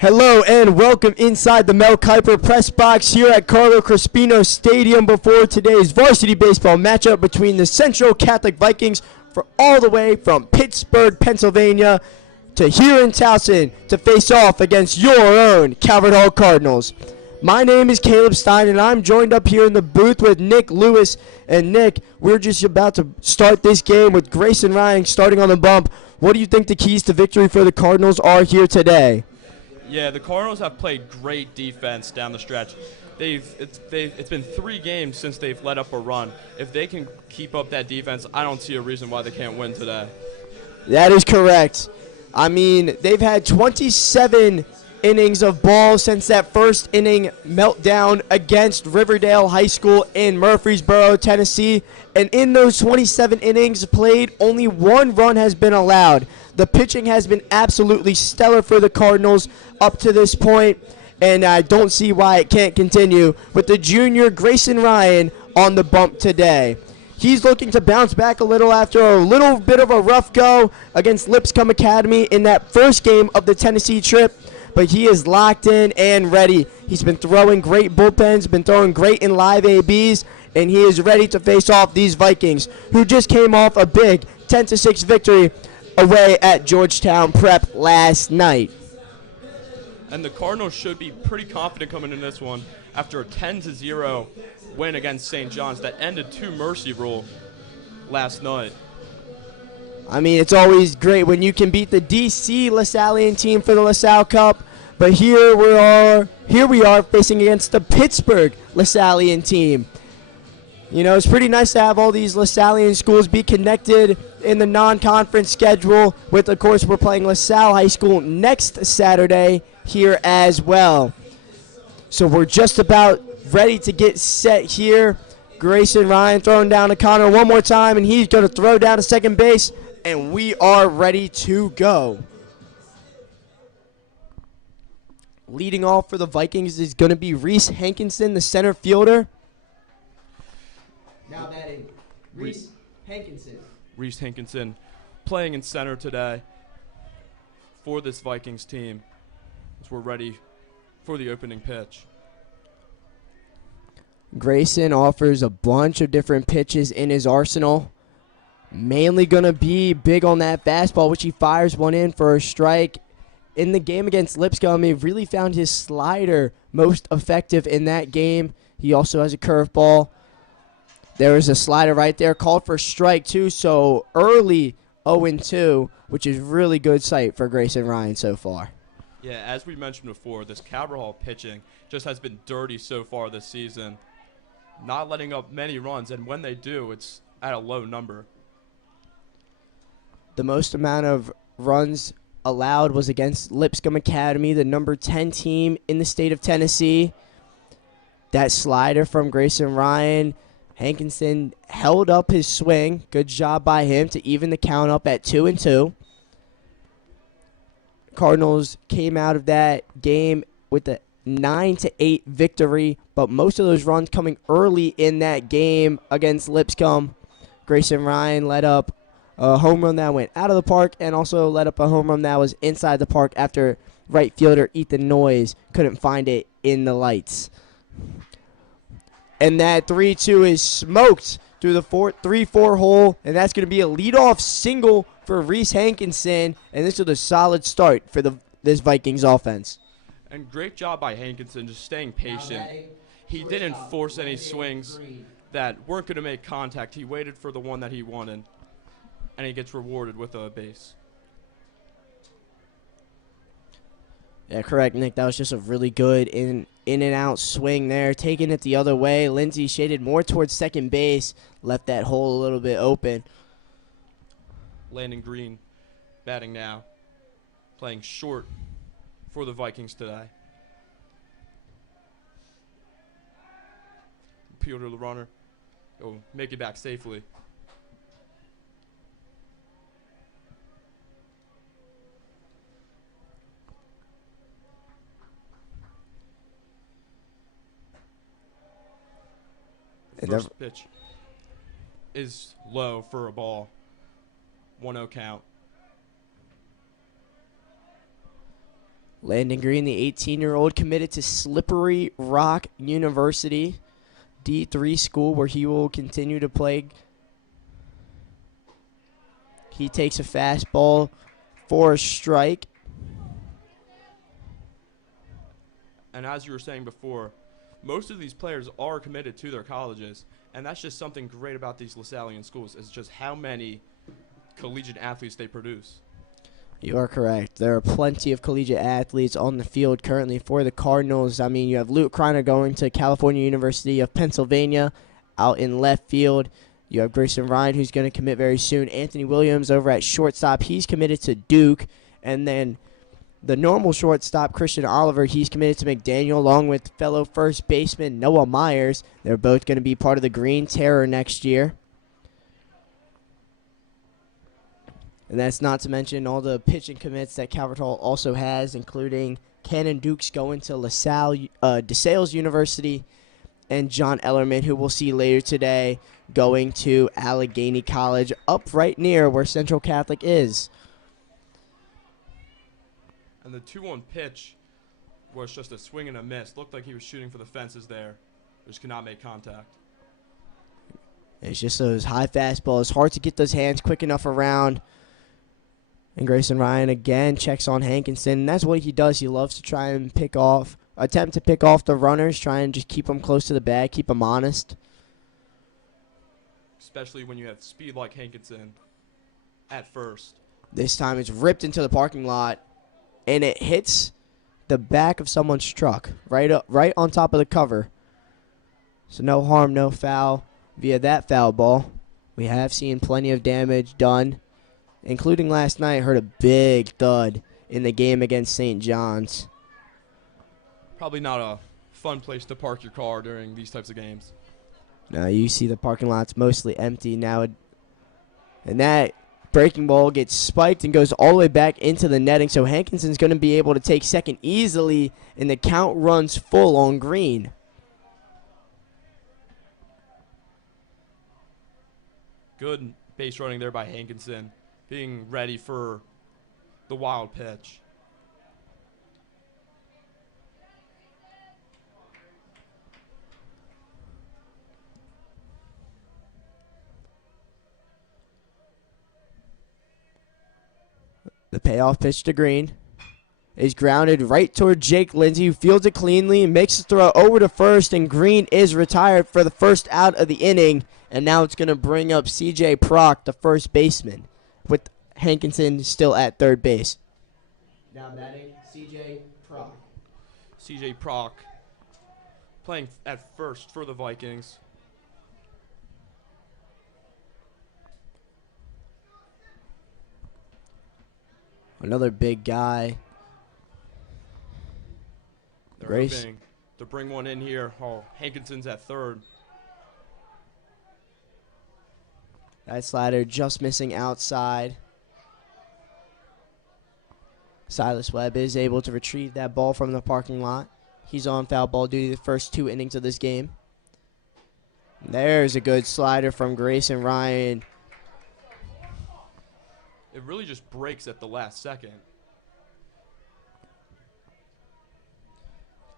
Hello and welcome inside the Mel Kiper press box here at Carlo Crispino Stadium before today's varsity baseball matchup between the Central Catholic Vikings all the way from Pittsburgh, Pennsylvania to here in Towson to face off against your own Calvert Hall Cardinals. My name is Caleb Stein and I'm joined up here in the booth with Nick Lewis. And Nick, we're just about to start this game with Grayson Ryan starting on the bump. What do you think the keys to victory for the Cardinals are here today? Yeah, the Cardinals have played great defense down the stretch. It's been 3 games since they've let up a run. If they can keep up that defense, I don't see a reason why they can't win today. That is correct. I mean, they've had 27 innings of ball since that first inning meltdown against Riverdale High School in Murfreesboro, Tennessee. And in those 27 innings played, only 1 run has been allowed. The pitching has been absolutely stellar for the Cardinals up to this point, and I don't see why it can't continue with the junior Grayson Ryan on the bump today. He's looking to bounce back a little after a little bit of a rough go against Lipscomb Academy in that first game of the Tennessee trip, but he is locked in and ready. He's been throwing great bullpens, been throwing great in live ABs, and he is ready to face off these Vikings, who just came off a big 10-6 victory away at Georgetown Prep last night. And the Cardinals should be pretty confident coming in this one after a 10-0 win against St. John's that ended 2 mercy rule last night. I mean, it's always great when you can beat the DC LaSallian team for the LaSalle Cup, but here we are facing against the Pittsburgh LaSallian team. You know, it's pretty nice to have all these LaSallian schools be connected in the non-conference schedule with, of course, we're playing LaSalle High School next Saturday here as well. So we're just about ready to get set here. Grayson Ryan throwing down to Connor one more time, and he's going to throw down to second base, and we are ready to go. Leading off for the Vikings is going to be Reese Hankinson, the center fielder. Now batting, Reese Hankinson. Reese Hankinson playing in center today for this Vikings team as we're ready for the opening pitch. Grayson offers a bunch of different pitches in his arsenal. Mainly going to be big on that fastball, which he fires one in for a strike. In the game against Lipscomb, he really found his slider most effective in that game. He also has a curveball. There was a slider right there, called for strike 2, so early 0-2, which is really good sight for Grayson Ryan so far. Yeah, as we mentioned before, this Calvert Hall pitching just has been dirty so far this season, not letting up many runs, and when they do, it's at a low number. The most amount of runs allowed was against Lipscomb Academy, the number 10 team in the state of Tennessee. That slider from Grayson Ryan, Hankinson held up his swing. Good job by him to even the count up at 2-2. Cardinals came out of that game with a 9-8 victory, but most of those runs coming early in that game against Lipscomb. Grayson Ryan led up a home run that went out of the park and also led up a home run that was inside the park after right fielder Ethan Noyes couldn't find it in the lights. And that 3-2 is smoked through the 3-4 hole, and that's going to be a leadoff single for Reese Hankinson, and this was a solid start for this Vikings offense. And great job by Hankinson just staying patient. He didn't force any swings that weren't going to make contact. He waited for the one that he wanted, and he gets rewarded with a base. Yeah, correct, Nick. That was just a really good in and out swing there, taking it the other way. Lindsey shaded more towards second base, left that hole a little bit open. Landon Green batting now, playing short for the Vikings today. Appeal to the runner. Oh, make it back safely. First pitch is low for a ball. 1-0 count. Landon Green, the 18-year-old, committed to Slippery Rock University, D3 school, where he will continue to play. He takes a fastball for a strike. And as you were saying before, most of these players are committed to their colleges, and that's just something great about these LaSallian schools, is just how many collegiate athletes they produce. You are correct. There are plenty of collegiate athletes on the field currently for the Cardinals. I mean, you have Luke Kreiner going to California University of Pennsylvania out in left field. You have Grayson Ryan, who's going to commit very soon. Anthony Williams over at shortstop. He's committed to Duke. And then the normal shortstop, Christian Oliver, he's committed to McDaniel, along with fellow first baseman Noah Myers. They're both going to be part of the Green Terror next year. And that's not to mention all the pitching commits that Calvert Hall also has, including Cannon Dukes going to DeSales University, and John Ellerman, who we'll see later today, going to Allegheny College, up right near where Central Catholic is. And the 2-1 pitch was just a swing and a miss. Looked like he was shooting for the fences there. Just could not make contact. It's just those high fastballs. Hard to get those hands quick enough around. And Grayson Ryan again checks on Hankinson. And that's what he does. He loves to try and attempt to pick off the runners, try and just keep them close to the bag, keep them honest. Especially when you have speed like Hankinson at first. This time it's ripped into the parking lot, and it hits the back of someone's truck, right on top of the cover. So no harm, no foul via that foul ball. We have seen plenty of damage done, including last night. Heard a big thud in the game against St. John's. Probably not a fun place to park your car during these types of games. Now you see the parking lot's mostly empty now. And that breaking ball gets spiked and goes all the way back into the netting. So Hankinson's going to be able to take second easily, and the count runs full on Green. Good base running there by Hankinson, being ready for the wild pitch. The payoff pitch to Green is grounded right toward Jake Lindsay, who fields it cleanly and makes the throw over to first, and Green is retired for the first out of the inning. And now it's going to bring up C.J. Prock, the first baseman, with Hankinson still at third base. Now batting C.J. Prock. C.J. Prock playing at first for the Vikings. Another big guy. They're hoping to bring one in here. Oh, Hankinson's at third. That slider just missing outside. Silas Webb is able to retrieve that ball from the parking lot. He's on foul ball duty the first 2 innings of this game. There's a good slider from Grayson Ryan. It really just breaks at the last second.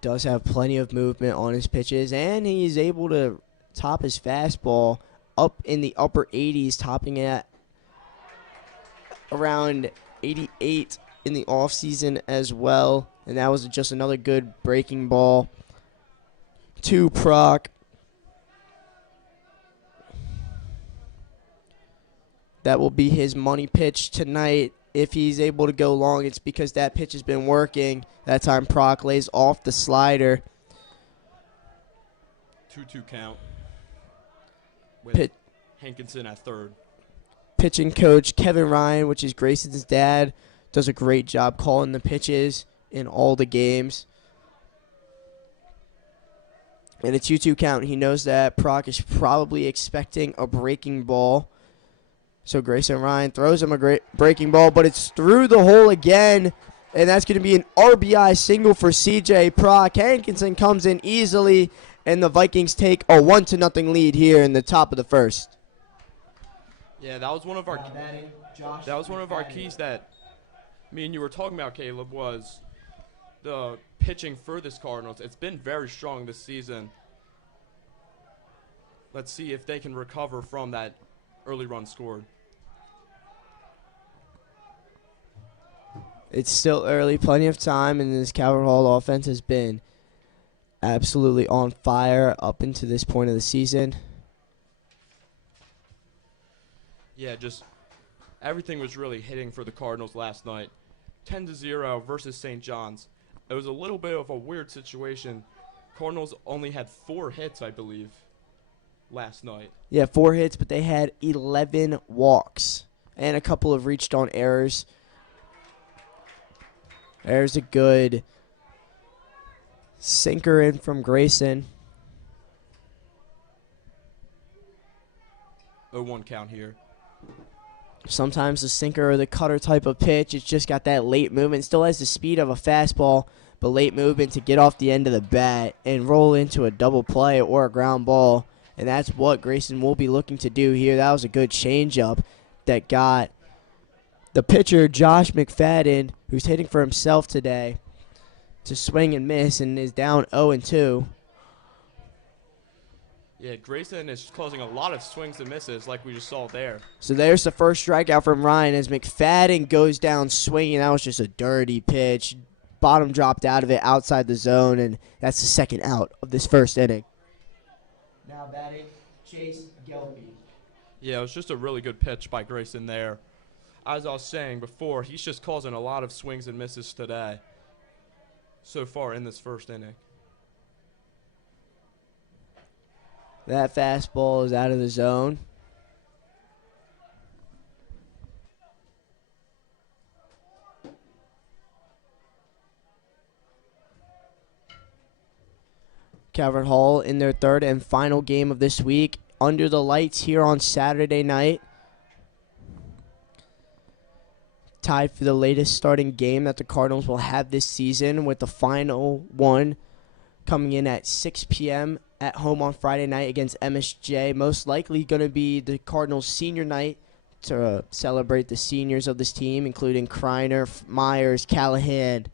Does have plenty of movement on his pitches, and he's able to top his fastball up in the upper 80s, topping at around 88 in the offseason as well. And that was just another good breaking ball to Prock. That will be his money pitch tonight. If he's able to go long, it's because that pitch has been working. That time Prock lays off the slider. 2-2 count with Hankinson at third. Pitching coach Kevin Ryan, which is Grayson's dad, does a great job calling the pitches in all the games. And a 2-2 count. He knows that Prock is probably expecting a breaking ball. So Grayson Ryan throws him a great breaking ball, but it's through the hole again, and that's going to be an RBI single for C.J. Prock. Hankinson comes in easily, and the Vikings take a 1-0 lead here in the top of the first. Yeah, that was one of our keys that me and you were talking about, Caleb, was the pitching for this Cardinals. It's been very strong this season. Let's see if they can recover from that early run scored. It's still early, plenty of time, and this Calvert Hall offense has been absolutely on fire up into this point of the season. Yeah, just everything was really hitting for the Cardinals last night. 10-0 versus St. John's. It was a little bit of a weird situation. Cardinals only had 4 hits, I believe, last night. Yeah, 4 hits, but they had 11 walks and a couple of reached on errors. There's a good sinker in from Grayson. 0-1 count here. Sometimes the sinker or the cutter type of pitch, it's just got that late movement. Still has the speed of a fastball, but late movement to get off the end of the bat and roll into a double play or a ground ball. And that's what Grayson will be looking to do here. That was a good changeup that got the pitcher, Josh McFadden, who's hitting for himself today, to swing and miss and is down 0-2. Yeah, Grayson is causing a lot of swings and misses like we just saw there. So there's the first strikeout from Ryan as McFadden goes down swinging. That was just a dirty pitch. Bottom dropped out of it outside the zone, and that's the second out of this first inning. Now batting, Chase Gelby. Yeah, it was just a really good pitch by Grayson there. As I was saying before, he's just causing a lot of swings and misses today so far in this first inning. That fastball is out of the zone. Calvert Hall in their third and final game of this week under the lights here on Saturday night. Tied for the latest starting game that the Cardinals will have this season, with the final one coming in at 6 p.m. at home on Friday night against MSJ. Most likely going to be the Cardinals' senior night to celebrate the seniors of this team, including Kreiner, Myers, Callahan,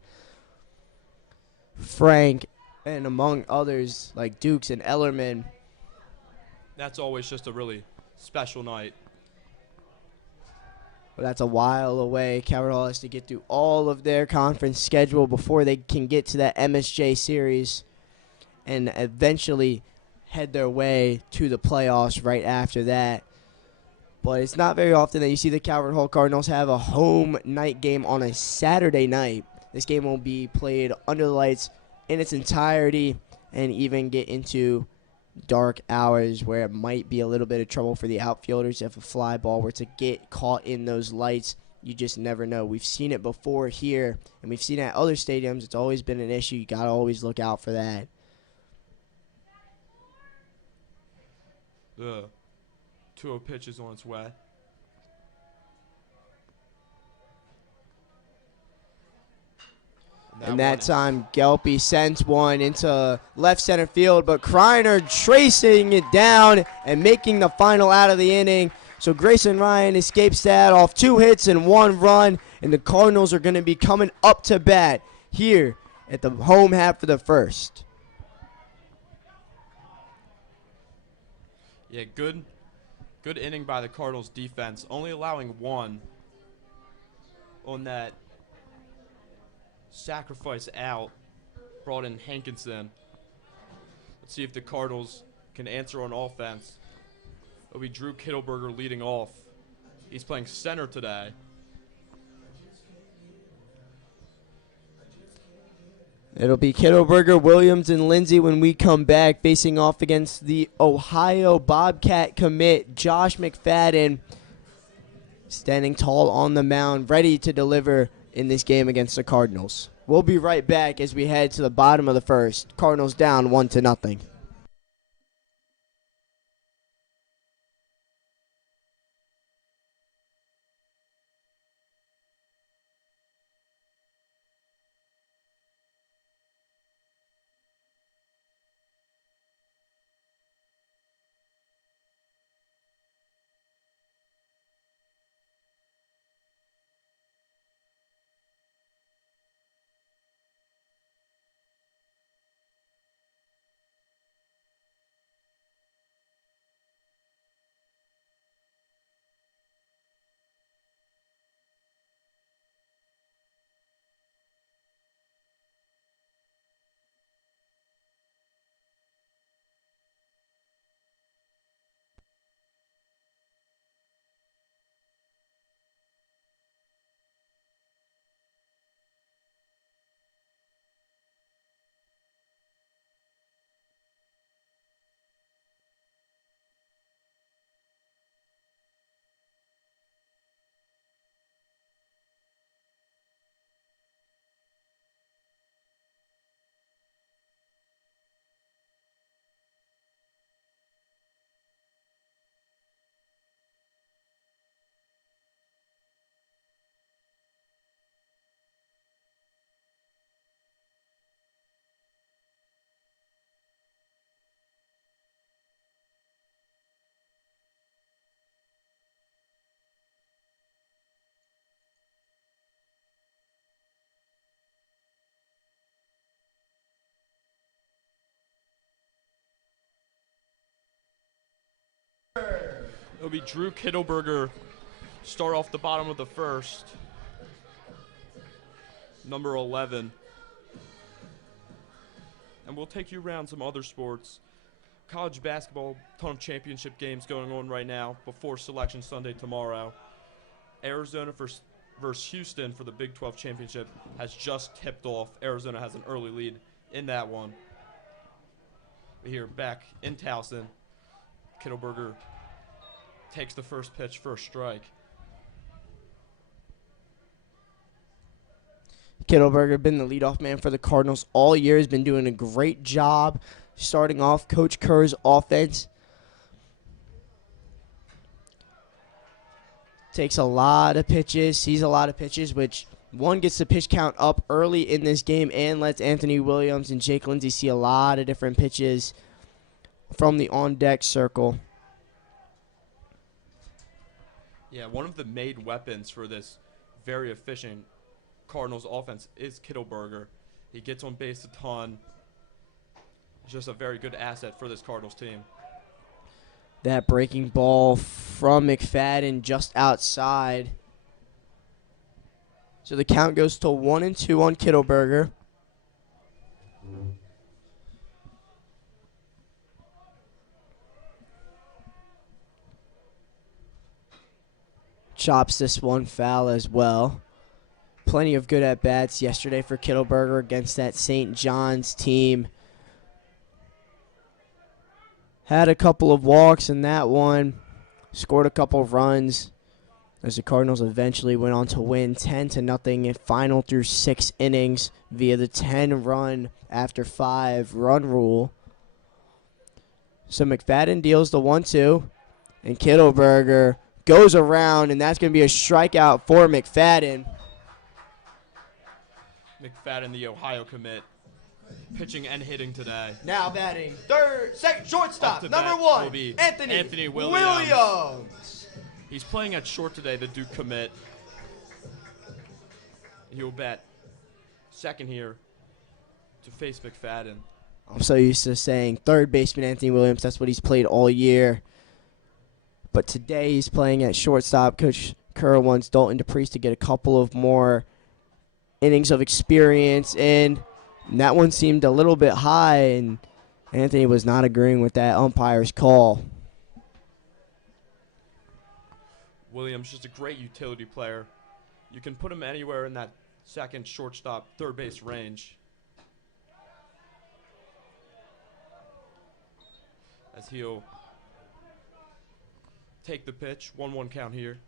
Frank, and among others like Dukes and Ellerman. That's always just a really special night. But that's a while away. Calvert Hall has to get through all of their conference schedule before they can get to that MSJ series and eventually head their way to the playoffs right after that. But it's not very often that you see the Calvert Hall Cardinals have a home night game on a Saturday night. This game will be played under the lights in its entirety and even get into dark hours where it might be a little bit of trouble for the outfielders if a fly ball were to get caught in those lights. You just never know. We've seen it before here, and we've seen it at other stadiums. It's always been an issue. You got to always look out for that. The 2-0 pitch is on its way. And that time, Gelby sends one into left center field, but Kreiner tracing it down and making the final out of the inning. So Grayson Ryan escapes that off 2 hits and 1 run, and the Cardinals are going to be coming up to bat here at the home half of the first. Yeah, good inning by the Cardinals defense, only allowing 1 on that sacrifice out, brought in Hankinson. Let's see if the Cardinals can answer on offense. It'll be Drew Kittleberger leading off. He's playing center today. It'll be Kittleberger, Williams, and Lindsay when we come back, facing off against the Ohio Bobcat commit, Josh McFadden, standing tall on the mound, ready to deliver in this game against the Cardinals. We'll be right back as we head to the bottom of the first. Cardinals down 1-0. It'll be Drew Kittleberger start off the bottom of the first. Number 11. And we'll take you around some other sports. College basketball, ton of championship games going on right now before Selection Sunday tomorrow. Arizona versus Houston for the Big 12 championship has just tipped off. Arizona has an early lead in that one. Here back in Towson, Kittleberger takes the first pitch, first strike. Kittleberger been the leadoff man for the Cardinals all year. Has been doing a great job starting off Coach Kerr's offense. Takes a lot of pitches, sees a lot of pitches, which one gets the pitch count up early in this game and lets Anthony Williams and Jake Lindsey see a lot of different pitches from the on-deck circle. Yeah, one of the made weapons for this very efficient Cardinals offense is Kittleberger. He gets on base a ton. He's just a very good asset for this Cardinals team. That breaking ball from McFadden just outside. So the count goes to 1-2 on Kittleberger. Chops this one foul as well. Plenty of good at-bats yesterday for Kittleberger against that St. John's team. Had a couple of walks in that one. Scored a couple of runs as the Cardinals eventually went on to win 10-0 in final through 6 innings via the 10-run after 5-run rule. So McFadden deals the 1-2, and Kittleberger goes around, and that's going to be a strikeout for McFadden. McFadden, the Ohio commit, pitching and hitting today. Now batting shortstop, number will 1, be Anthony Williams. He's playing at short today, the Duke commit. He'll bat second here to face McFadden. I'm so used to saying third baseman Anthony Williams. That's what he's played all year. But today he's playing at shortstop. Coach Kerr wants Dalton DePriest to get a couple of more innings of experience in. And that one seemed a little bit high, and Anthony was not agreeing with that umpire's call. Williams, just a great utility player. You can put him anywhere in that second, shortstop, third base range. As he'll take the pitch, 1-1 count here.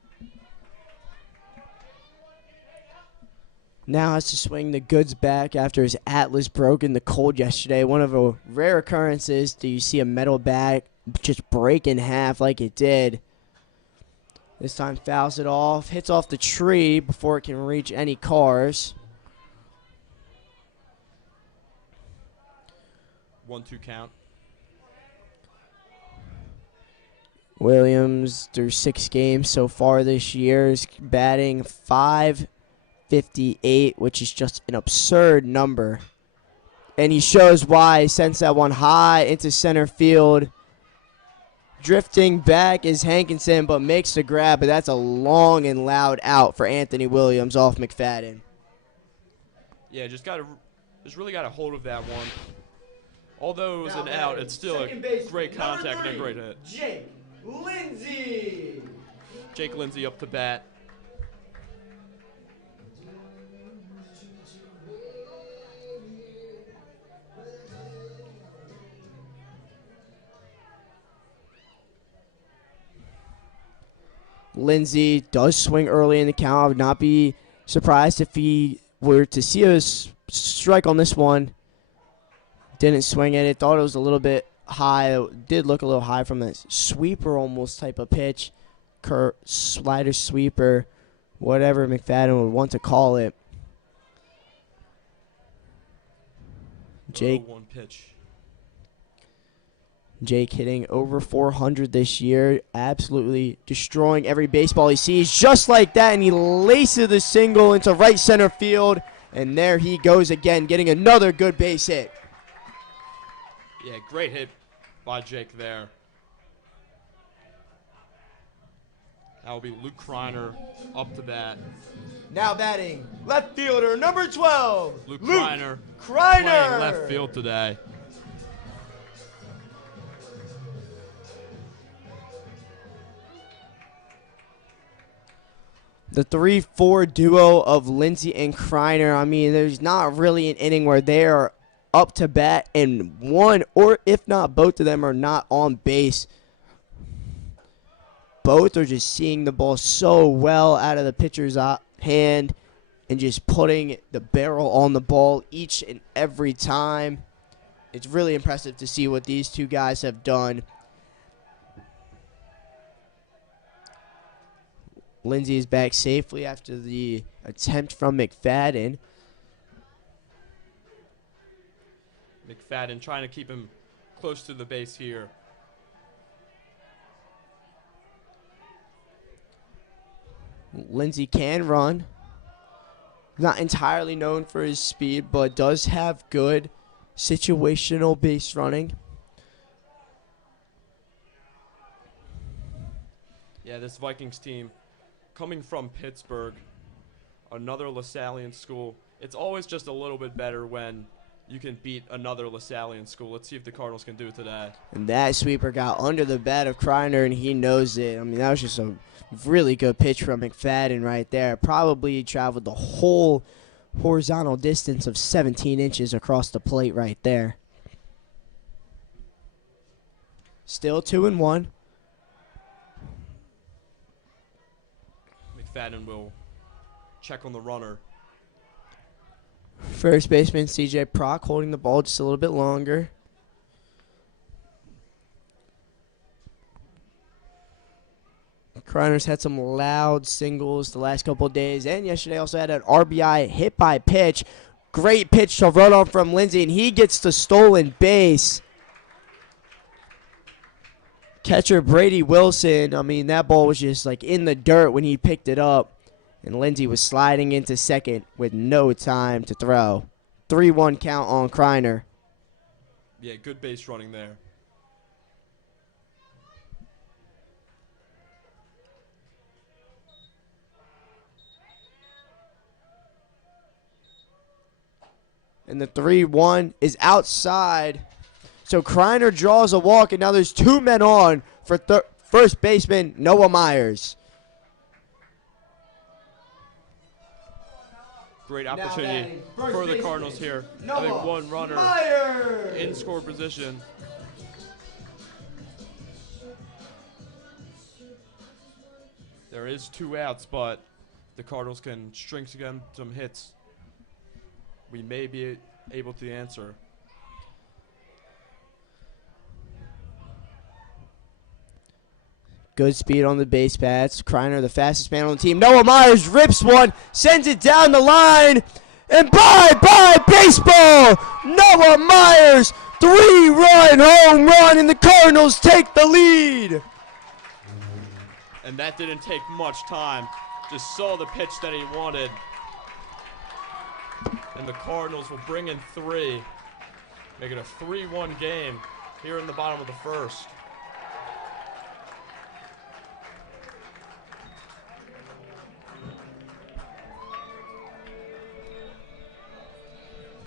Now has to swing the goods back after his atlas broke in the cold yesterday. One of the rare occurrences do you see a metal bat just break in half like it did. This time fouls it off, hits off the tree before it can reach any cars. 1-2 count. Williams, through 6 games so far this year, is batting .558, which is just an absurd number. And he shows why. He sends that one high into center field. Drifting back is Hankinson, but makes the grab. But that's a long and loud out for Anthony Williams off McFadden. Yeah, just really got a hold of that one. Although it was an out, it's still a great contact and a great hit. Jake Lindsey. Jake Lindsey up to bat. Lindsey does swing early in the count. I would not be surprised if he were to see a strike on this one. Didn't swing at it. Thought it was a little bit high. It did look a little high from a sweeper almost type of pitch. Slider sweeper, whatever McFadden would want to call it. Jake. 1 pitch. Jake hitting over 400 this year, absolutely destroying every baseball he sees, just like that, and he laces the single into right center field, and there he goes again, getting another good base hit. Yeah, great hit by Jake there. That will be Luke Kreiner up to bat. Now batting, left fielder number 12, Luke Kreiner. playing left field today. The 3-4 duo of Lindsey and Kreiner. I mean, there's not really an inning where they are up to bat and one, or if not both of them, are not on base. Both are just seeing the ball so well out of the pitcher's hand and just putting the barrel on the ball each and every time. It's really impressive to see what these two guys have done. Lindsey is back safely after the attempt from McFadden. McFadden trying to keep him close to the base here. Lindsey can run. Not entirely known for his speed, but does have good situational base running. Yeah, this Vikings team, coming from Pittsburgh, another LaSallian school, it's always just a little bit better when you can beat another LaSallian school. Let's see if the Cardinals can do it today. And that sweeper got under the bat of Kreiner, and he knows it. I mean, that was just a really good pitch from McFadden right there. Probably traveled the whole horizontal distance of 17 inches across the plate right there. Still 2-1. McFadden will check on the runner. First baseman C.J. Prock holding the ball just a little bit longer. Kreiner's had some loud singles the last couple of days, and yesterday also had an RBI hit by pitch. Great pitch to run on from Lindsey, and he gets the stolen base. Catcher Brady Wilson, I mean, that ball was just like in the dirt when he picked it up. And Lindsey was sliding into second with no time to throw. 3-1 count on Kreiner. Yeah, good base running there. And the 3-1 is outside. So Kreiner draws a walk, and now there's two men on for first baseman Noah Myers. Great opportunity for the Cardinals here. Having one runner in score position. There is 2 outs, but the Cardinals can string together some hits. We may be able to answer. Good speed on the base paths. Kreiner, the fastest man on the team. Noah Myers rips one, sends it down the line, and bye-bye baseball! Noah Myers, 3-run home run, and the Cardinals take the lead. And that didn't take much time. Just saw the pitch that he wanted. And the Cardinals will bring in 3. Make it a 3-1 game here in the bottom of the first.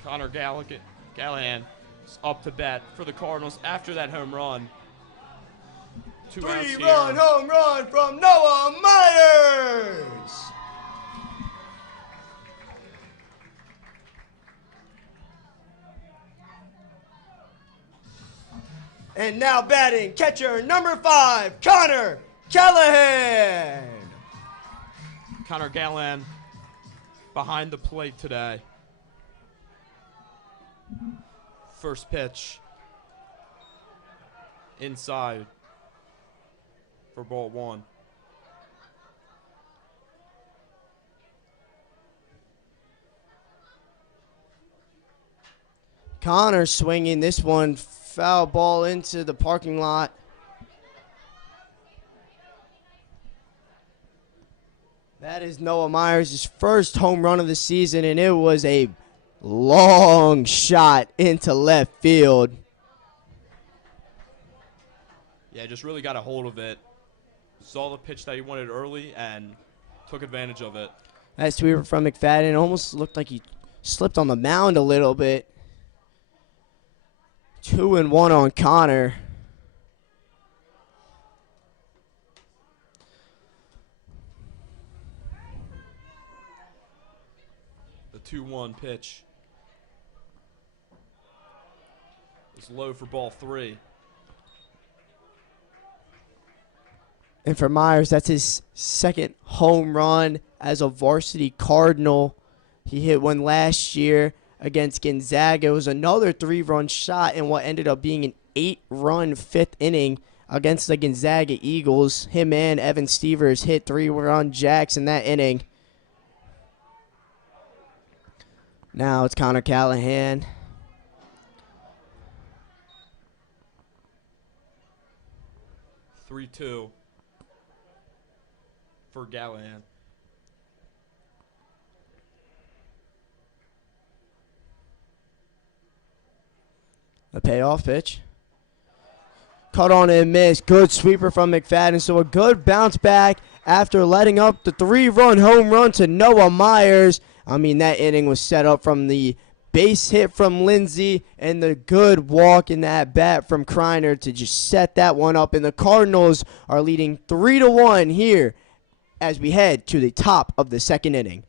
Connor Gallahan is up to bat for the Cardinals after that home run. 2 outs here. 3-run home run from Noah Myers. And now batting, catcher number 5, Connor Callahan. Connor Gallahan behind the plate today. First pitch inside for ball 1. Connor swinging this one, foul ball into the parking lot. That is Noah Myers' first home run of the season, and it was a long shot into left field. Yeah, just really got a hold of it. Saw the pitch that he wanted early and took advantage of it. That sweeper from McFadden almost looked like he slipped on the mound a little bit. 2-1 on Connor. The 2-1 pitch is low for ball 3. And for Myers, that's his second home run as a varsity Cardinal. He hit one last year against Gonzaga. It was another 3-run shot in what ended up being an 8-run 5th inning against the Gonzaga Eagles. Him and Evan Stevers hit 3-run jacks in that inning. Now it's Connor Callahan. (3-2) for Callahan. A payoff pitch. Cut on and miss. Good sweeper from McFadden. So a good bounce back after letting up the 3-run home run to Noah Myers. I mean, that inning was set up from the base hit from Lindsay and the good walk in that bat from Kreiner to just set that one up. And the Cardinals are leading 3-1 here as we head to the top of the second inning.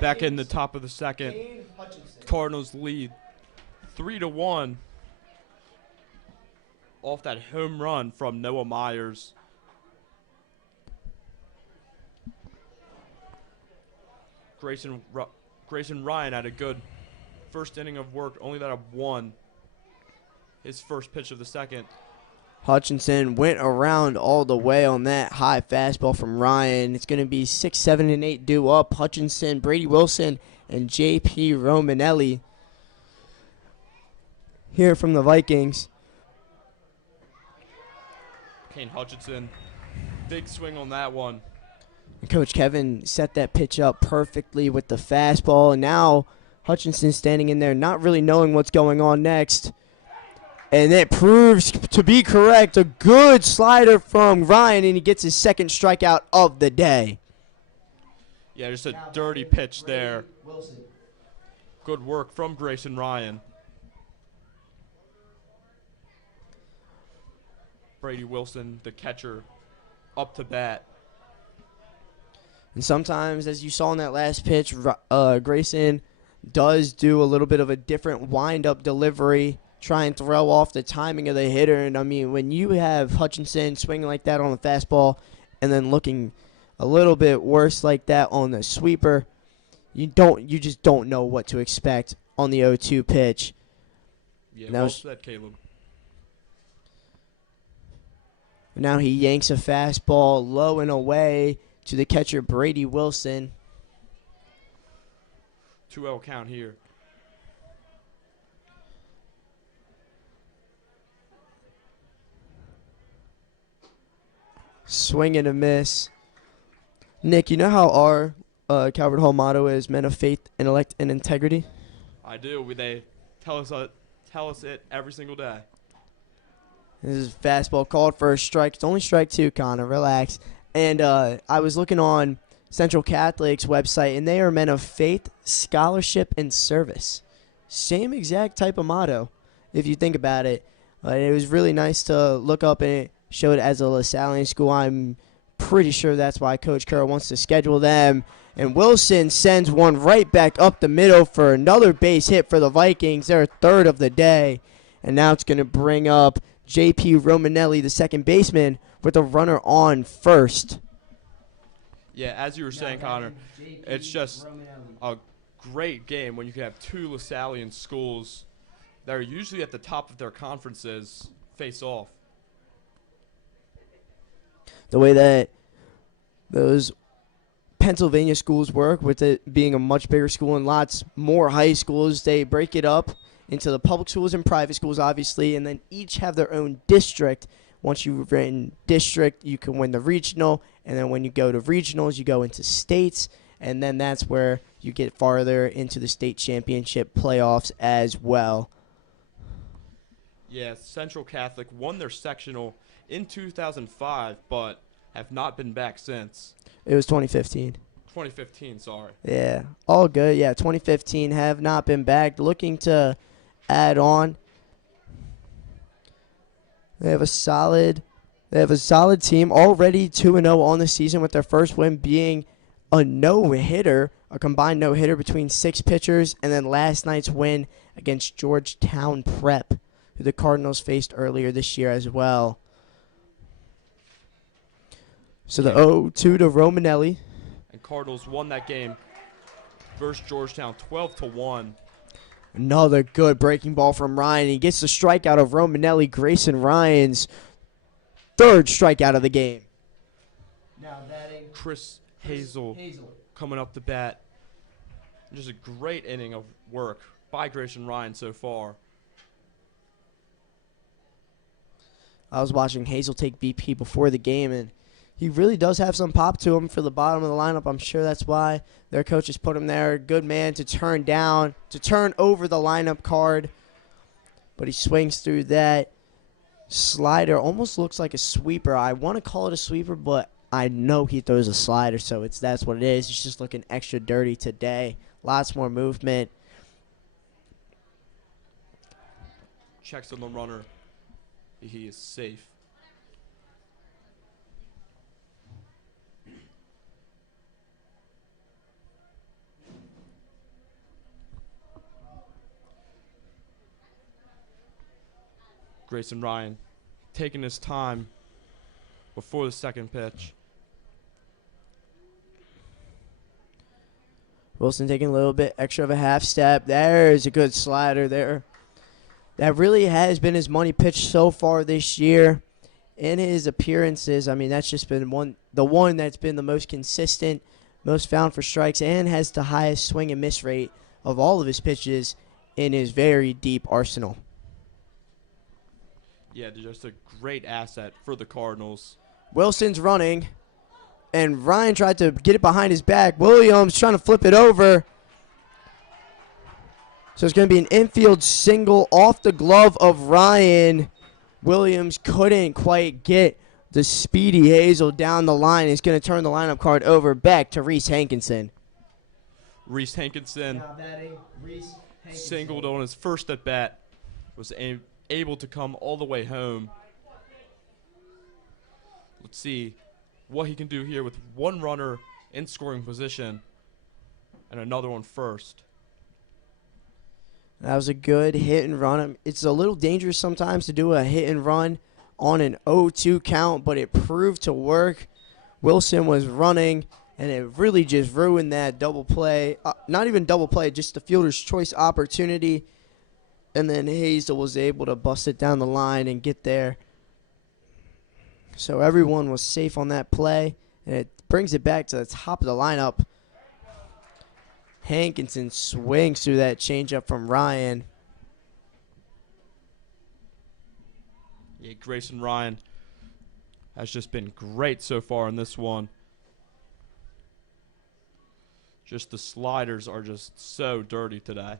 Back in the top of the second, Cardinals lead 3-1 off that home run from Noah Myers. Grayson Ryan had a good first inning of work, only that of 1. His first pitch of the second. Hutchinson went around all the way on that high fastball from Ryan. It's going to be 6, 7, and 8 due up. Hutchinson, Brady Wilson, and J.P. Romanelli here from the Vikings. Kane Hutchinson, big swing on that one. Coach Kevin set that pitch up perfectly with the fastball, and now Hutchinson standing in there not really knowing what's going on next. And it proves to be correct. A good slider from Ryan, and he gets his second strikeout of the day. Yeah, just a dirty pitch there. Good work from Grayson Ryan. Brady Wilson, the catcher, up to bat. And sometimes, as you saw in that last pitch, Grayson does do a little bit of a different wind-up delivery, try and throw off the timing of the hitter. And, I mean, when you have Hutchinson swinging like that on the fastball and then looking a little bit worse like that on the sweeper, you just don't know what to expect on the 0-2 pitch. Yeah, well said, Caleb. Now he yanks a fastball low and away to the catcher, Brady Wilson. 2-0 count here. Swing and a miss. Nick, you know how our Calvert Hall motto is men of faith, intellect, and integrity? I do. They tell us it every single day. This is fastball called for a strike. It's only strike two, Connor. Relax. And I was looking on Central Catholic's website, and they are men of faith, scholarship, and service. Same exact type of motto, if you think about it. It was really nice to look up, and it showed as a LaSallian school. I'm pretty sure that's why Coach Kerr wants to schedule them. And Wilson sends one right back up the middle for another base hit for the Vikings. Their third of the day. And now it's going to bring up J.P. Romanelli, the second baseman, with a runner on first. Yeah, as you were saying, Connor, it's just a great game when you can have two LaSallian schools that are usually at the top of their conferences face off. The way that those Pennsylvania schools work, with it being a much bigger school and lots more high schools, they break it up into the public schools and private schools, obviously, and then each have their own district. Once you've written district, you can win the regional, and then when you go to regionals, you go into states, and then that's where you get farther into the state championship playoffs as well. Yeah, Central Catholic won their sectional in 2005, but have not been back since. It was 2015. 2015, sorry. Yeah, all good. Yeah, 2015 have not been back. Looking to add on. They have a solid team, already 2-0 on the season, with their first win being a no-hitter, a combined no-hitter between 6 pitchers, and then last night's win against Georgetown Prep, who the Cardinals faced earlier this year as well. So the 0-2 to Romanelli. And Cardinals won that game versus Georgetown 12-1. Another good breaking ball from Ryan. He gets the strikeout of Romanelli, Grayson Ryan's third strikeout of the game. Now batting Chris Hazel coming up to bat. Just a great inning of work by Grayson Ryan so far. I was watching Hazel take BP before the game, and he really does have some pop to him for the bottom of the lineup. I'm sure that's why their coaches put him there. Good man to turn down, to turn over the lineup card. But he swings through that slider. Almost looks like a sweeper. I want to call it a sweeper, but I know he throws a slider, so that's what it is. He's just looking extra dirty today. Lots more movement. Checks on the runner. He is safe. Grayson Ryan taking his time before the second pitch. Wilson taking a little bit extra of a half step. There's a good slider there. That really has been his money pitch so far this year in his appearances. I mean, that's just been the one that's been the most consistent, most found for strikes, and has the highest swing and miss rate of all of his pitches in his very deep arsenal. Yeah, just a great asset for the Cardinals. Wilson's running, and Ryan tried to get it behind his back. Williams trying to flip it over. So it's going to be an infield single off the glove of Ryan. Williams couldn't quite get the speedy Hazel down the line. He's going to turn the lineup card over back to Reese Hankinson. Reese Hankinson singled on his first at bat. Was able to come all the way home. Let's see what he can do here with one runner in scoring position and another one first. That was a good hit and run. It's a little dangerous sometimes to do a hit and run on an 0-2 count, but it proved to work. Wilson was running, and it really just ruined that double play. Not even double play, just the fielder's choice opportunity. And then Hazel was able to bust it down the line and get there. So everyone was safe on that play, and it brings it back to the top of the lineup. Hankinson swings through that changeup from Ryan. Yeah, Grayson Ryan has just been great so far in this one. Just the sliders are just so dirty today.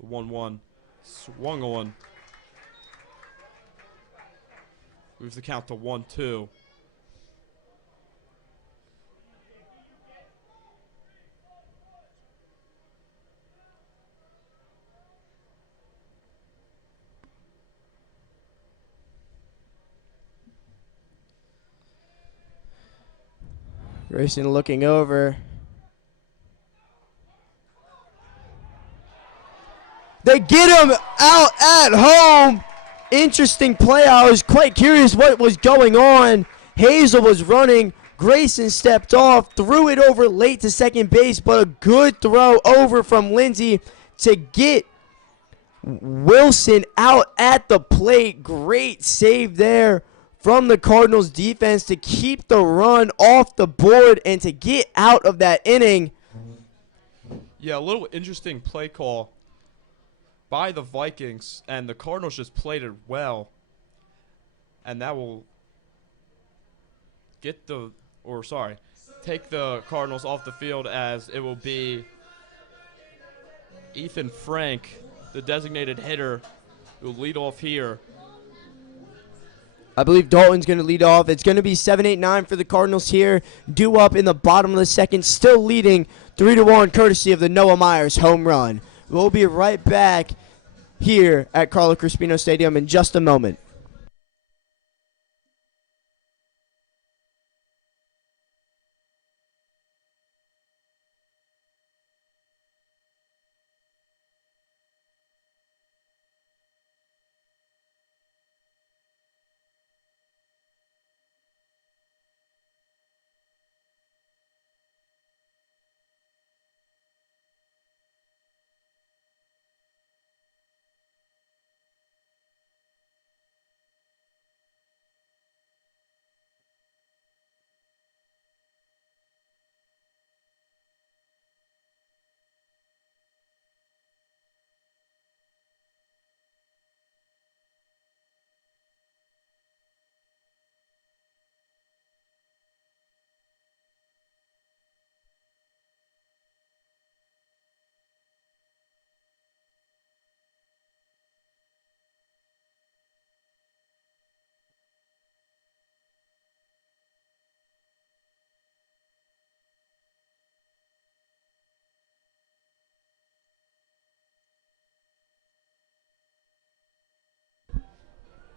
The 1-1 swung on. Moves the count to 1-2. Grayson looking over. They get him out at home. Interesting play. I was quite curious what was going on. Hazel was running. Grayson stepped off, threw it over late to second base, but a good throw over from Lindsay to get Wilson out at the plate. Great save there from the Cardinals defense to keep the run off the board and to get out of that inning. Yeah, a little interesting play call by the Vikings, and the Cardinals just played it well. And that will take the Cardinals off the field, as it will be Ethan Frank, the designated hitter, who will lead off here. I believe Dalton's going to lead off. It's going to be 7-8-9 for the Cardinals here. Due up in the bottom of the second, still leading 3-1, courtesy of the Noah Myers home run. We'll be right back here at Carlo Crispino Stadium in just a moment.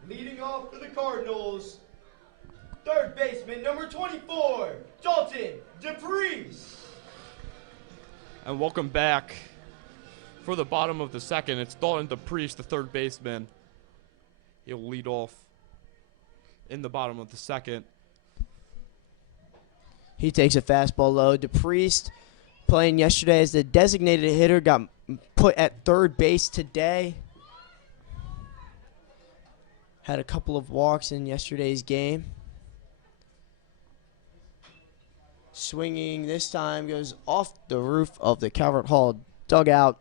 Leading off for the Cardinals, third baseman, number 24, Dalton DePriest. And welcome back. For the bottom of the second, it's Dalton DePriest, the third baseman. He'll lead off in the bottom of the second. He takes a fastball low. DePriest, playing yesterday as the designated hitter, got put at third base today. Had a couple of walks in yesterday's game. Swinging this time goes off the roof of the Calvert Hall dugout.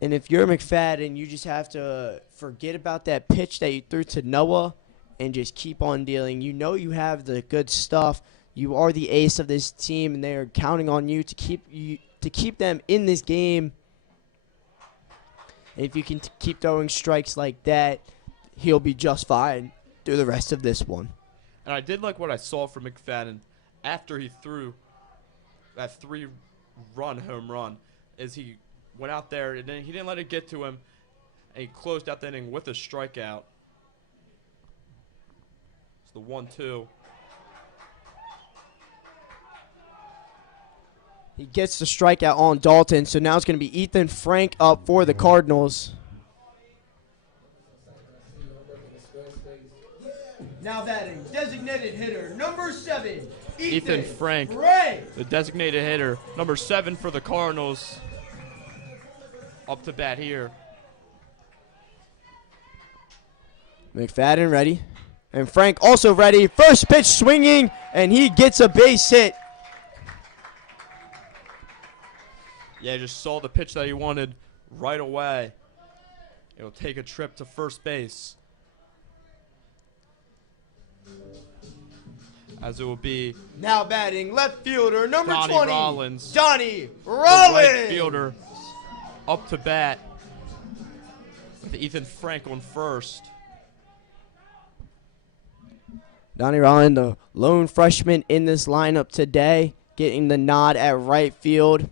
And if you're McFadden, you just have to forget about that pitch that you threw to Noah and just keep on dealing. You know you have the good stuff. You are the ace of this team, and they are counting on you to keep them in this game. If you can keep throwing strikes like that, he'll be just fine through the rest of this one. And I did like what I saw from McFadden after he threw that 3-run home run, is he went out there and then he didn't let it get to him, and he closed out the inning with a strikeout. It's the 1-2. He gets the strikeout on Dalton, so now it's going to be Ethan Frank up for the Cardinals. Now batting, designated hitter, number 7, Ethan Frank, the designated hitter, number 7 for the Cardinals, up to bat here. McFadden ready, and Frank also ready. First pitch swinging, and he gets a base hit. Yeah, just saw the pitch that he wanted right away. It'll take a trip to first base. as it will be Now batting left fielder number Donnie 20, Rollins, Donnie the Rollins. right fielder, up to bat with Ethan Frank on first. Donnie Rollins, the lone freshman in this lineup today, getting the nod at right field.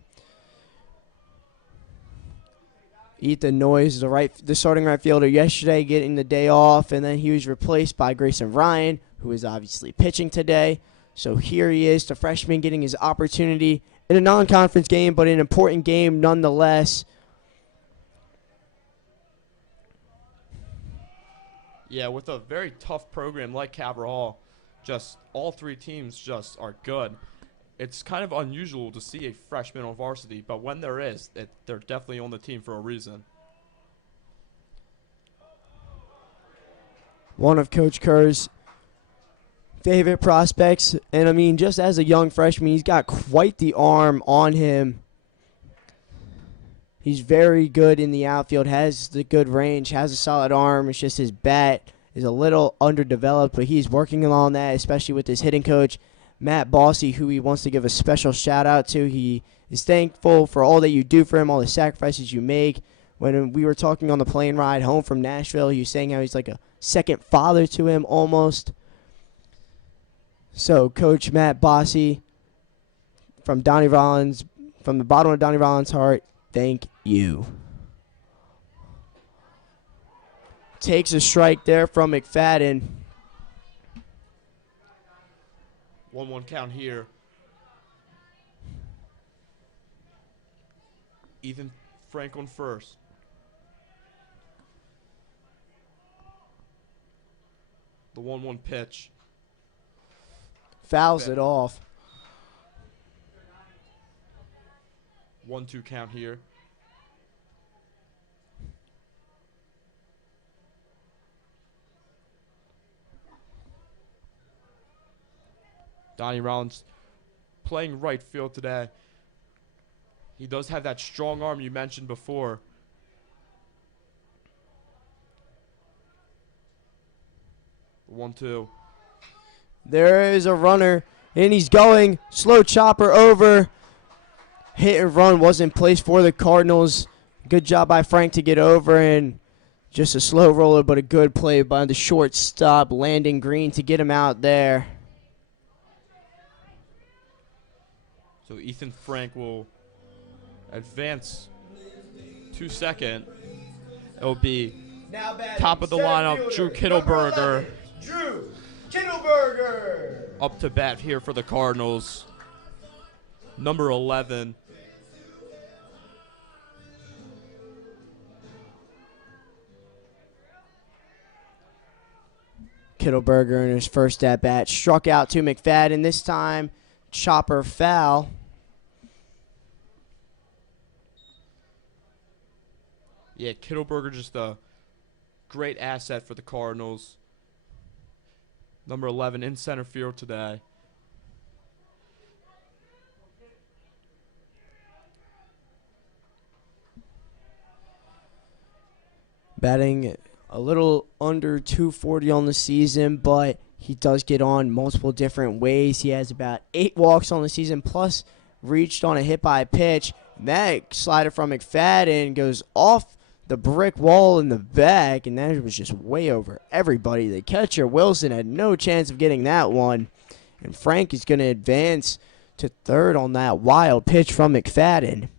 Ethan Noyes, the starting right fielder yesterday, getting the day off, and then he was replaced by Grayson Ryan, who is obviously pitching today. So here he is, the freshman, getting his opportunity in a non-conference game, but an important game nonetheless. Yeah, with a very tough program like Calvert Hall, just all three teams just are good. It's kind of unusual to see a freshman on varsity, but when there is, they're definitely on the team for a reason. One of Coach Kerr's favorite prospects, and I mean, just as a young freshman, he's got quite the arm on him. He's very good in the outfield, has the good range, has a solid arm. It's just his bat is a little underdeveloped, but he's working on that, especially with his hitting coach, Matt Bossy, who he wants to give a special shout out to. He is thankful for all that you do for him, all the sacrifices you make. When we were talking on the plane ride home from Nashville, he was saying how he's like a second father to him almost. So Coach Matt Bossy, from Donnie Rollins, from the bottom of Donnie Rollins' heart, thank you. Takes a strike there from McFadden. 1-1 count here. Ethan Frank on first. The 1-1 pitch. Fouls it off. 1-2 count here. Donnie Rollins playing right field today. He does have that strong arm you mentioned before. The 1-2. There is a runner, and he's going. Slow chopper over. Hit and run was in place for the Cardinals. Good job by Frank to get over, and just a slow roller, but a good play by the shortstop, Landon Green, to get him out there. So Ethan Frank will advance to second. It'll be top of the lineup, Drew Kittleberger. Drew Kittleberger. Up to bat here for the Cardinals. Number 11. Kittleberger in his first at bat struck out to McFadden. This time, chopper foul. Yeah, Kittleberger just a great asset for the Cardinals. Number 11 in center field today. Batting a little under 240 on the season, but he does get on multiple different ways. He has about 8 walks on the season, plus reached on a hit by pitch. That slider from McFadden goes off the brick wall in the back, and that was just way over everybody. The catcher, Wilson, had no chance of getting that one. And Frank is going to advance to third on that wild pitch from McFadden.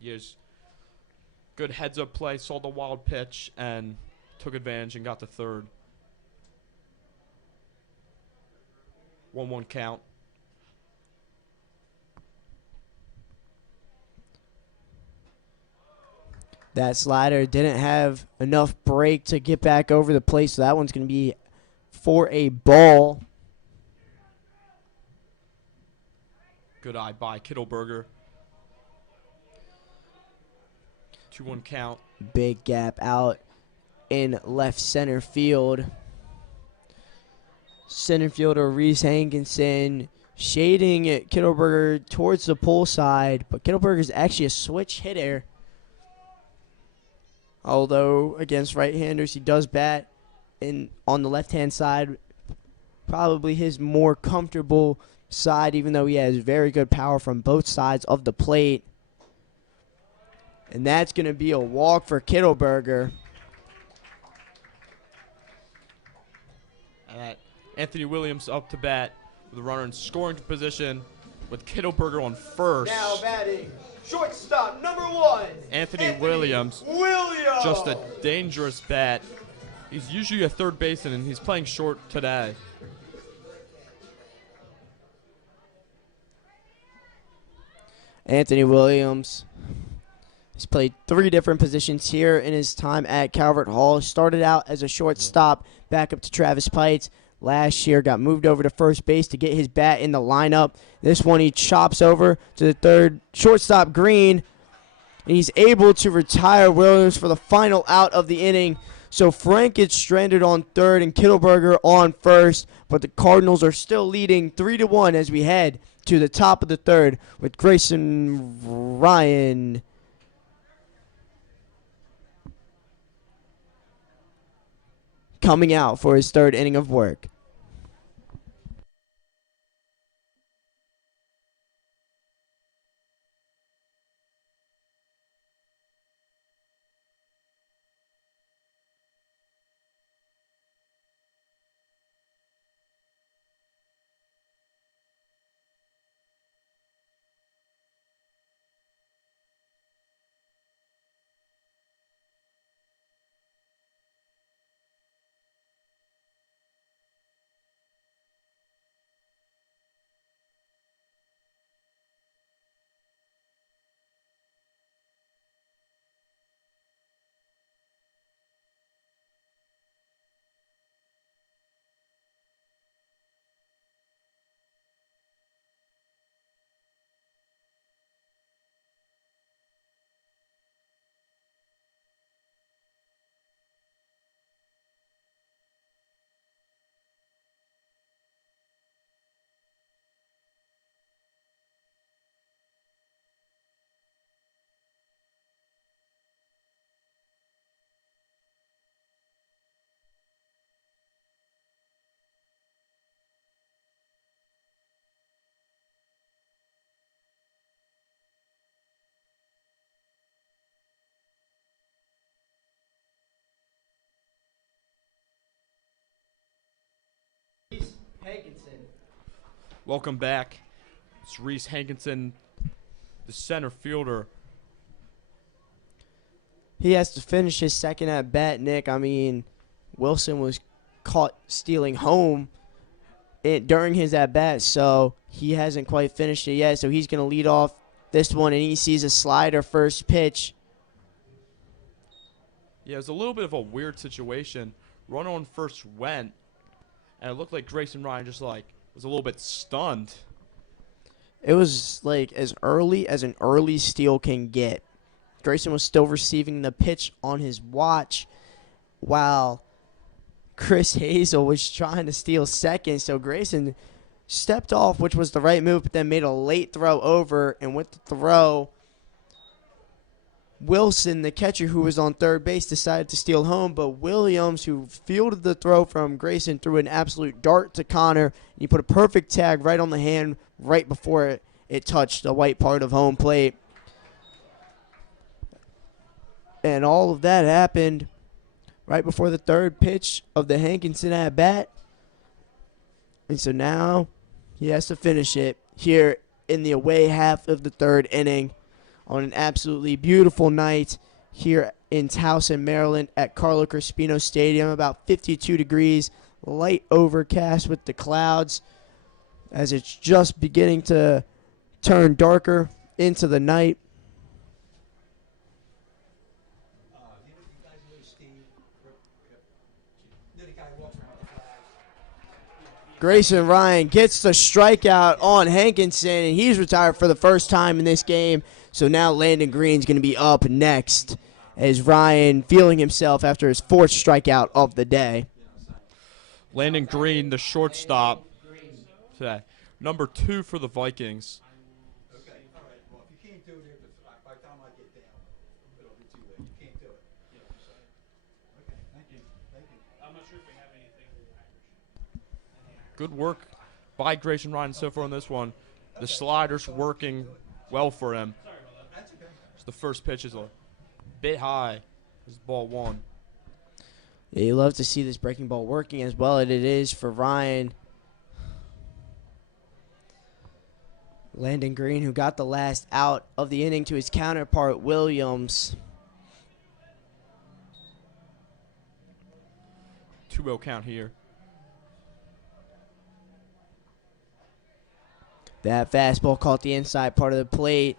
Yes. Good heads-up play, saw the wild pitch, and took advantage and got to third. 1-1 count. That slider didn't have enough break to get back over the plate, so that one's going to be for a ball. Good eye by Kittleberger. 2-1 count. Big gap out in left center field. Center fielder Reese Hankinson shading Kittleberger towards the pole side, but Kittleberger is actually a switch hitter. Although against right-handers, he does bat on the left-hand side probably his more comfortable side, even though he has very good power from both sides of the plate. And that's going to be a walk for Kittleberger. Anthony Williams up to bat with a runner in scoring position with Kittleberger on first. Now batting, shortstop number 1, Anthony Williams. Just a dangerous bat. He's usually a third baseman, and he's playing short today. Anthony Williams. He's played 3 different positions here in his time at Calvert Hall. Started out as a shortstop, back up to Travis Pites. Last year got moved over to first base to get his bat in the lineup. This one he chops over to the third shortstop Green. And he's able to retire Williams for the final out of the inning. So Frank gets stranded on third and Kittleberger on first. But the Cardinals are still leading 3-1 as we head to the top of the third with Grayson Ryan coming out for his third inning of work. Welcome back. It's Reese Hankinson, the center fielder. He has to finish his second at bat, Nick. I mean, Wilson was caught stealing home during his at bat, so he hasn't quite finished it yet. So he's going to lead off this one, and he sees a slider first pitch. Yeah, it was a little bit of a weird situation. Runner on first went, and it looked like Grayson Ryan just was a little bit stunned. It was like as early as an early steal can get. Grayson was still receiving the pitch on his watch while Chris Hazel was trying to steal second. So Grayson stepped off, which was the right move, but then made a late throw over. And with the throw, Wilson, the catcher who was on third base, decided to steal home. But Williams, who fielded the throw from Grayson, threw an absolute dart to Connor. And he put a perfect tag right on the hand right before it touched the white part of home plate. And all of that happened right before the third pitch of the Hankinson at bat. And so now he has to finish it here in the away half of the third inning on an absolutely beautiful night here in Towson, Maryland at Carlo Crispino Stadium. About 52 degrees, light overcast with the clouds as it's just beginning to turn darker into the night. Grayson Ryan gets the strikeout on Hankinson, and he's retired for the first time in this game. So now Landon Green's going to be up next as Ryan feeling himself after his fourth strikeout of the day. Landon Green, the shortstop today. Number 2 for the Vikings. Okay, all right. Well, if you can't do it, by the time I get down, it'll be too late. You can't do it. You know what I'm saying? Okay, thank you. Thank you. I'm not sure if we have anything in Irish. Good work by Grayson Ryan so far on this one. The slider's working well for him. So the first pitch is a bit high. This is ball one. Yeah, you love to see this breaking ball working as well as it is for Ryan. Landon Green, who got the last out of the inning to his counterpart, Williams. 2-0 count here. That fastball caught the inside part of the plate.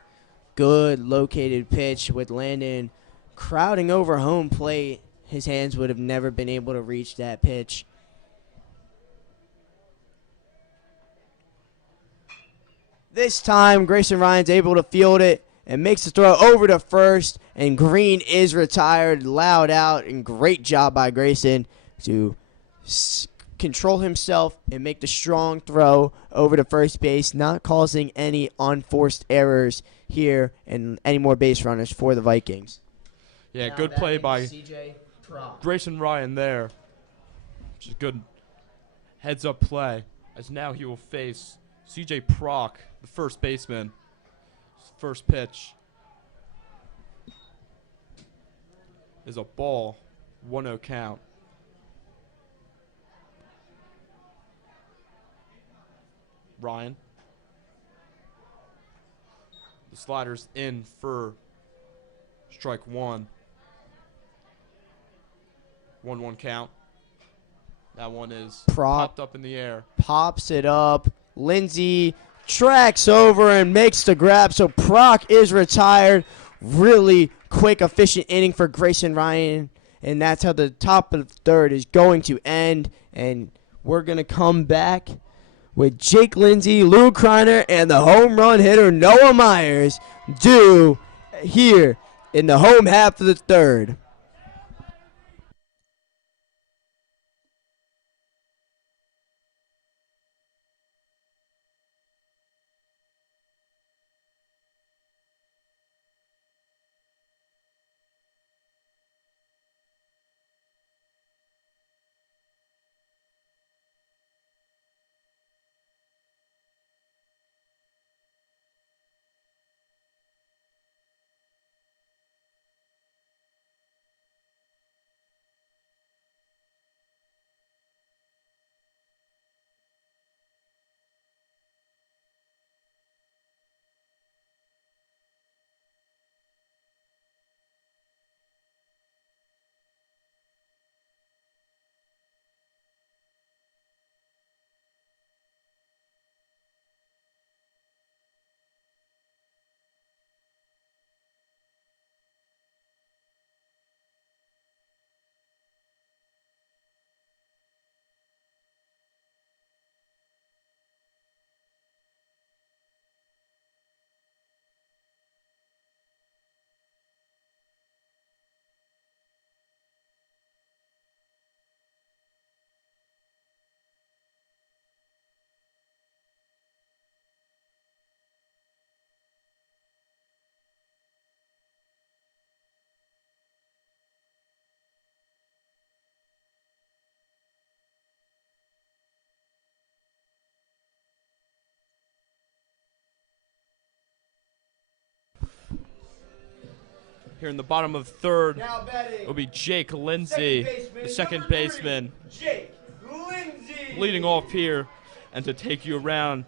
Good located pitch with Landon crowding over home plate. His hands would have never been able to reach that pitch. This time, Grayson Ryan's able to field it and makes the throw over to first, and Green is retired, loud out, and great job by Grayson to control himself and make the strong throw over to first base, not causing any unforced errors here and any more base runners for the Vikings. Yeah, Now good play by CJ Proc. Grayson Ryan there. Which is good heads-up play, as now he will face C.J. Proc, the first baseman. First pitch is a ball, 1-0 count. Ryan. The slider's in for strike one. 1-1 count. That one is popped up in the air. Pops it up. Lindsey tracks over and makes the grab. So Proc is retired. Really quick, efficient inning for Grayson Ryan. And that's how the top of the third is going to end. And we're going to come back with Jake Lindsey, Lou Kreiner, and the home run hitter Noah Myers due here in the home half of the third. Here in the bottom of third, it'll be Jake Lindsey, the second baseman, Jake Lindsey leading off here. And to take you around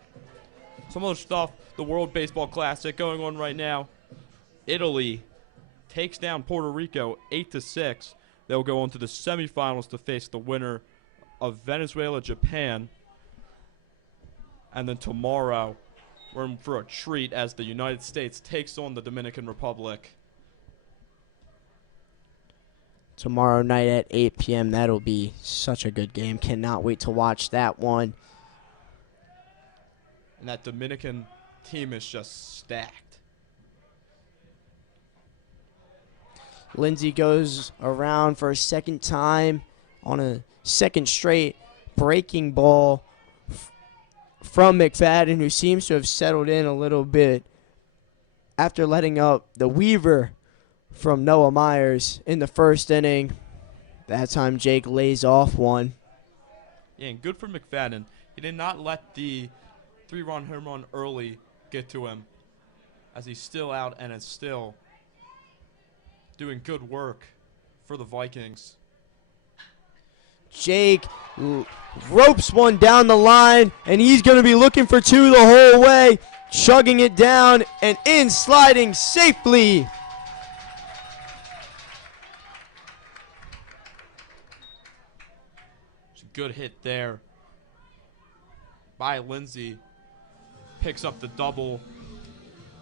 some other stuff, the World Baseball Classic going on right now. Italy takes down Puerto Rico 8-6. They'll go on to the semifinals to face the winner of Venezuela, Japan. And then tomorrow, we're in for a treat as the United States takes on the Dominican Republic. Tomorrow night at 8 p.m. That'll be such a good game. Cannot wait to watch that one. And that Dominican team is just stacked. Lindsey goes around for a second time on a second straight breaking ball from McFadden, who seems to have settled in a little bit after letting up the Weaver from Noah Myers in the first inning. That time Jake lays off one. Yeah, and good for McFadden. He did not let the 3-run home run early get to him, as he's still out and is still doing good work for the Vikings. Jake ropes one down the line, and he's going to be looking for two the whole way, chugging it down and in sliding safely. It's a good hit there by Lindsey. Picks up the double.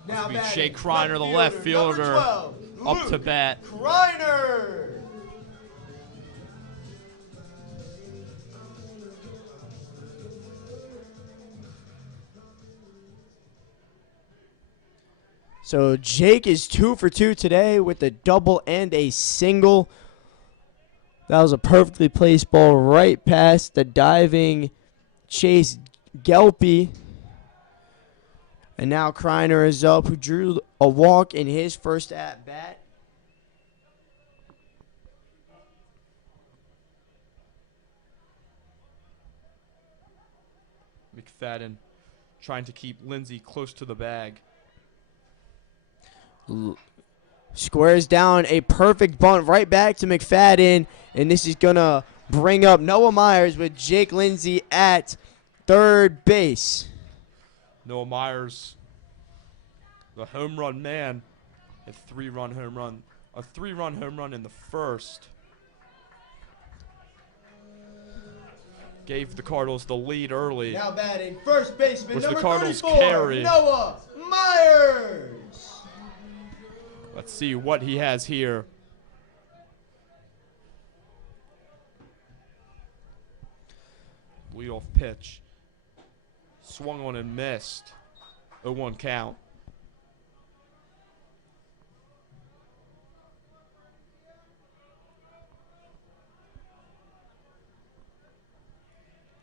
Now This will be Jake Kreiner, the left fielder, up to bat. Kreiner. So Jake is 2 for 2 today with a double and a single. That was a perfectly placed ball right past the diving Chase Gelpy. And now Kreiner is up, who drew a walk in his first at-bat. McFadden trying to keep Lindsey close to the bag. Squares down a perfect bunt right back to McFadden. And this is going to bring up Noah Myers with Jake Lindsey at third base. Noah Myers, the home run man, a 3-run home run. A 3-run home run in the first. Gave the Cardinals the lead early. Now batting first baseman, Which the number Cardinals 34, carry. Noah Myers. Let's see what he has here. Leadoff pitch. Swung on and missed. 0-1 count.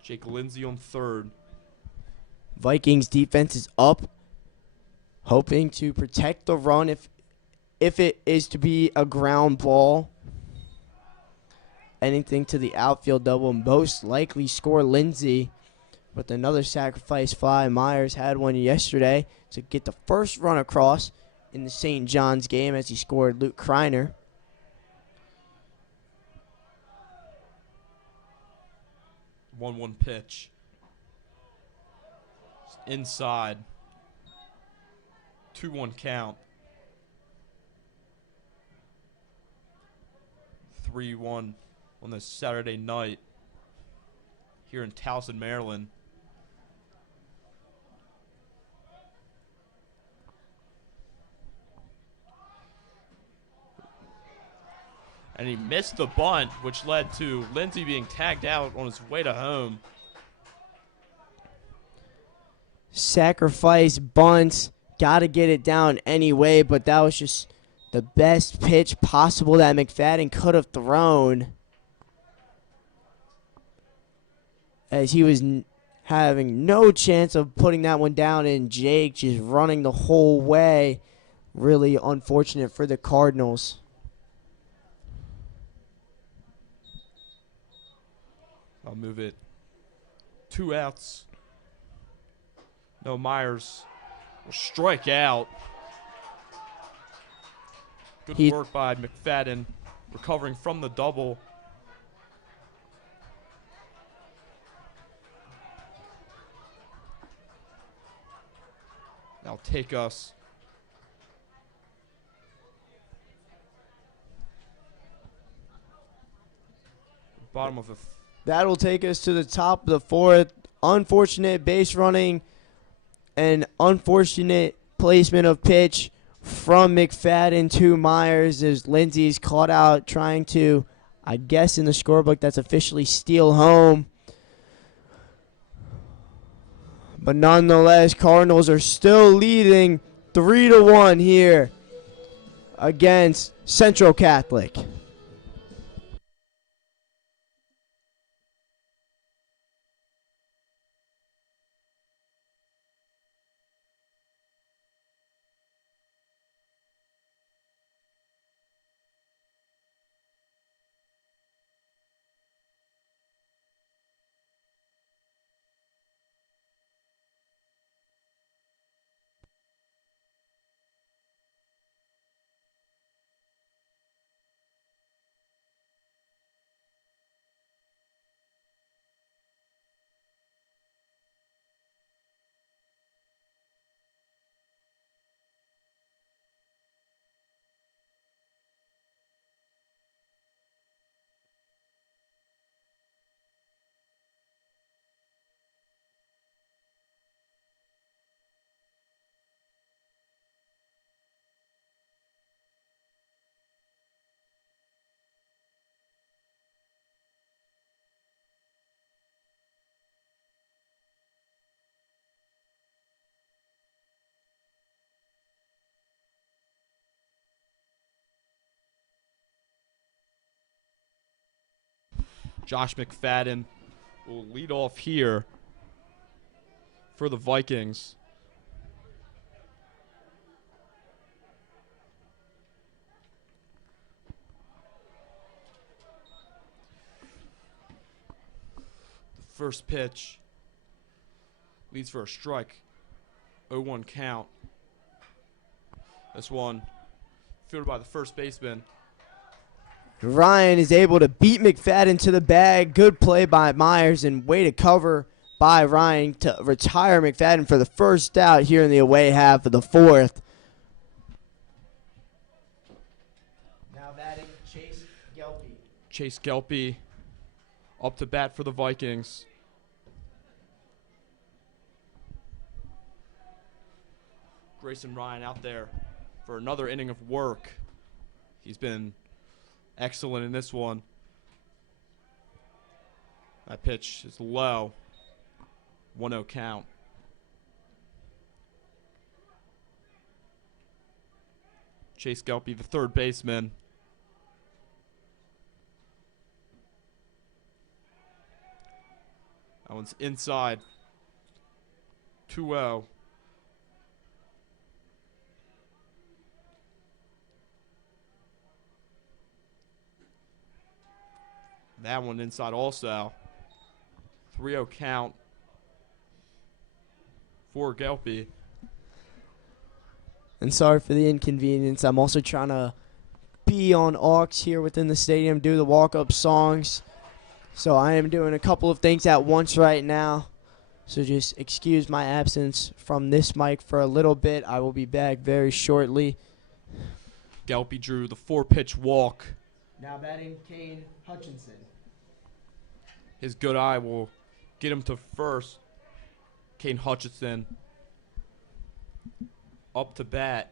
Jake Lindsey on third. Vikings defense is up, hoping to protect the run if it is to be a ground ball. Anything to the outfield double, most likely score Lindsey. With another sacrifice fly, Myers had one yesterday to get the first run across in the St. John's game as he scored Luke Kreiner. One pitch. Inside. 2-1 count. 3-1 on this Saturday night here in Towson, Maryland. And he missed the bunt, which led to Lindsey being tagged out on his way to home. Sacrifice bunts, got to get it down anyway, but that was just the best pitch possible that McFadden could have thrown, as he was having no chance of putting that one down, and Jake just running the whole way. Really unfortunate for the Cardinals. I'll move it. 2 outs. No, Myers will strike out. Good work by McFadden, recovering from the double. Now take us bottom of the That'll take us to the top of the fourth. Unfortunate base running and unfortunate placement of pitch from McFadden to Myers as Lindsey's caught out trying to, I guess in the scorebook, that's officially steal home. But nonetheless, Cardinals are still leading 3-1 here against Central Catholic. Josh McFadden will lead off here for the Vikings. The first pitch leads for a strike. 0-1 count. This one fielded by the first baseman. Ryan is able to beat McFadden to the bag. Good play by Myers and way to cover by Ryan to retire McFadden for the first out here in the away half of the fourth. Now batting Chase Gelpy. Chase Gelpy up to bat for the Vikings. Grayson Ryan out there for another inning of work. He's been excellent in this one. That pitch is low. 1-0 count. Chase Gelpy, the third baseman. That one's inside. 2-0. That one inside also. 3-0 count for Gelpy. And sorry for the inconvenience. I'm also trying to be on aux here within the stadium, do the walk-up songs. So I am doing a couple of things at once right now. So just excuse my absence from this mic for a little bit. I will be back very shortly. Gelpy drew the 4-pitch walk. Now batting Kane Hutchinson. His good eye will get him to first. Kane Hutchinson up to bat.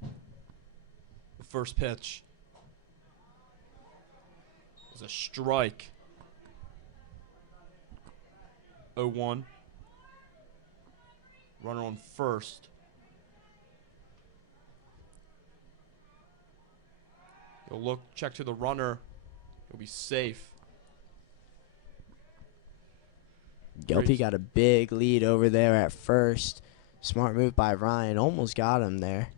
The first pitch is a strike. 0-1. Runner on first. He'll look, check to the runner. He'll be safe. Gelpy got a big lead over there at first. Smart move by Ryan. Almost got him there.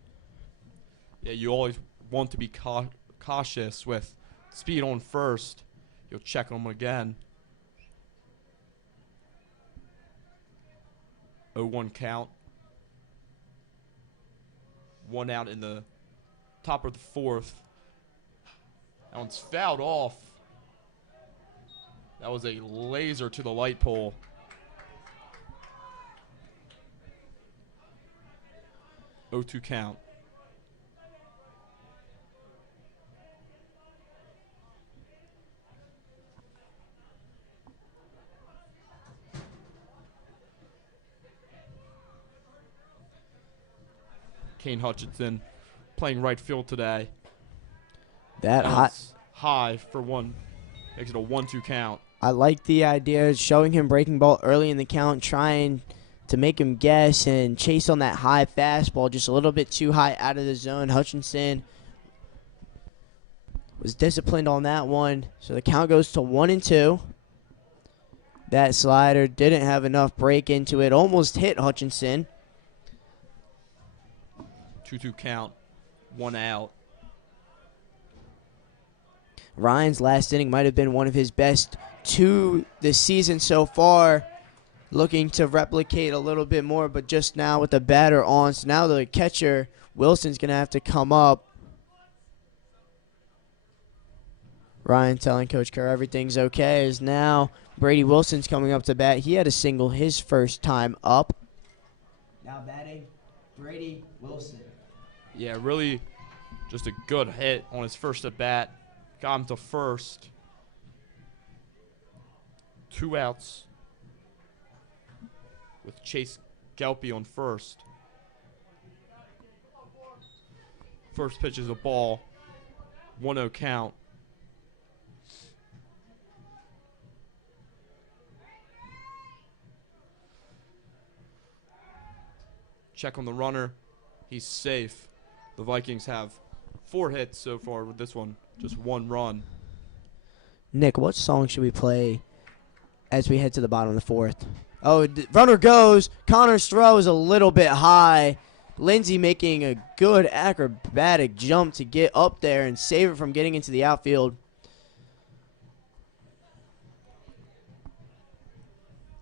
Yeah, you always want to be cautious with speed on first. You'll check him again. 0-1 count. 1 out in the top of the fourth. That one's fouled off. That was a laser to the light pole. 0-2 count. Kane Hutchinson playing right field today. That high for one. Makes it a 1-2 count. I like the idea of showing him breaking ball early in the count, trying to make him guess and chase on that high fastball, just a little bit too high out of the zone. Hutchinson was disciplined on that one, so the count goes to 1-2. That slider didn't have enough break into it, almost hit Hutchinson. 2-2 count, 1 out. Ryan's last inning might have been one of his best two this season so far. Looking to replicate a little bit more, but just now with the batter on. So now the catcher, Wilson's going to have to come up. Ryan telling Coach Kerr everything's okay, as now Brady Wilson's coming up to bat. He had a single his first time up. Now batting, Brady Wilson. Yeah, really just a good hit on his first at bat. Got him to first. 2 outs with Chase Gelpy on first. First pitch is a ball. 1-0 count. Check on the runner. He's safe. The Vikings have 4 hits so far with this one. Just 1 run. Nick, what song should we play as we head to the bottom of the fourth? Oh, runner goes. Connor's throw is a little bit high. Lindsey making a good acrobatic jump to get up there and save it from getting into the outfield.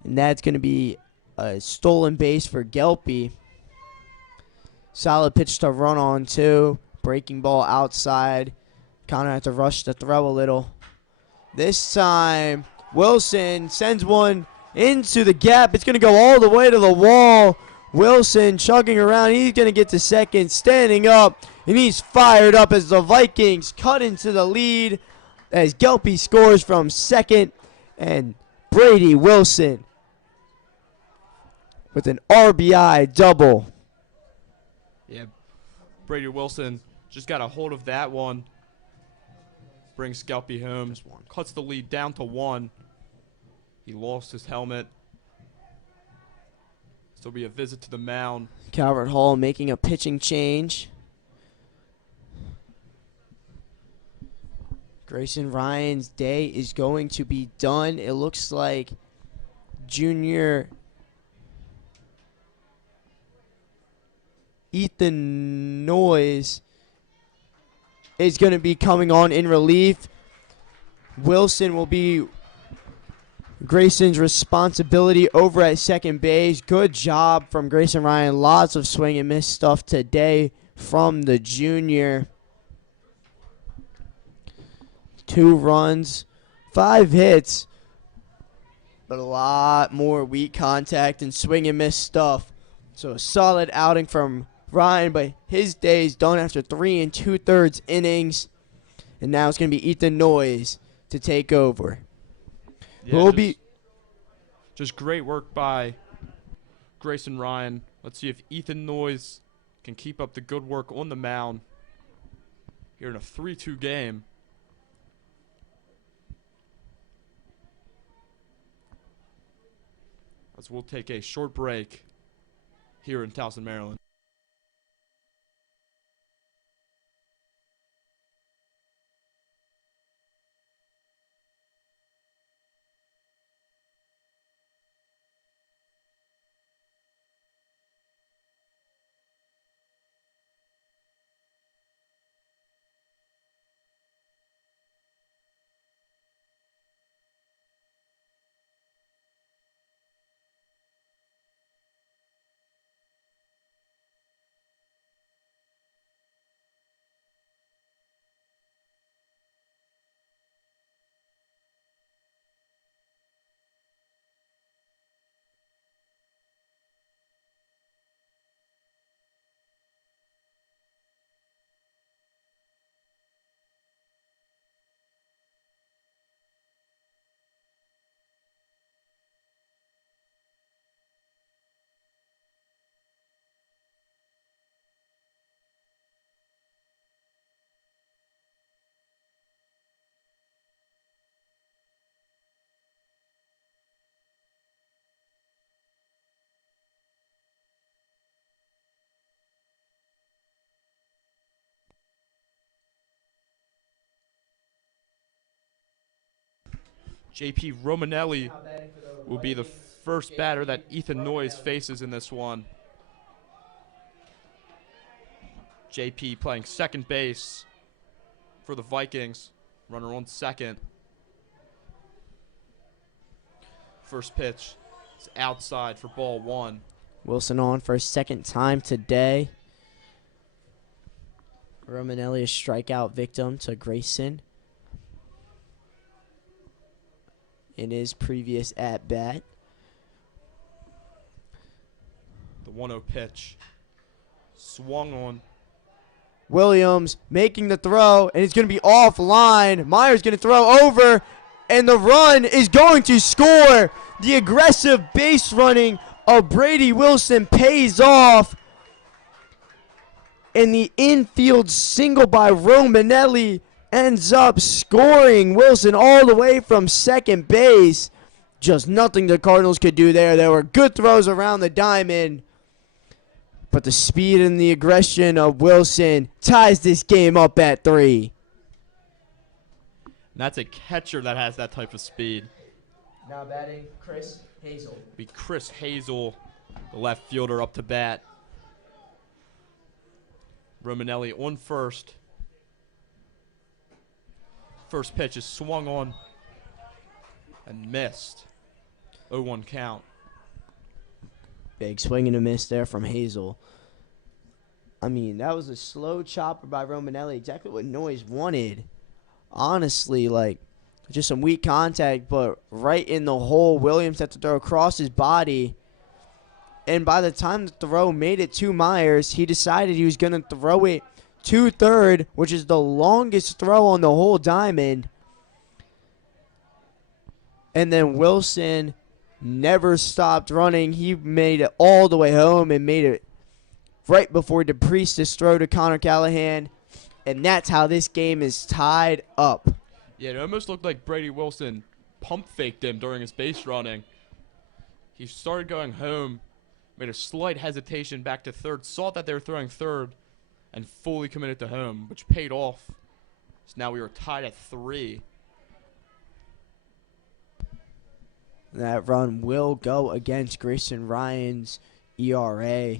And that's going to be a stolen base for Gelpy. Solid pitch to run on, too. Breaking ball outside. Connor had to rush the throw a little. This time, Wilson sends one into the gap. It's going to go all the way to the wall. Wilson chugging around. He's going to get to second, standing up, and he's fired up as the Vikings cut into the lead as Gelpy scores from second, and Brady Wilson with an RBI double. Yeah, Brady Wilson just got a hold of that one. Brings Gelpy home. Cuts the lead down to 1. He lost his helmet. So it'll be a visit to the mound. Calvert Hall making a pitching change. Grayson Ryan's day is going to be done. It looks like junior Ethan Noyes is going to be coming on in relief. Wilson will be Grayson's responsibility over at second base. Good job from Grayson Ryan. Lots of swing and miss stuff today from the junior. 2 runs, 5 hits, but a lot more weak contact and swing and miss stuff. So a solid outing from Ryan, but his day is done after 3 2/3 innings. And now it's going to be Ethan Noyes to take over. Yeah, just great work by Grayson Ryan. Let's see if Ethan Noyes can keep up the good work on the mound here in a 3-2 game. As we'll take a short break here in Towson, Maryland. JP Romanelli will be the first batter that Ethan Noyes faces in this one. JP playing second base for the Vikings. Runner on second. First pitch is outside for ball 1. Wilson on for a second time today. Romanelli, a strikeout victim to Grayson in his previous at-bat. The 1-0 pitch. Swung on. Williams making the throw, and it's going to be offline. Myers going to throw over, and the run is going to score. The aggressive base running of Brady Wilson pays off. And the infield single by Romanelli ends up scoring Wilson all the way from second base. Just nothing the Cardinals could do there. There were good throws around the diamond, but the speed and the aggression of Wilson ties this game up at 3. that's a catcher that has that type of speed. Now batting, Chris Hazel. Be Chris Hazel, the left fielder, up to bat. Romanelli on first. First pitch is swung on and missed. 0-1 count. Big swing and a miss there from Hazel. I mean, that was a slow chopper by Romanelli. Exactly what Noyes wanted. Honestly, like, just some weak contact, but right in the hole. Williams had to throw across his body. And by the time the throw made it to Myers, he decided he was going to throw it to third, which is the longest throw on the whole diamond. And then Wilson never stopped running. He made it all the way home and made it right before DePriest's throw to Connor Callahan. And that's how this game is tied up. Yeah, it almost looked like Brady Wilson pump faked him during his base running. He started going home, made a slight hesitation back to third, saw that they were throwing third, and fully committed to home, which paid off. So now we are tied at 3. That run will go against Grayson Ryan's ERA.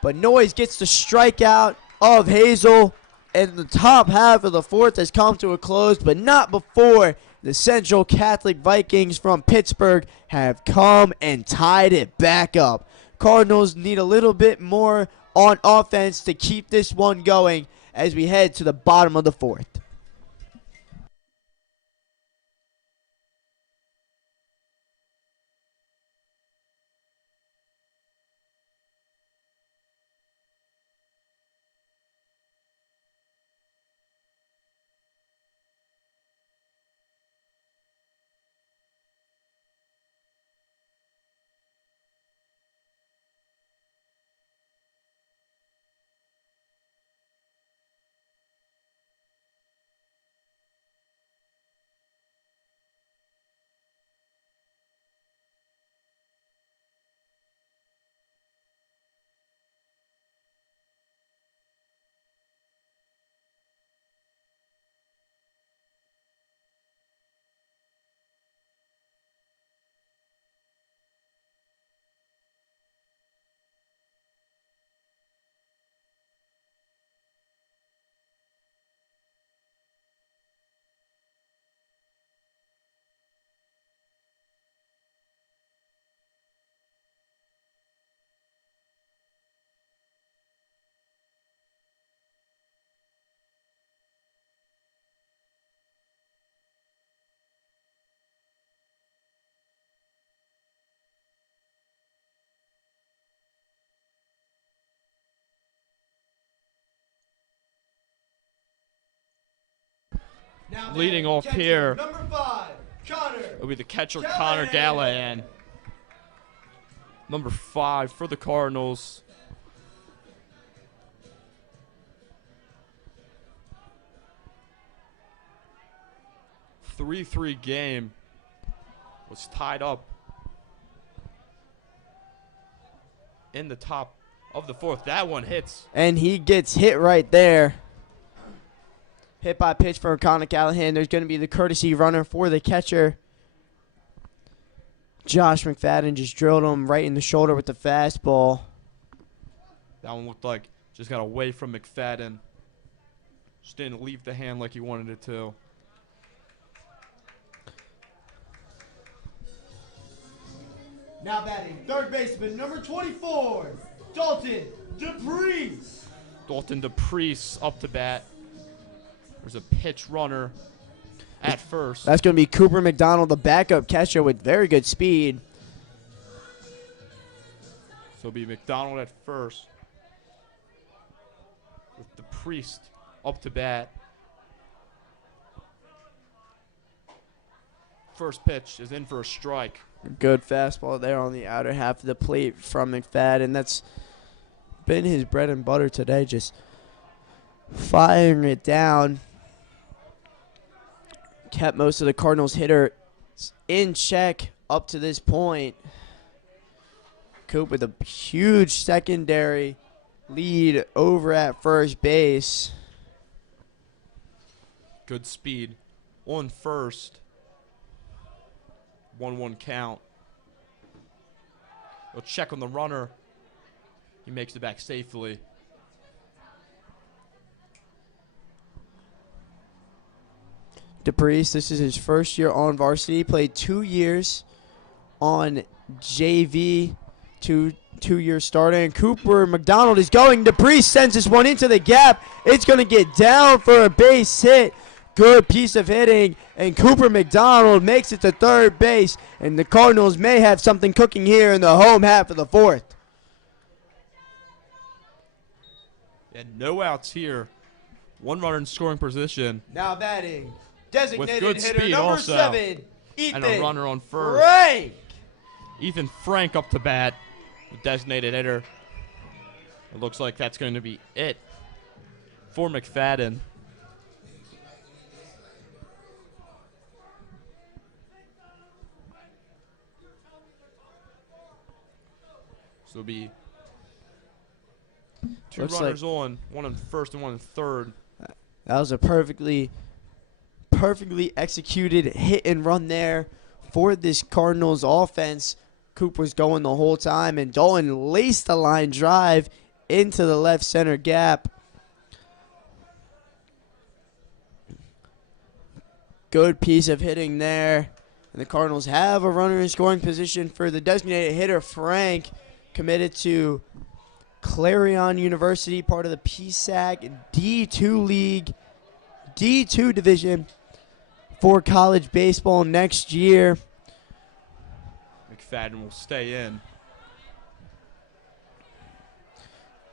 But Noyes gets the strikeout of Hazel, and the top half of the fourth has come to a close, but not before the Central Catholic Vikings from Pittsburgh have come and tied it back up. Cardinals need a little bit more on offense to keep this one going as we head to the bottom of the fourth. Leading off here Number 5, Connor. will be the catcher Connor Callahan. Number 5 for the Cardinals. A 3-3 game was tied up in the top of the fourth. That one hits. And he gets hit right there. Hit by pitch for Connor Callahan. There's going to be the courtesy runner for the catcher. Josh McFadden just drilled him right in the shoulder with the fastball. That one looked like just got away from McFadden. Just didn't leave the hand like he wanted it to. Now batting, third baseman, number 24, Dalton DePriest. Dalton DePriest up to bat. There's a pitch runner at first. That's going to be Cooper McDonald, the backup catcher with very good speed. So it'll be McDonald at first. With DePriest up to bat. First pitch is in for a strike. Good fastball there on the outer half of the plate from McFadden. That's been his bread and butter today, just firing it down. Kept most of the Cardinals hitters in check up to this point. Coop with a huge secondary lead over at first base. Good speed. On first. 1-1 count. He'll check on the runner. He makes it back safely. DePriest, this is his first year on varsity. Played 2 years on JV, two-year starter. And Cooper McDonald is going. DePriest sends this one into the gap. It's going to get down for a base hit. Good piece of hitting. And Cooper McDonald makes it to third base. And the Cardinals may have something cooking here in the home half of the fourth. And no outs here. One runner in scoring position. Now batting. Designated good hitter speed number also. 7, Ethan And a runner on first. Frank. Ethan Frank up to bat. The designated hitter. It looks like that's going to be it for McFadden. So it'll be two Looks runners on, one in first and one in third. That was a perfectly executed hit and run there for this Cardinals offense. Cooper's going the whole time, and Dalton laced the line drive into the left center gap. Good piece of hitting there. And the Cardinals have a runner in scoring position for the designated hitter, Frank, committed to Clarion University, part of the PSAC D2 League, D2 division for college baseball next year. McFadden will stay in.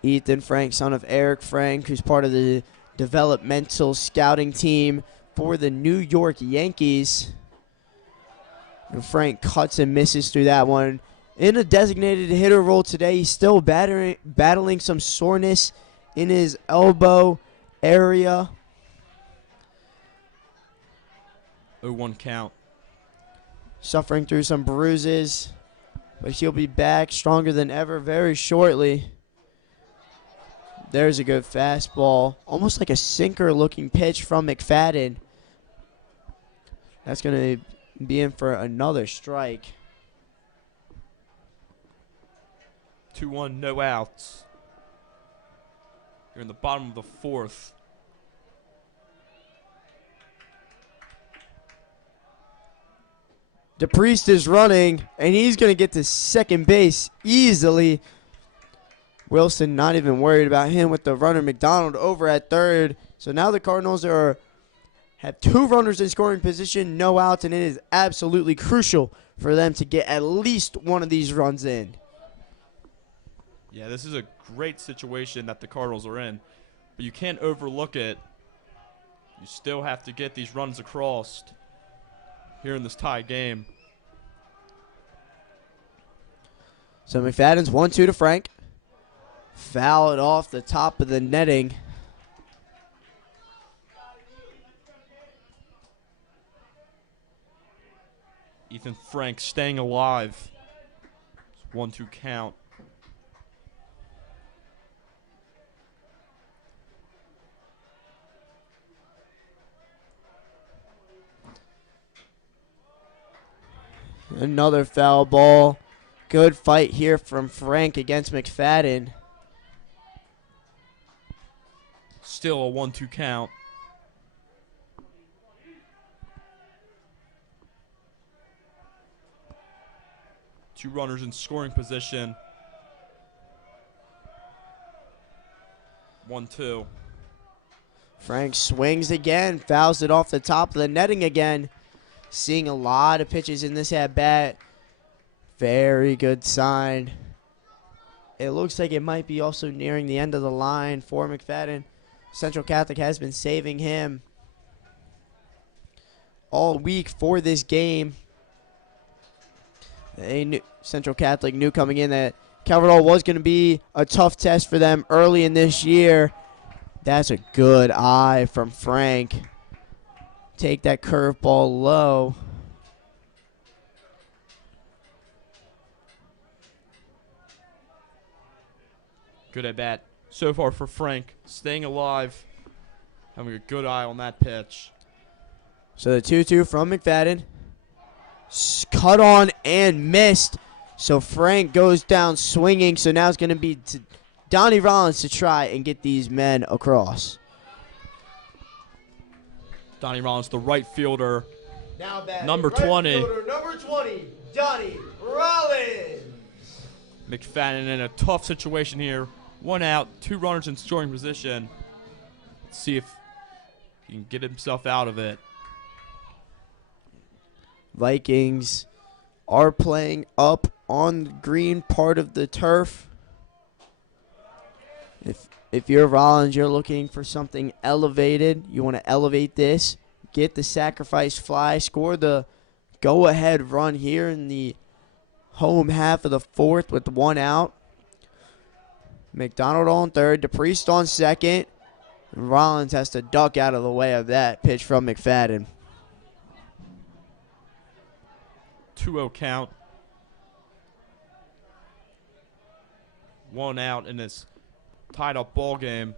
Ethan Frank, son of Eric Frank, who's part of the developmental scouting team for the New York Yankees. And Frank cuts and misses through that one. In a designated hitter role today, he's still battling some soreness in his elbow area. 0-1 count. Suffering through some bruises, but he'll be back stronger than ever very shortly. There's a good fastball, almost like a sinker-looking pitch from McFadden. That's going to be in for another strike. 2-1, no outs. You're in the bottom of the fourth. DePriest is running, and he's going to get to second base easily. Wilson not even worried about him with the runner McDonald over at third. So now the Cardinals have two runners in scoring position, no outs, and it is absolutely crucial for them to get at least one of these runs in. Yeah, this is a great situation that the Cardinals are in, but you can't overlook it. You still have to get these runs across here in this tie game. So McFadden's 1-2 to Frank. Foul it off the top of the netting. Ethan Frank staying alive. It's 1-2 count. Another foul ball. Good fight here from Frank against McFadden. Still a 1-2 count. Two runners in scoring position. 1-2. Frank swings again, fouls it off the top of the netting again. Seeing a lot of pitches in this at-bat. Very good sign. It looks like it might be also nearing the end of the line for McFadden. Central Catholic has been saving him all week for this game. Central Catholic knew coming in that Calvert Hall was going to be a tough test for them early in this year. That's a good eye from Frank. Take that curveball low. Good at bat so far for Frank. Staying alive. Having a good eye on that pitch. So the 2-2 from McFadden. Cut on and missed. So Frank goes down swinging. So now it's going to be Donnie Rollins to try and get these men across. Donnie Rollins, the right fielder. Now batting, Number right 20. fielder, number 20, Donnie Rollins. McFadden in a tough situation here. 1 out, 2 runners in scoring position. Let's see if he can get himself out of it. Vikings are playing up on the green part of the turf. If you're Rollins, you're looking for something elevated. You want to elevate this, get the sacrifice fly, score the go-ahead run here in the home half of the 4th with 1 out. McDonald on 3rd, DePriest on 2nd. And Rollins has to duck out of the way of that pitch from McFadden. 2-0 count. 1 out in this tied up ball game.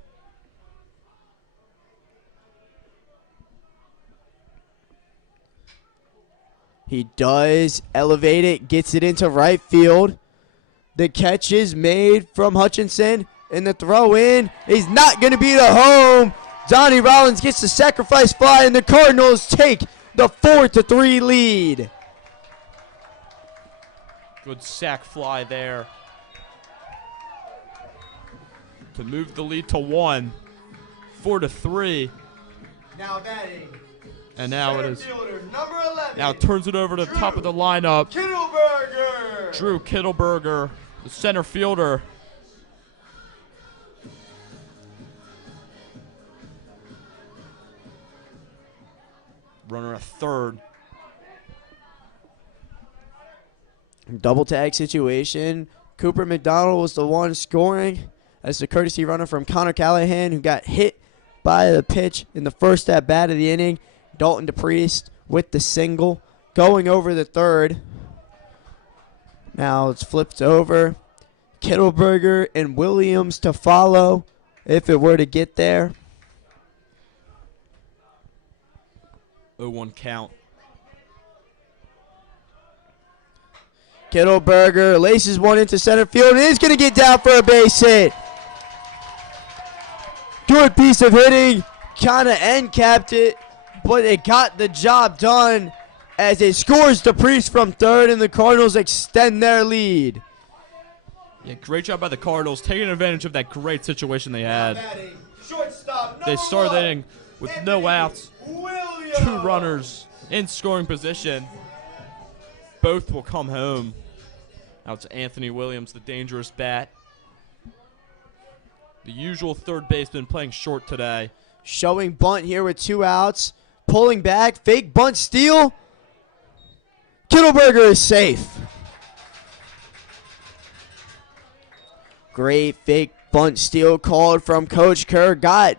He does elevate it, gets it into right field. The catch is made from Hutchinson, and the throw in is not going to be to home. Donnie Rollins gets the sacrifice fly, and the Cardinals take the 4-3 lead. Good sac fly there to move the lead to 1. 4-3. Now batting. And now it is. Fielder, number 11. Now turns it over to the top of the lineup. Kittleberger. Drew Kittleberger, the center fielder. Runner at 3rd. Double tag situation. Cooper McDonald was the one scoring as the courtesy runner from Connor Callahan, who got hit by the pitch in the first at bat of the inning. Dalton DePriest with the single going over the 3rd. Now it's flipped over. Kittleberger and Williams to follow if it were to get there. 0-1 count. Kittleberger laces one into center field and is going to get down for a base hit. Good piece of hitting. Kind of end capped it, but it got the job done as it scores DePriest from 3rd, and the Cardinals extend their lead. Yeah, great job by the Cardinals, taking advantage of that great situation they had. They started the inning with no outs, 2 runners in scoring position. Both will come home. Now it's Anthony Williams, the dangerous bat. The usual third baseman playing short today. Showing bunt here with 2 outs. Pulling back, fake bunt steal. Kittleberger is safe. Great fake bunt steal called from Coach Kerr. Got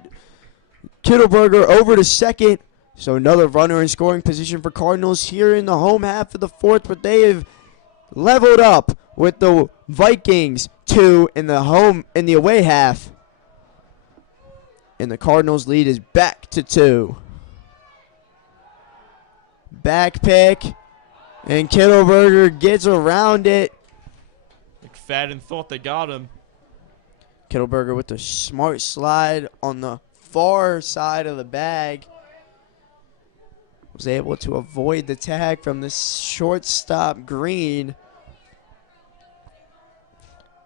Kittleberger over to 2nd. So another runner in scoring position for Cardinals here in the home half of the 4th, but they have leveled up with the Vikings 2 in the away half. And the Cardinals lead is back to 2. Back pick, and Kittleberger gets around it. McFadden thought they got him. Kittleberger with the smart slide on the far side of the bag. Was able to avoid the tag from the shortstop Green.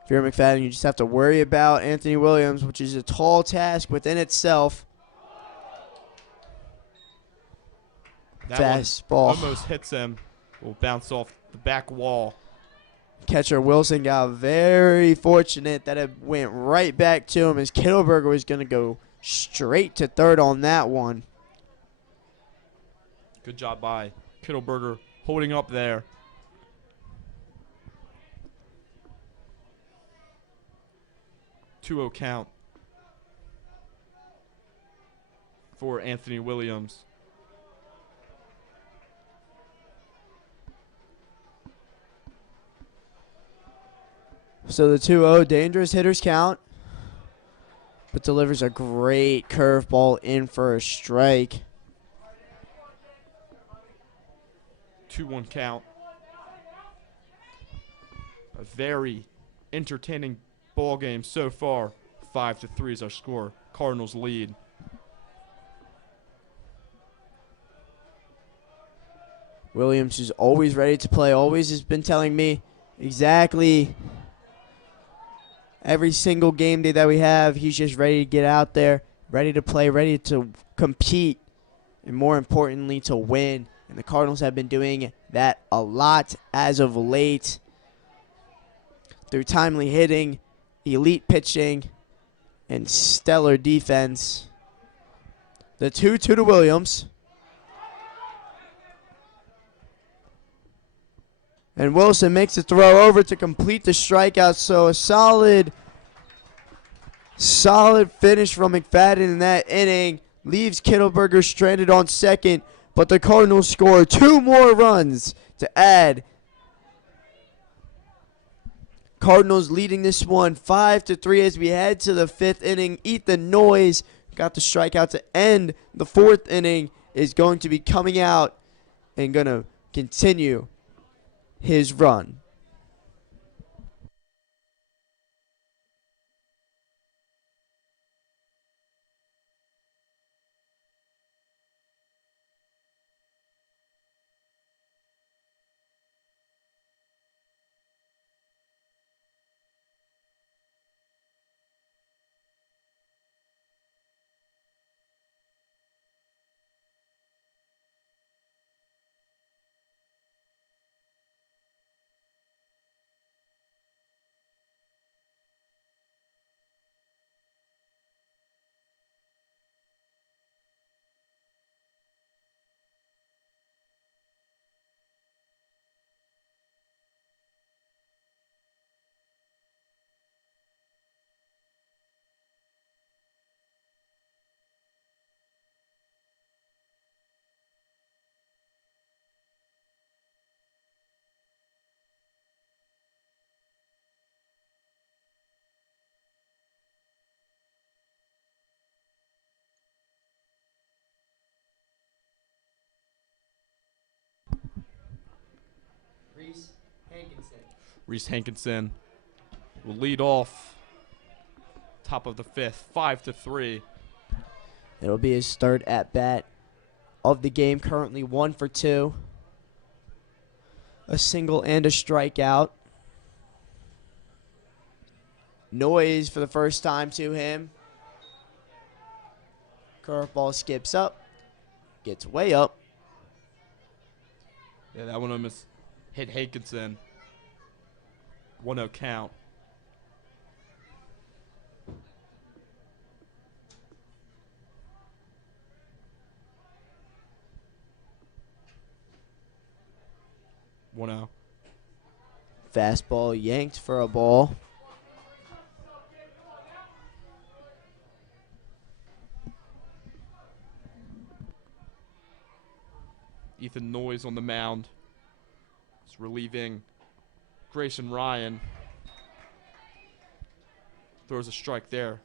If you're McFadden, you just have to worry about Anthony Williams, which is a tall task within itself. That Fastball. one almost hits him. Will bounce off the back wall. Catcher Wilson got very fortunate that it went right back to him as Kittleberger was going to go straight to 3rd on that one. Good job by Kittleberger holding up there. (2-0 count for Anthony Williams. So the 2-0 dangerous hitters count, but delivers a great curveball in for a strike. 2-1 count. A very entertaining ball game so far. 5-3 is our score. Cardinals lead. Williams is always ready to play, always has been telling me exactly every single game day that we have. He's just ready to get out there, ready to play, ready to compete, and more importantly, to win. And the Cardinals have been doing that a lot as of late through timely hitting, elite pitching, and stellar defense. The 2-2 to Williams. And Wilson makes the throw over to complete the strikeout. So a solid finish from McFadden in that inning. Leaves Kittleberger stranded on second. But the Cardinals score 2 more runs to add. Cardinals leading this one 5-3 as we head to the 5th inning. Ethan Noyes got the strikeout to end the 4th inning. Is going to be coming out and going to continue his run. Reese Hankinson will lead off. Top of the 5th, 5-3. It'll be his third at bat of the game. Currently 1 for 2. A single and a strikeout. Noise for the first time to him. Curveball skips up. Gets way up. Yeah, that one almost hit Hankinson. 1-0 count. Fastball yanked for a ball. Ethan Noyes on the mound. It's relieving Grayson Ryan. Throws a strike there.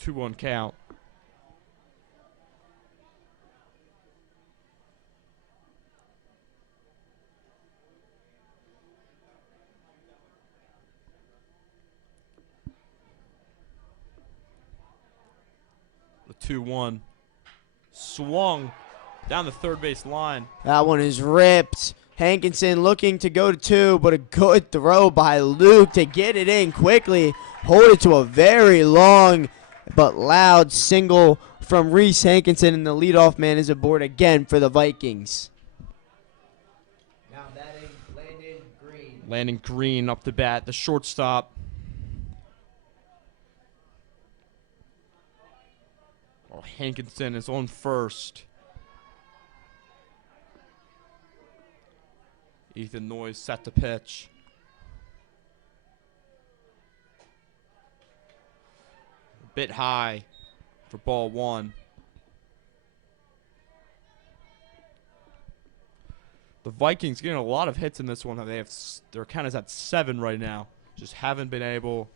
2-1 count. The 2-1. Swung down the third base line. That one is ripped. Hankinson looking to go to 2, but a good throw by Luke to get it in quickly. Hold it to a very long but loud single from Reese Hankinson, and the leadoff man is aboard again for the Vikings. Now batting Landon Green. Landon Green up to bat, the shortstop. Oh, Hankinson is on first. Ethan Noyes set to pitch. A bit high for ball 1. The Vikings getting a lot of hits in this one. Their count is at 7 right now. Just haven't been able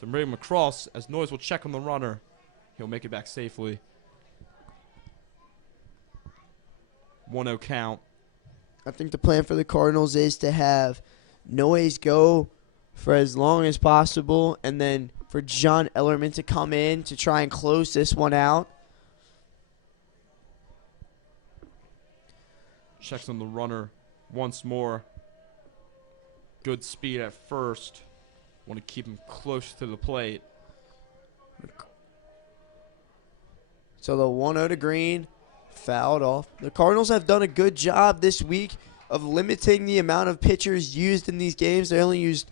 to bring him across, as Noyes will check on the runner. He'll make it back safely. 1-0 count. I think the plan for the Cardinals is to have Noyes go for as long as possible, and then for John Ellerman to come in to try and close this one out. Checks on the runner once more. Good speed at first. Want to keep him close to the plate. So the 1-0 to Green, fouled off. The Cardinals have done a good job this week of limiting the amount of pitchers used in these games. They only used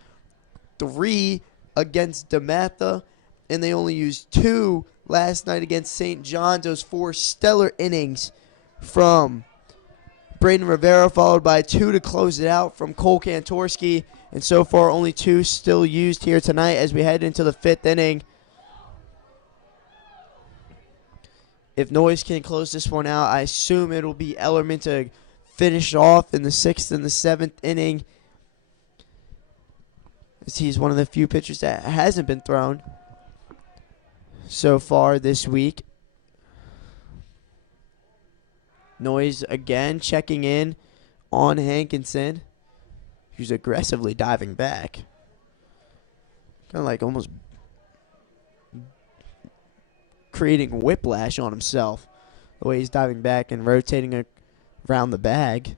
3 against DeMatha, and they only used 2 last night against St. John's. Those 4 stellar innings from Braden Rivera, followed by 2 to close it out from Cole Kantorski. And so far, only 2 still used here tonight as we head into the 5th inning. If Noyes can close this one out, I assume it'll be Ellerman to finish off in the 6th and the 7th inning, as he's one of the few pitchers that hasn't been thrown so far this week. Noyes again checking in on Hankinson, who's aggressively diving back. Kind of like almost creating whiplash on himself, the way he's diving back and rotating around the bag.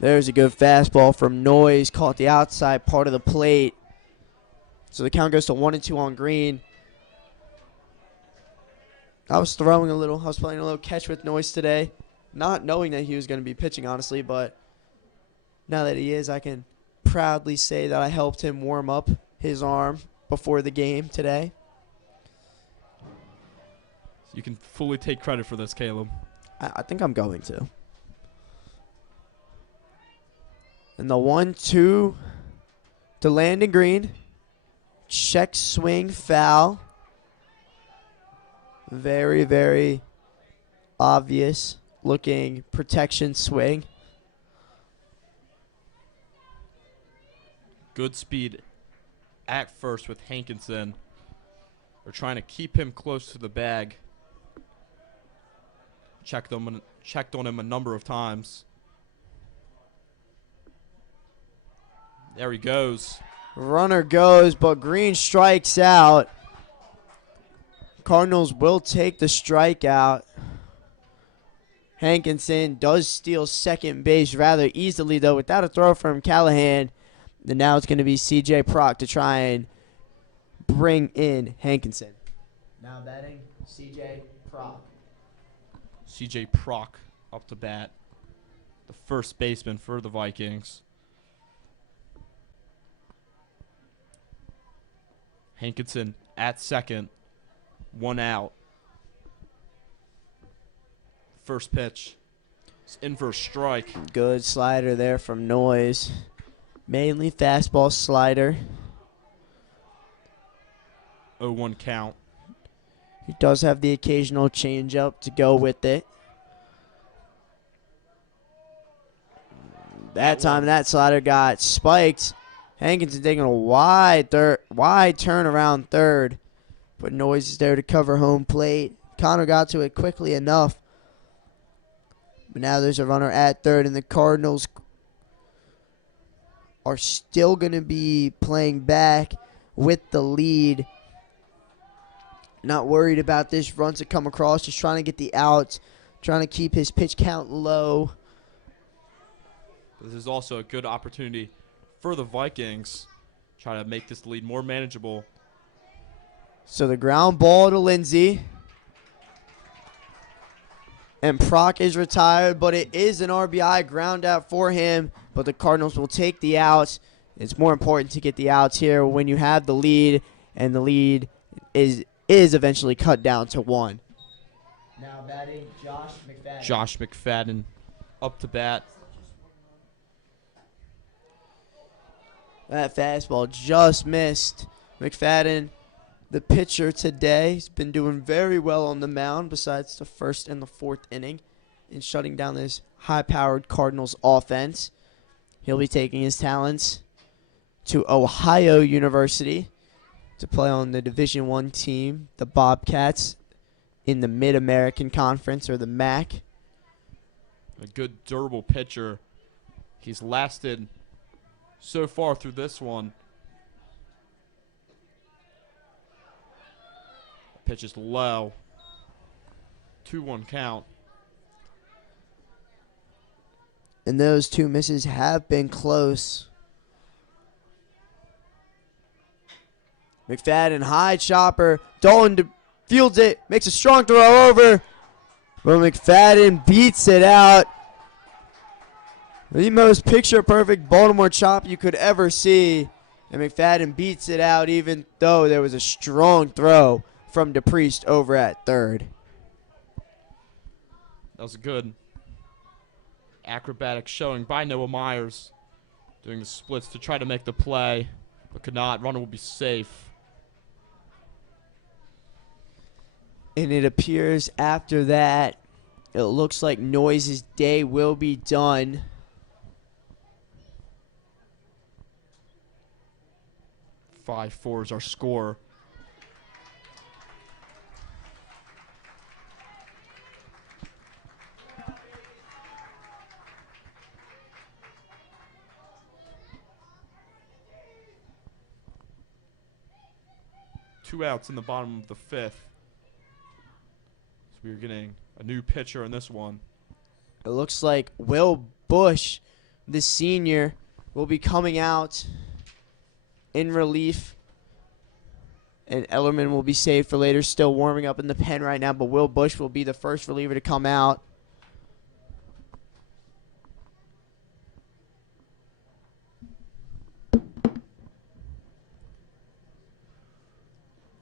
There's a good fastball from Noyes, caught the outside part of the plate. So the count goes to 1-2 on Green. I was playing a little catch with Noyes today, not knowing that he was going to be pitching, honestly, but now that he is, I can proudly say that I helped him warm up his arm before the game today. You can fully take credit for this, Caleb. I think I'm going to. And the 1-2 to Landon Green. Check swing foul. Very, very obvious looking protection swing. Good speed at first with Hankinson. We're trying to keep him close to the bag. Checked on him a number of times. There he goes. Runner goes, but Green strikes out. Cardinals will take the strikeout. Hankinson does steal second base rather easily, though, without a throw from Callahan. And now it's going to be C.J. Prock to try and bring in Hankinson. Now batting, C.J. Prock. C.J. Prock up to bat. The first baseman for the Vikings. Hankinson at second. 1 out. First pitch. It's in for a strike. Good slider there from Noyes. Mainly fastball slider. 0-1 count. He does have the occasional changeup to go with it. That time that slider got spiked. Hankinson taking a wide turn around third. But Noyes is there to cover home plate. Connor got to it quickly enough. But now there's a runner at third, and the Cardinals are still going to be playing back with the lead. Not worried about this run to come across, just trying to get the out, trying to keep his pitch count low. This is also a good opportunity for the Vikings. Try to make this lead more manageable. So the ground ball to Lindsey. And Prock is retired, but it is an RBI ground out for him. But the Cardinals will take the outs. It's more important to get the outs here when you have the lead, and the lead is eventually cut down to 1. Now batting, Josh McFadden. Josh McFadden up to bat. That fastball just missed. McFadden, the pitcher today, has been doing very well on the mound besides the 1st and the 4th inning in shutting down this high-powered Cardinals offense. He'll be taking his talents to Ohio University to play on the Division I team, the Bobcats, in the Mid-American Conference, or the MAC. A good durable pitcher. He's lasted so far through this one. Pitch is low. 2-1 count. And those two misses have been close. McFadden, high chopper. Dalton fields it, makes a strong throw over. But McFadden beats it out. The most picture-perfect Baltimore chop you could ever see. And McFadden beats it out even though there was a strong throw from DePriest over at third. That was a good acrobatic showing by Noah Myers. Doing the splits to try to make the play, but could not. Runner will be safe. And it appears after that, it looks like Noise's day will be done. Five 4 is our score. Two outs in the bottom of the fifth. So we're getting a new pitcher in this one. It looks like Will Bush, the senior, will be coming out in relief. And Ellerman will be saved for later, still warming up in the pen right now. But Will Bush will be the first reliever to come out.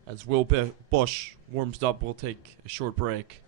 As Will Bush warms up, we'll take a short break.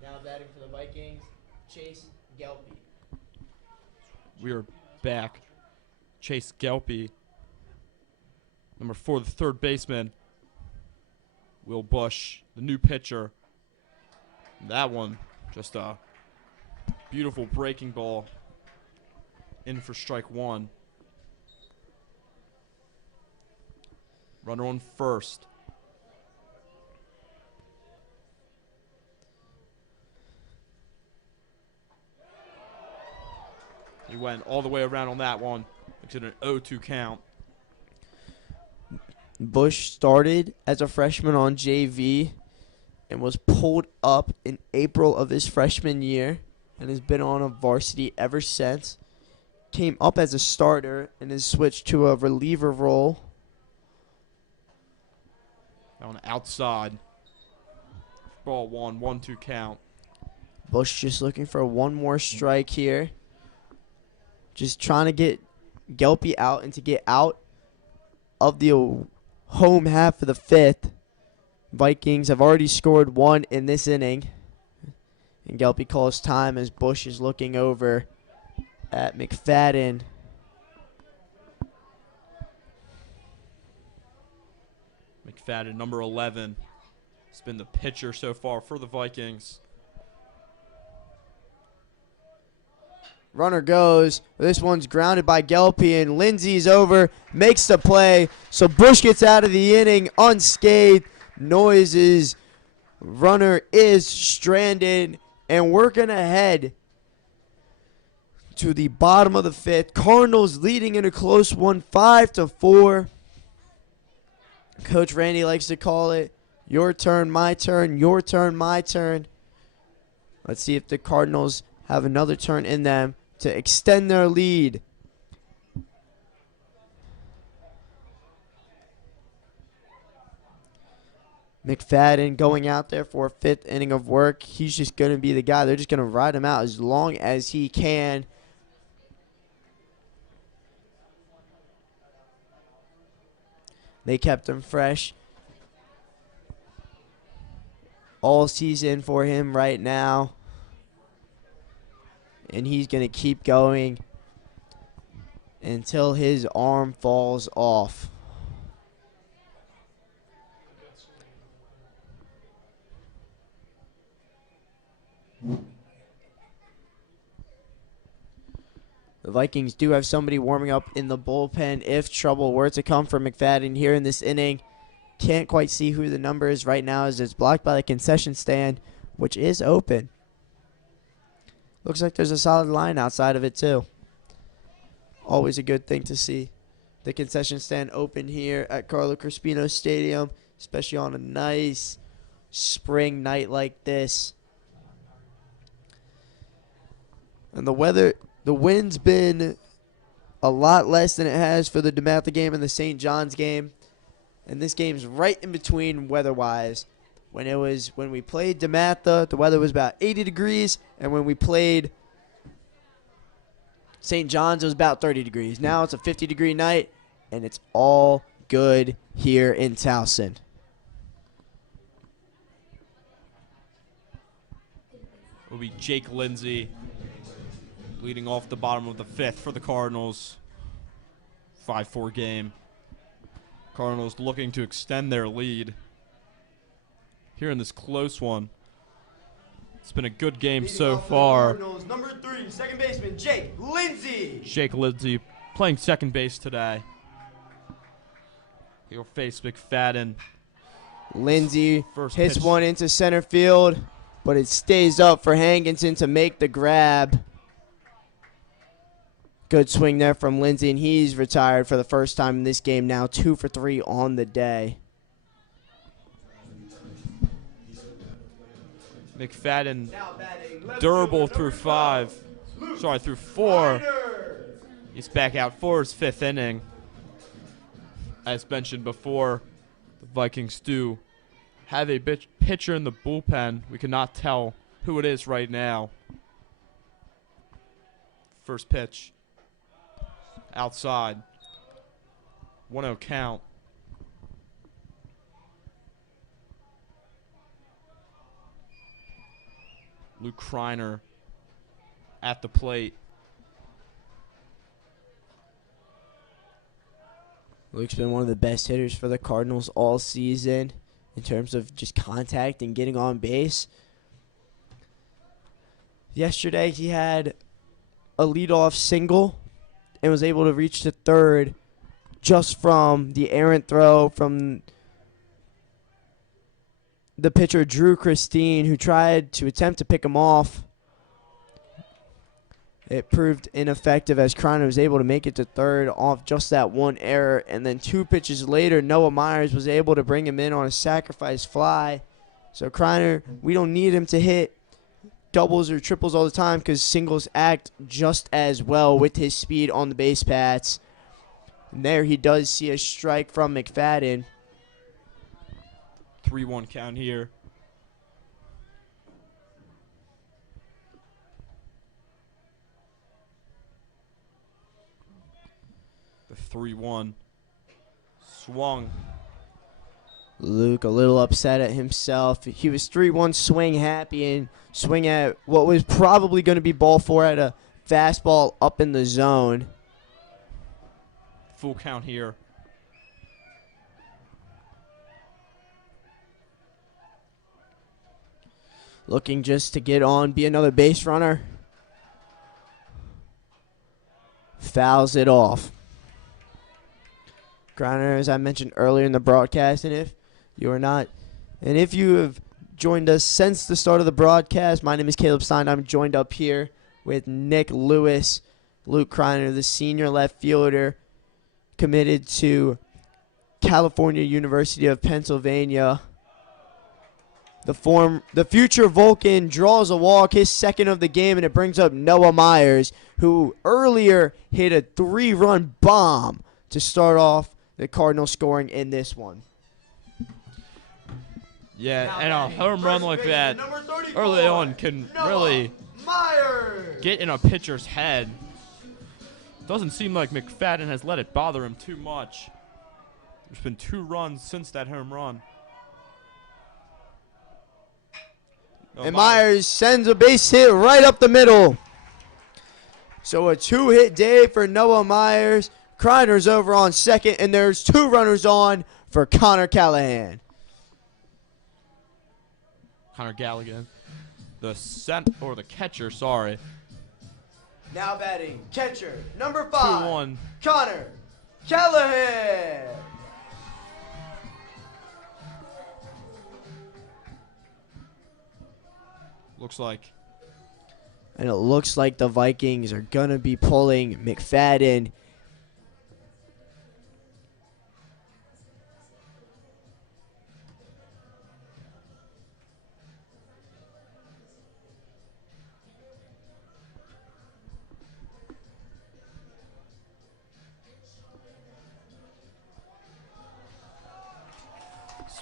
Now batting for the Vikings, Chase Gelpy. We are back. Chase Gelpy, number 4, the third baseman. Will Bush, the new pitcher. That one, just a beautiful breaking ball in for strike one. Runner on first. He went all the way around on that one. Makes it an 0-2 count. Bush started as a freshman on JV and was pulled up in April of his freshman year and has been on a varsity ever since. Came up as a starter and has switched to a reliever role. That one outside. Ball 1-2 count. Bush just looking for one more strike here. Just trying to get Gelpy out and to get out of the home half of the fifth. Vikings have already scored one in this inning. And Gelpy calls time as Bush is looking over at McFadden. McFadden, number 11, has been the pitcher so far for the Vikings. Runner goes. This one's grounded by Gelpy, and Lindsey's over, makes the play. So Bush gets out of the inning unscathed. Noises. Runner is stranded, and we're going to head to the bottom of the fifth. Cardinals leading in a close one, 5-4. Coach Randy likes to call it your turn, my turn, your turn, my turn. Let's see if the Cardinals have another turn in them to extend their lead. McFadden going out there for a fifth inning of work. He's just going to be the guy. They're just going to ride him out as long as he can. They kept him fresh all season for him right now. And he's going to keep going until his arm falls off. The Vikings do have somebody warming up in the bullpen if trouble were to come for McFadden here in this inning. Can't quite see who the number is right now as it's blocked by the concession stand, which is open. Looks like there's a solid line outside of it too. Always a good thing to see. The concession stand open here at Carlo Crispino Stadium, especially on a nice spring night like this. And the wind's been a lot less than it has for the DeMatha game and the St. John's game. And this game's right in between weather-wise. When we played DeMatha, the weather was about 80 degrees, and when we played St. John's, it was about 30 degrees. Now it's a 50-degree night, and it's all good here in Towson. It will be Jake Lindsey leading off the bottom of the fifth for the Cardinals. 5-4 game. Cardinals looking to extend their lead here in this close one. It's been a good game so far. Cardinals, number 3, second baseman Jake Lindsey. Jake Lindsey playing second base today. He'll face McFadden. Lindsey First hits pitch. one into center field, but it stays up for Hankinson to make the grab. Good swing there from Lindsey, and he's retired for the first time in this game now, 2 for 3 on the day. McFadden durable through 4. He's back out for his 5th inning. As mentioned before, the Vikings do have a pitcher in the bullpen. We cannot tell who it is right now. First pitch. Outside. 1-0 count. Luke Kreiner at the plate. Luke's been one of the best hitters for the Cardinals all season in terms of just contact and getting on base. Yesterday he had a leadoff single and was able to reach to third just from the errant throw from the pitcher Drew Christine, who tried to attempt to pick him off. It proved ineffective as Kreiner was able to make it to third off just that one error. And then 2 pitches later, Noah Myers was able to bring him in on a sacrifice fly. So Kreiner, we don't need him to hit doubles or triples all the time because singles act just as well with his speed on the base paths. And there he does see a strike from McFadden. 3-1 count here. The 3-1 swung. Luke a little upset at himself. He was 3-1 swing happy and swing at what was probably going to be ball 4 at a fastball up in the zone. Full count here. looking just to get on, be another base runner. Fouls it off. Griner, as I mentioned earlier in the broadcast, and if you have joined us since the start of the broadcast, my name is Caleb Stein. I'm joined up here with Nick Lewis, Luke Griner, the senior left fielder, committed to California University of Pennsylvania. The future Vulcan draws a walk, his second of the game, and it brings up Noah Myers, who earlier hit a 3-run bomb to start off the Cardinals scoring in this one. Yeah, and a home run like that early on can really get in a pitcher's head. Doesn't seem like McFadden has let it bother him too much. There's been 2 runs since that home run. And Myers sends a base hit right up the middle. So a 2-hit day for Noah Myers. Kriner's over on second, and there's 2 runners on for Connor Callahan. Connor Galligan, the catcher, sorry. Now batting, catcher, number 5, 2-1. Connor Callahan. Looks like. And it looks like the Vikings are going to be pulling McFadden.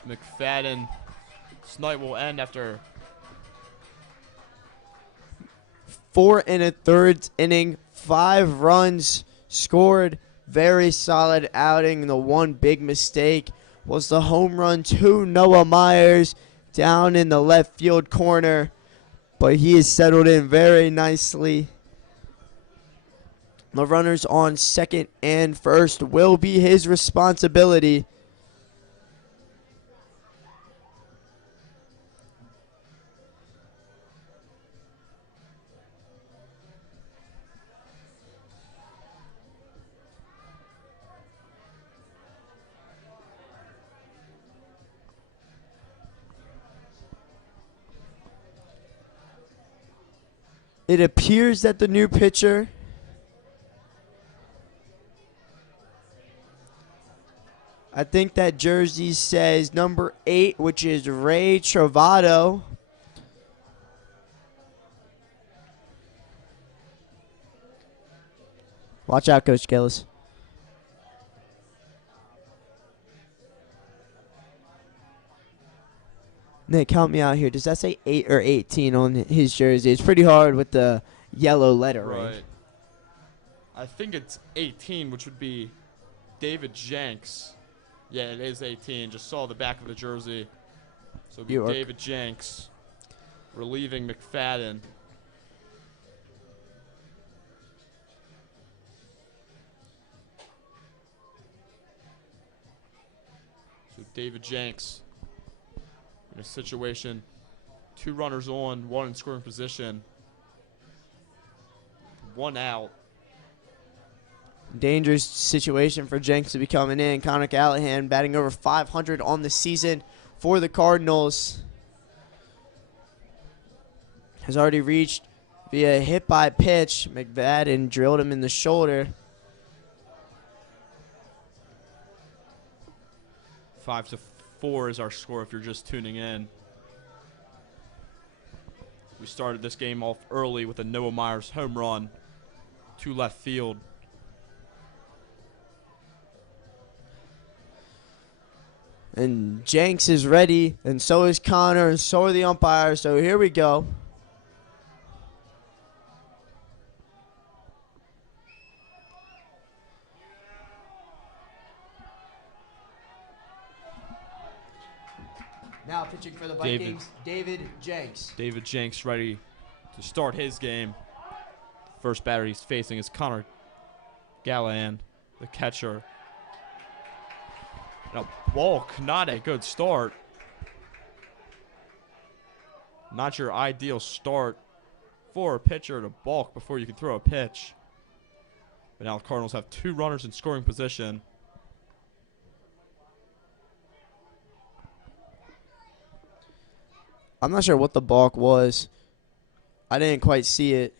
McFadden. This night will end after 4 1/3 inning, 5 runs scored. Very solid outing. The one big mistake was the home run to Noah Myers down in the left field corner. But he is settled in very nicely. The runners on second and first will be his responsibility. It appears that the new pitcher I think that jersey says number 8, which is Ray Travado. Watch out, Coach Gillis. Nick, help me out here. Does that say 8 or 18 on his jersey? It's pretty hard with the yellow lettering. Right. I think it's 18, which would be David Jenks. Yeah, it is 18. Just saw the back of the jersey. So it'd be David Jenks relieving McFadden. So David Jenks in a situation, 2 runners on, 1 in scoring position, 1 out. Dangerous situation for Jenks to be coming in. Connor Callahan batting over 500 on the season for the Cardinals. Has already reached via hit by pitch. McFadden drilled him in the shoulder. 5-4 is our score if you're just tuning in. We started this game off early with a Noah Myers home run to left field. And Jenks is ready, and so is Connor, and so are the umpires. So here we go. Now pitching for the Vikings, David Jenks. David Jenks ready to start his game. First batter he's facing is Connor Callahan, the catcher. And a walk, not a good start. Not your ideal start for a pitcher to balk before you can throw a pitch. But now the Cardinals have 2 runners in scoring position. I'm not sure what the balk was. I didn't quite see it.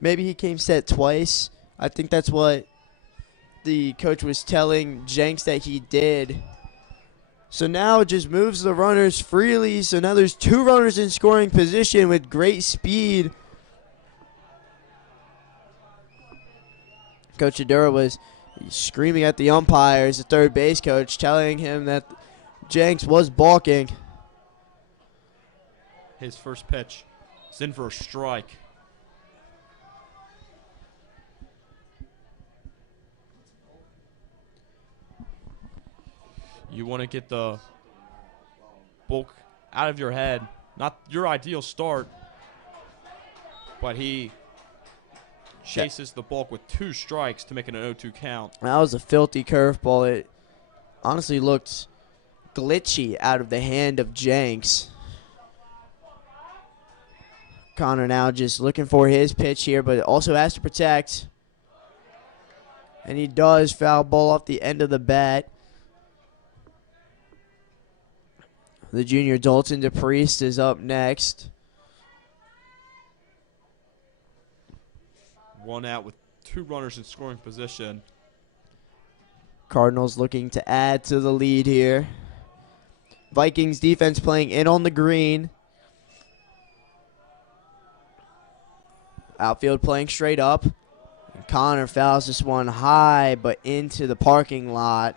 Maybe he came set twice. I think that's what the coach was telling Jenks that he did. So now it just moves the runners freely. So now there's 2 runners in scoring position with great speed. Coach Adura was screaming at the umpires, the third base coach, telling him that Jenks was balking. His first pitch is in for a strike. You want to get the bulk out of your head. Not your ideal start, but he chases the bulk with 2 strikes to make it an 0-2 count. That was a filthy curveball. It honestly looked glitchy out of the hand of Jenks. Connor now just looking for his pitch here, but also has to protect. And he does. Foul ball off the end of the bat. The junior Dalton DePriest is up next. 1 out with 2 runners in scoring position. Cardinals looking to add to the lead here. Vikings defense playing in on the green. Outfield playing straight up. And Connor fouls this one high, but into the parking lot.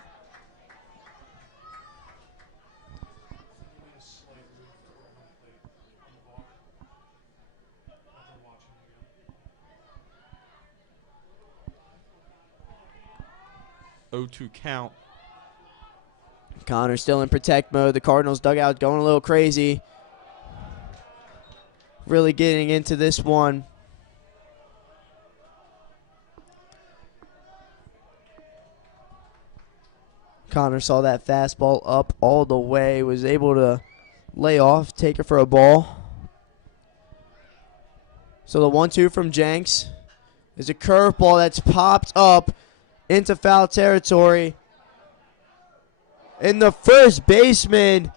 (0-2) count. Connor still in protect mode. The Cardinals dugout going a little crazy. Really getting into this one. Connor saw that fastball up all the way, was able to lay off, take it for a ball. So the 1-2 from Jenks is a curveball that's popped up into foul territory. And the first baseman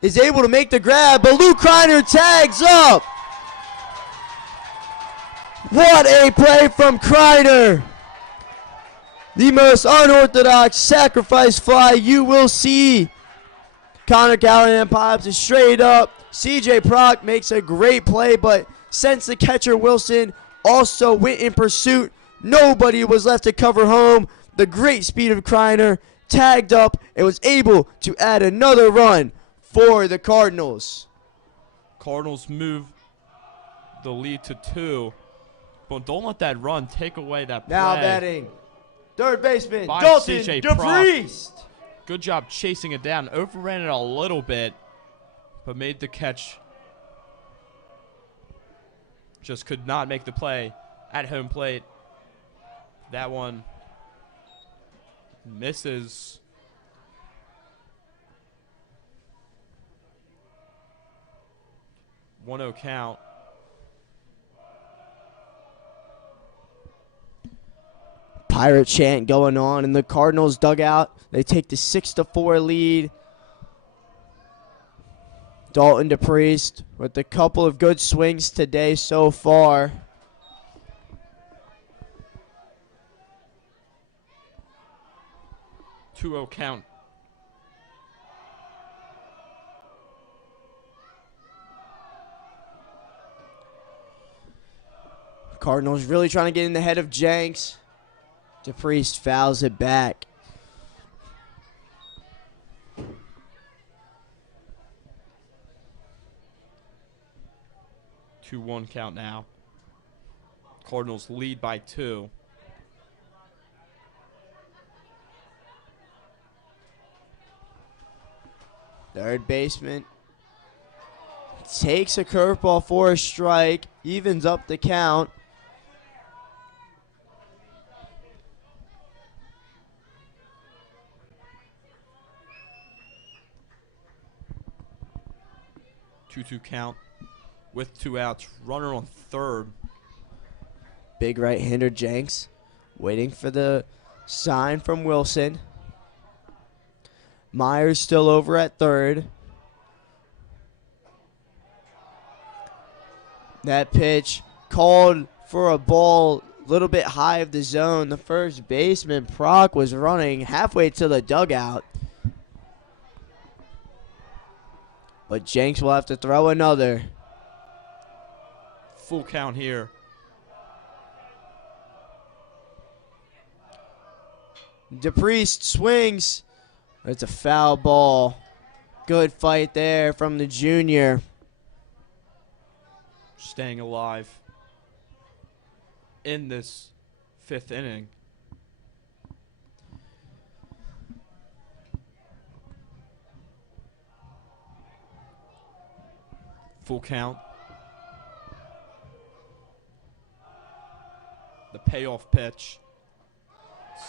is able to make the grab, but Luke Kreiner tags up. What a play from Kreiner. The most unorthodox sacrifice fly you will see. Connor Callahan pops it straight up. CJ Prock makes a great play, but since the catcher Wilson also went in pursuit, nobody was left to cover home. The great speed of Kreiner tagged up and was able to add another run for the Cardinals. Cardinals move the lead to 2, but don't let that run take away that play. Now batting, third baseman By Dalton CJ DePriest. Good job chasing it down. Overran it a little bit, but made the catch. Just could not make the play at home plate. That one misses. 1-0 count. Pirate chant going on in the Cardinals dugout. They take the 6-4 lead. Dalton DePriest with a couple of good swings today so far. Two-0 count. Cardinals really trying to get in the head of Jenks. DePriest fouls it back. Two-one count now. Cardinals lead by 2. Third baseman takes a curveball for a strike, evens up the count. 2-2 count with 2 outs. Runner on third. Big right-hander Jenks waiting for the sign from Wilson. Myers still over at third. That pitch called for a ball a little bit high of the zone. The first baseman, Proc, was running halfway to the dugout. But Jenks will have to throw another. Full count here. DePriest swings. It's a foul ball. Good fight there from the junior. Staying alive in this 5th inning. Full count. The payoff pitch.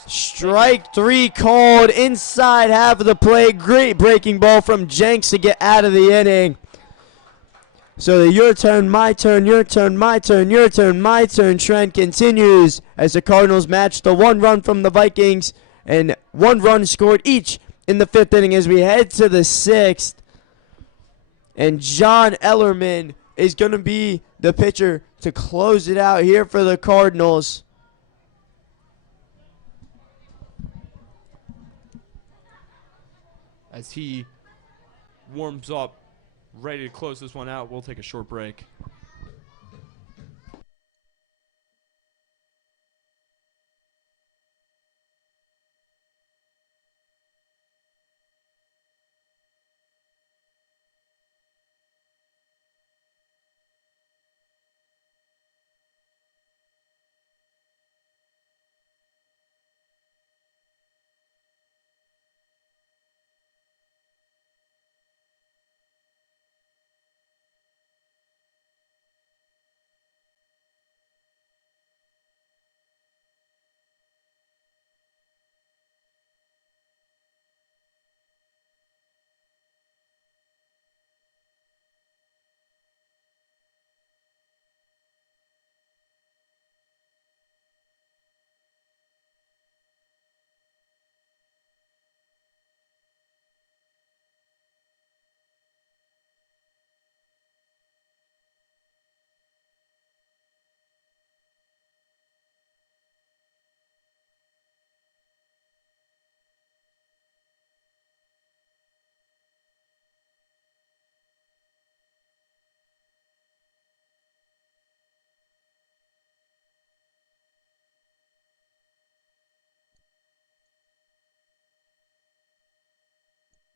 Strike 3 called inside half of the plate. Great breaking ball from Jenks to get out of the inning. So the your turn, my turn, your turn, my turn, your turn, my turn trend continues as the Cardinals match the 1 run from the Vikings and 1 run scored each in the 5th inning as we head to the 6th. And John Ellerman is going to be the pitcher to close it out here for the Cardinals. As he warms up, ready to close this one out, we'll take a short break.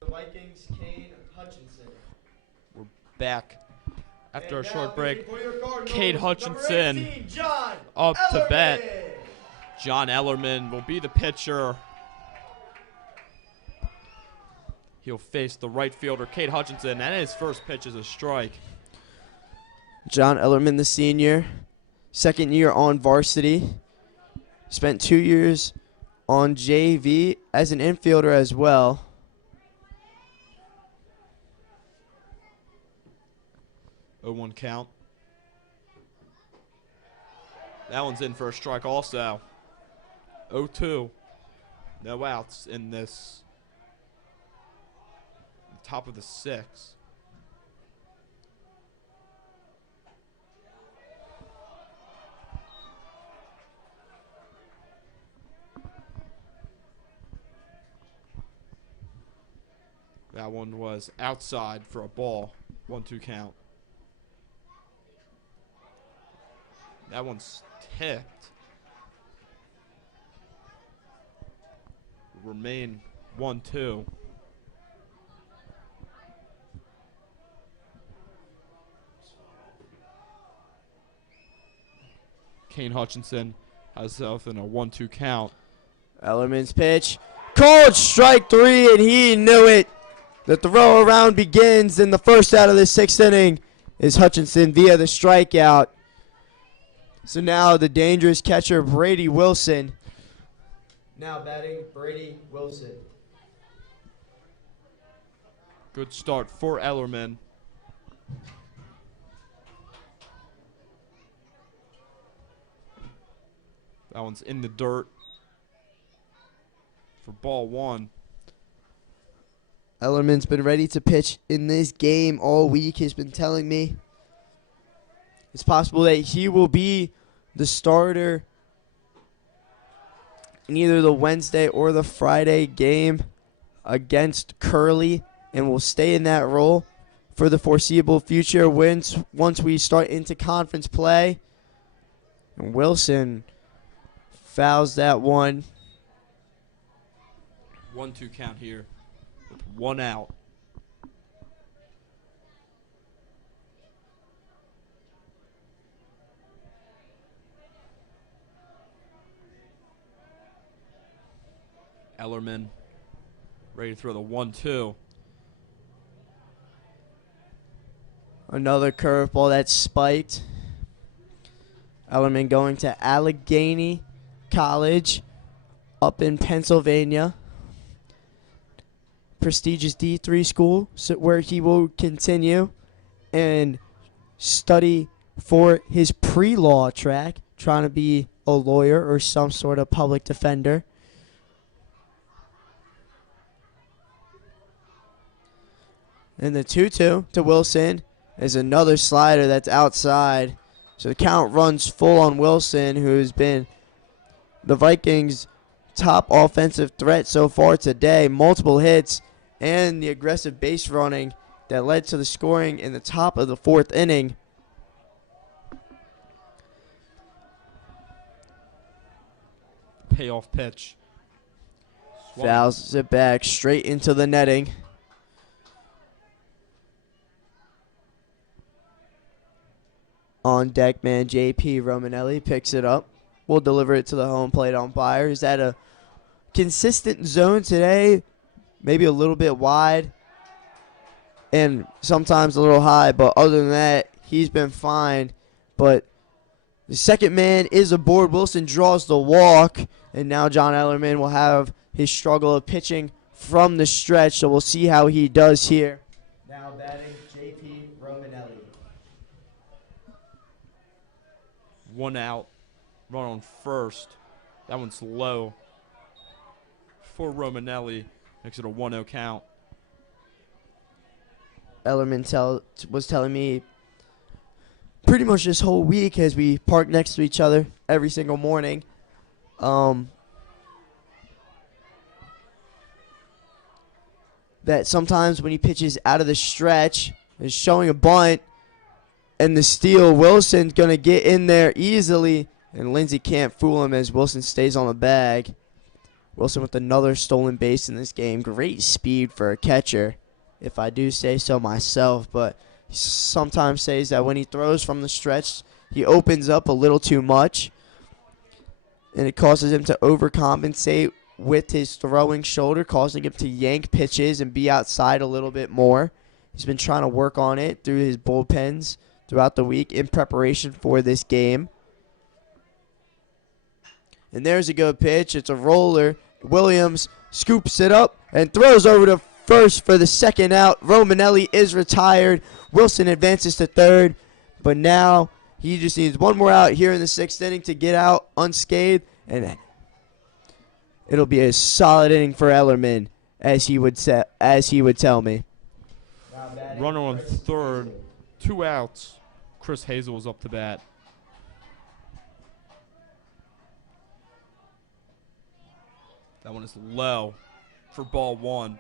The Vikings, Kane Hutchinson. We're back after And a now short break. for your Cardinals, Cade number Hutchinson 18, John up to Ellerman. bat. John Ellerman will be the pitcher. He'll face the right fielder, Cade Hutchinson, and his first pitch is a strike. John Ellerman, the senior, 2nd year on varsity. Spent 2 years on JV as an infielder as well. Oh, 1 count. That one's in for a strike also. 0-2. No outs in this top of the 6th. That one was outside for a ball. 1-2 count. That one's tipped. Remain 1-2. Kane Hutchinson has himself in a 1-2 count. Ellerman's pitch. Called strike 3, and he knew it. The throw around begins in the first out of the 6th inning is Hutchinson via the strikeout. So now the dangerous catcher, Brady Wilson. Now batting, Brady Wilson. Good start for Ellerman. That one's in the dirt for ball one. Ellerman's been ready to pitch in this game all week. He's been telling me it's possible that he will be the starter in either the Wednesday or the Friday game against Curley, and will stay in that role for the foreseeable future once we start into conference play. And Wilson fouls that one. 1-2 count here with 1 out. Ellerman ready to throw the 1-2. Another curveball that's spiked. Ellerman going to Allegheny College up in Pennsylvania. Prestigious D3 school, where he will continue and study for his pre-law track, trying to be a lawyer or some sort of public defender. And the 2-2 to Wilson is another slider that's outside. So the count runs full on Wilson, who's been the Vikings' top offensive threat so far today. Multiple hits and the aggressive base running that led to the scoring in the top of the 4th inning. Payoff pitch. Fouls it back straight into the netting. On deck man JP Romanelli picks it up. Will deliver it to the home plate umpire. Is that a consistent zone today? Maybe a little bit wide and sometimes a little high, but other than that, he's been fine. But the second man is aboard. Wilson draws the walk, and now John Ellerman will have his struggle of pitching from the stretch, so we'll see how he does here. Now batting JP Romanelli. 1 out. Run on first. That one's low for Romanelli. Makes it a 1-0 count. Ellerman was telling me pretty much this whole week as we park next to each other every single morning. That sometimes when he pitches out of the stretch, is showing a bunt, and the steal, Wilson's going to get in there easily, and Lindsey can't fool him as Wilson stays on the bag. Wilson with another stolen base in this game. Great speed for a catcher, if I do say so myself, but he sometimes says that when he throws from the stretch, he opens up a little too much, and it causes him to overcompensate with his throwing shoulder, causing him to yank pitches and be outside a little bit more. He's been trying to work on it through his bullpens throughout the week in preparation for this game. And there's a good pitch. It's a roller. Williams scoops it up and throws over to first for the second out. Romanelli is retired. Wilson advances to third, but now he just needs one more out here in the 6th inning to get out unscathed, and it'll be a solid inning for Ellerman, as he would tell me. Runner on third. 2 outs. Chris Hazel is up to bat. That one is low for ball 1.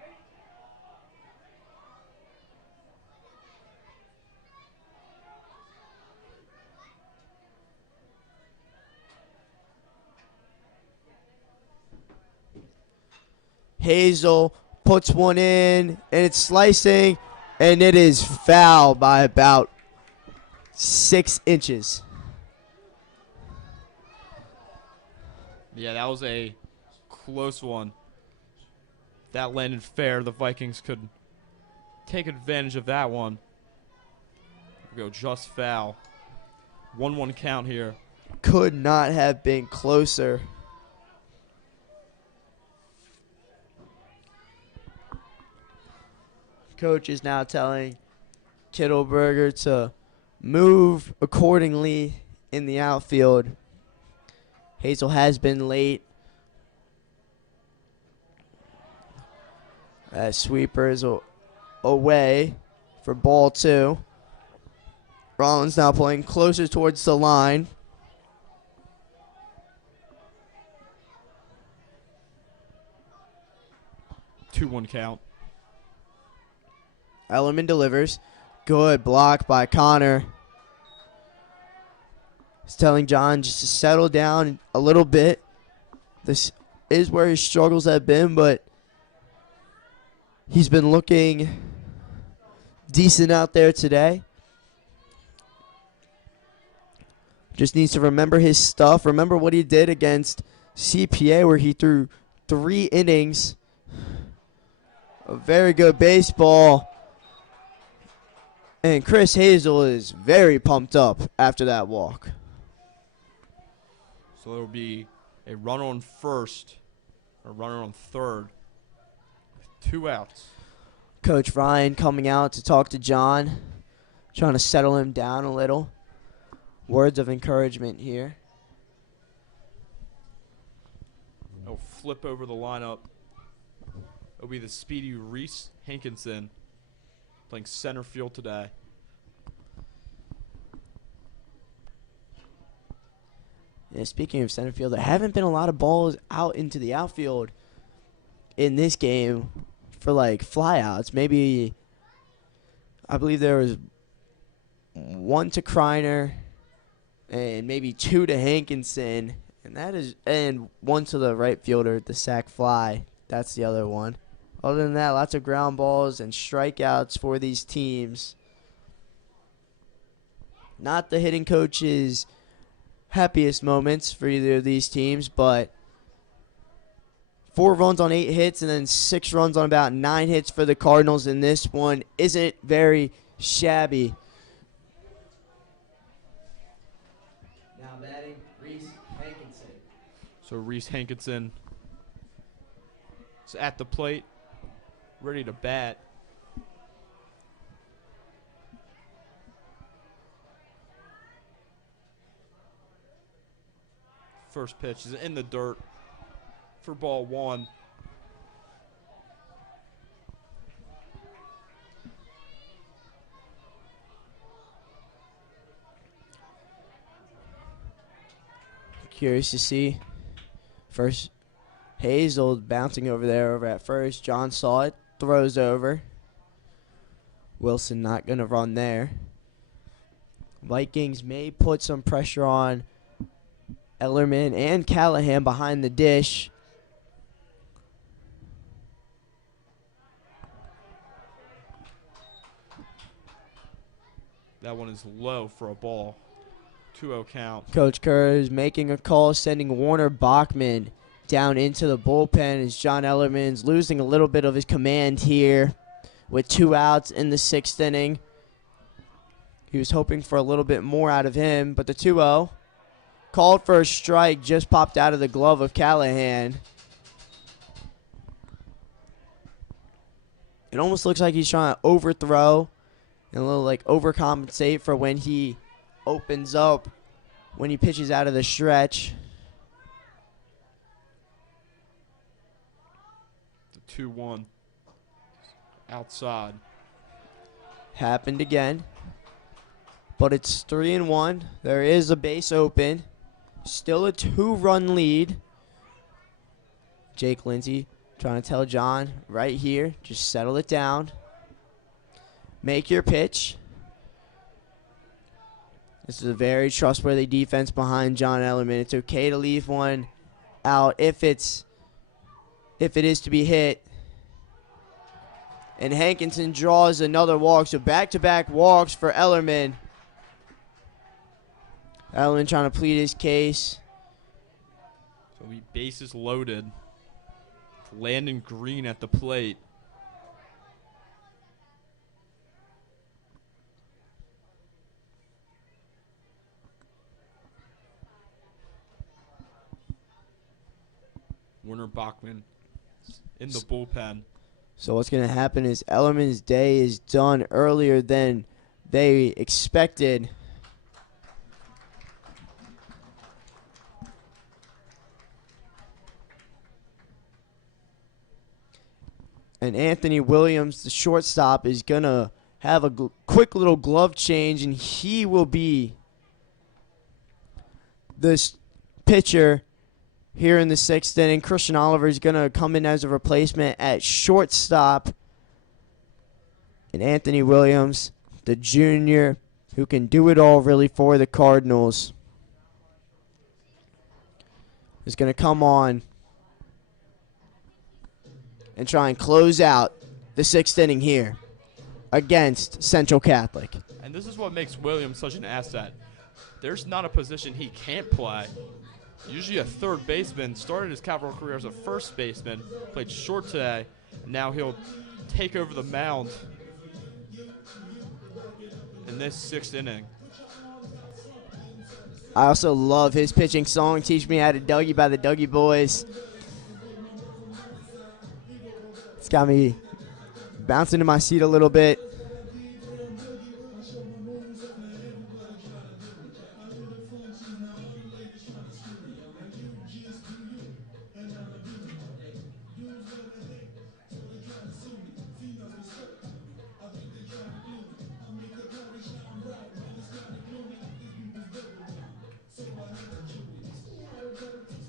Hazel puts one in, and it's slicing, and it is foul by about 6 inches. Yeah, that was a close one. That landed fair. The Vikings could take advantage of that one. Go just foul. 1-1 count here. Could not have been closer. Coach is now telling Kittleberger to move accordingly in the outfield. Hazel has been late. Sweepers away for ball 2. Rollins now playing closer towards the line. Two one count. Ellerman delivers. Good block by Connor. He's telling John just to settle down a little bit. This is where his struggles have been, but he's been looking decent out there today. Just needs to remember his stuff. Remember what he did against CPA where he threw 3 innings. A very good baseball. And Chris Hazel is very pumped up after that walk. So there will be a runner on first, a runner on third, with 2 outs. Coach Ryan coming out to talk to John, trying to settle him down a little. Words of encouragement here. I'll flip over the lineup. It'll be the speedy Reese Hankinson playing center field today. Yeah, speaking of center field, there haven't been a lot of balls out into the outfield in this game for like flyouts. Maybe, I believe there was 1 to Kreiner and maybe 2 to Hankinson, and 1 to the right fielder, the sac fly. That's the other one. Other than that, lots of ground balls and strikeouts for these teams. Not the hitting coach's happiest moments for either of these teams, but 4 runs on 8 hits and then 6 runs on about 9 hits for the Cardinals, and this one isn't very shabby. Now batting, Reese Hankinson. So Reese Hankinson is at the plate, ready to bat. First pitch is in the dirt for ball 1. Curious to see. First, Hazel bouncing over at first. John saw it, throws over. Wilson not going to run there. Vikings may put some pressure on Ellerman and Callahan behind the dish. That one is low for a ball. 2-0 count. Coach Kerr is making a call, sending Warner Bachman down into the bullpen as John Ellerman's losing a little bit of his command here with 2 outs in the 6th inning. He was hoping for a little bit more out of him, but the 2-0 called for a strike just popped out of the glove of Callahan. It almost looks like he's trying to overthrow and a little like overcompensate for when he opens up, when he pitches out of the stretch. The 2-1 outside. Happened again. But it's 3-1. There is a base open. Still a 2-run lead. Jake Lindsay trying to tell John right here, just settle it down. Make your pitch. This is a very trustworthy defense behind John Ellerman. It's okay to leave one out if it is to be hit. And Hankinson draws another walk, so back-to-back walks for Ellerman. Ellerman trying to plead his case. So we bases loaded. Landon Green at the plate. Warner Bachman in the bullpen. So what's going to happen is Ellerman's day is done earlier than they expected. And Anthony Williams, the shortstop, is going to have a quick little glove change, and he will be this pitcher here in the 6th inning. Christian Oliver is going to come in as a replacement at shortstop. And Anthony Williams, the junior, who can do it all really for the Cardinals, is going to come on and try and close out the 6th inning here against Central Catholic. And this is what makes Williams such an asset. There's not a position he can't play. Usually a third baseman, started his Calvert career as a first baseman, played short today, and now he'll take over the mound in this 6th inning. I also love his pitching song, Teach Me How to Dougie by the Dougie Boys. It's got me bouncing in my seat a little bit.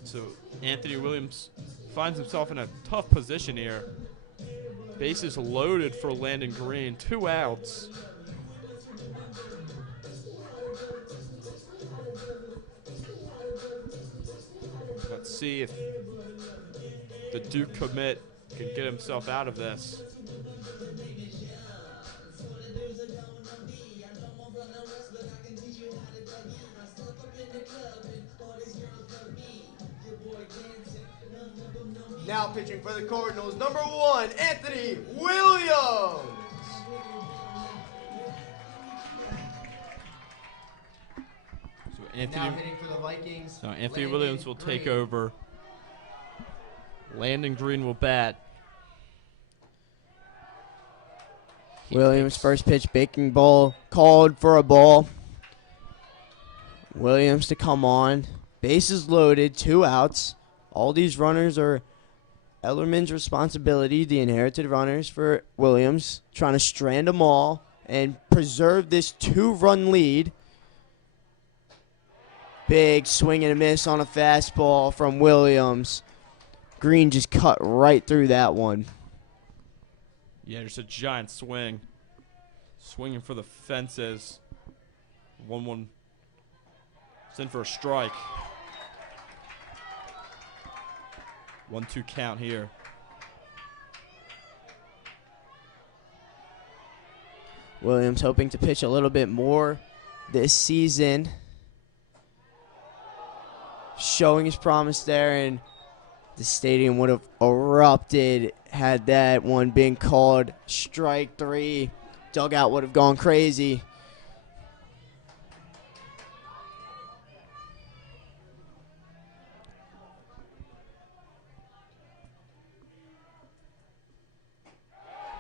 So Anthony Williams finds himself in a tough position here. Bases loaded for Landon Green. 2 outs. Let's see if the Duke commit can get himself out of this. Now pitching for the Cardinals, number 1, Anthony Williams. So Now hitting for the Vikings. Anthony Williams will take over. Landon Green will bat. Williams first pitch, baking ball, called for a ball. Williams to come on. Bases loaded, 2 outs. All these runners are Ellerman's responsibility, the inherited runners for Williams, trying to strand them all and preserve this 2-run lead. Big swing and a miss on a fastball from Williams. Green just cut right through that one. Yeah, there's a giant swing. Swinging for the fences. 1-1. It's in for a strike. 1-2 count here. Williams hoping to pitch a little bit more this season. Showing his promise there, and the stadium would have erupted had that one been called strike 3. Dugout would have gone crazy.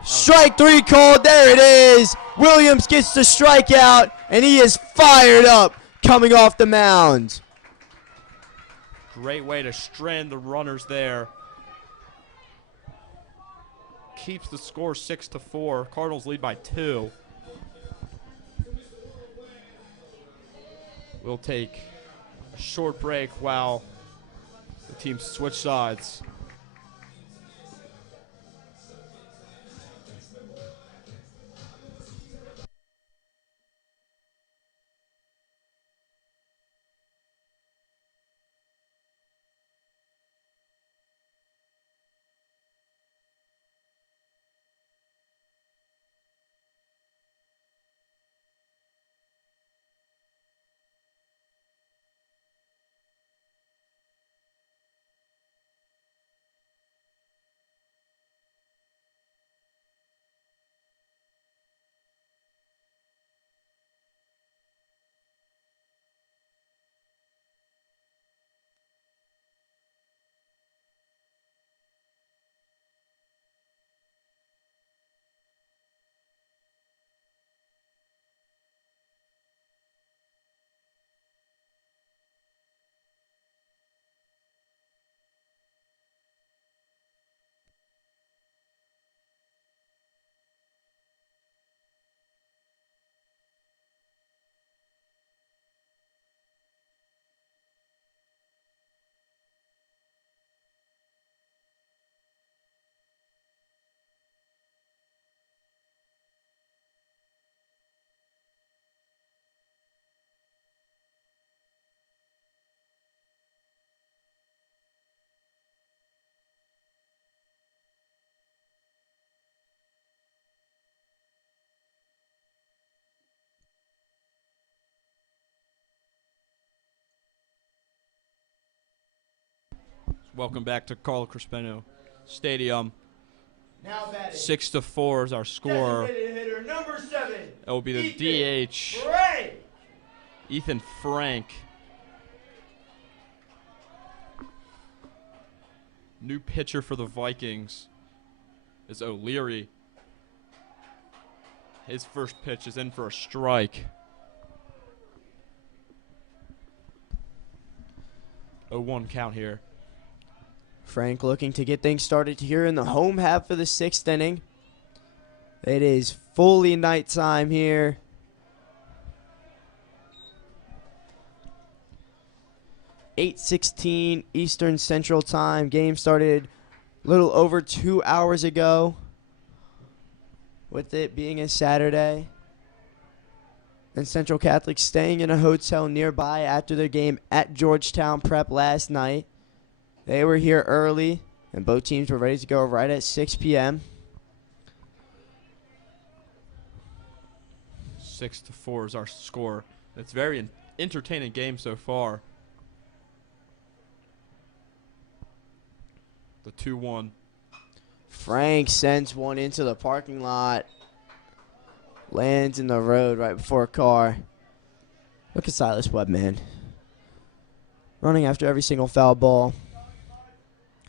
Strike 3 called. There it is. Williams gets the strikeout, and he is fired up coming off the mound. Great way to strand the runners there. Keeps the score 6-4. Cardinals lead by 2. We'll take a short break while the teams switch sides. Welcome back to Carlo Crispino Stadium. Now batting. 6-4 is our score. Designated hitter number 7. It will be the Ethan DH, Frank. Ethan Frank. New pitcher for the Vikings is O'Leary. His first pitch is in for a strike. 0-1 count here. Frank looking to get things started here in the home half of the 6th inning. It is fully nighttime here. (8:16) Eastern Central Time. Game started a little over 2 hours ago, with it being a Saturday. And Central Catholic staying in a hotel nearby after their game at Georgetown Prep last night. They were here early, and both teams were ready to go right at 6 p.m. 6-4 is our score. It's a very entertaining game so far. The 2-1. Frank sends one into the parking lot. Lands in the road right before a car. Look at Silas Webb, man. Running after every single foul ball.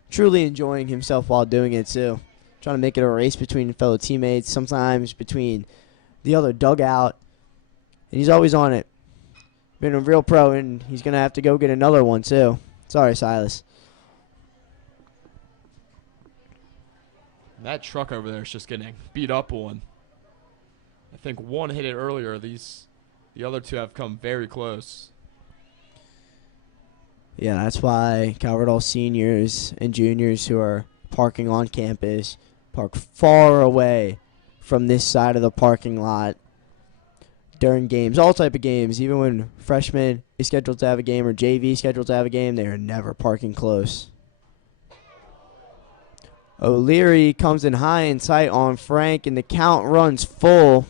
Truly enjoying himself while doing it, too. Trying to make it a race between fellow teammates, sometimes between the other dugout. And he's always on it. Been a real pro, and he's going to have to go get another one, too. Sorry, Silas. That truck over there is just getting beat up on. I think one hit it earlier. The other two have come very close. Yeah, that's why Calvert Hall seniors and juniors who are parking on campus park far away from this side of the parking lot during games, all type of games. Even when freshmen is scheduled to have a game or JV scheduled to have a game, they are never parking close. O'Leary comes in high and tight on Frank, and the count runs full.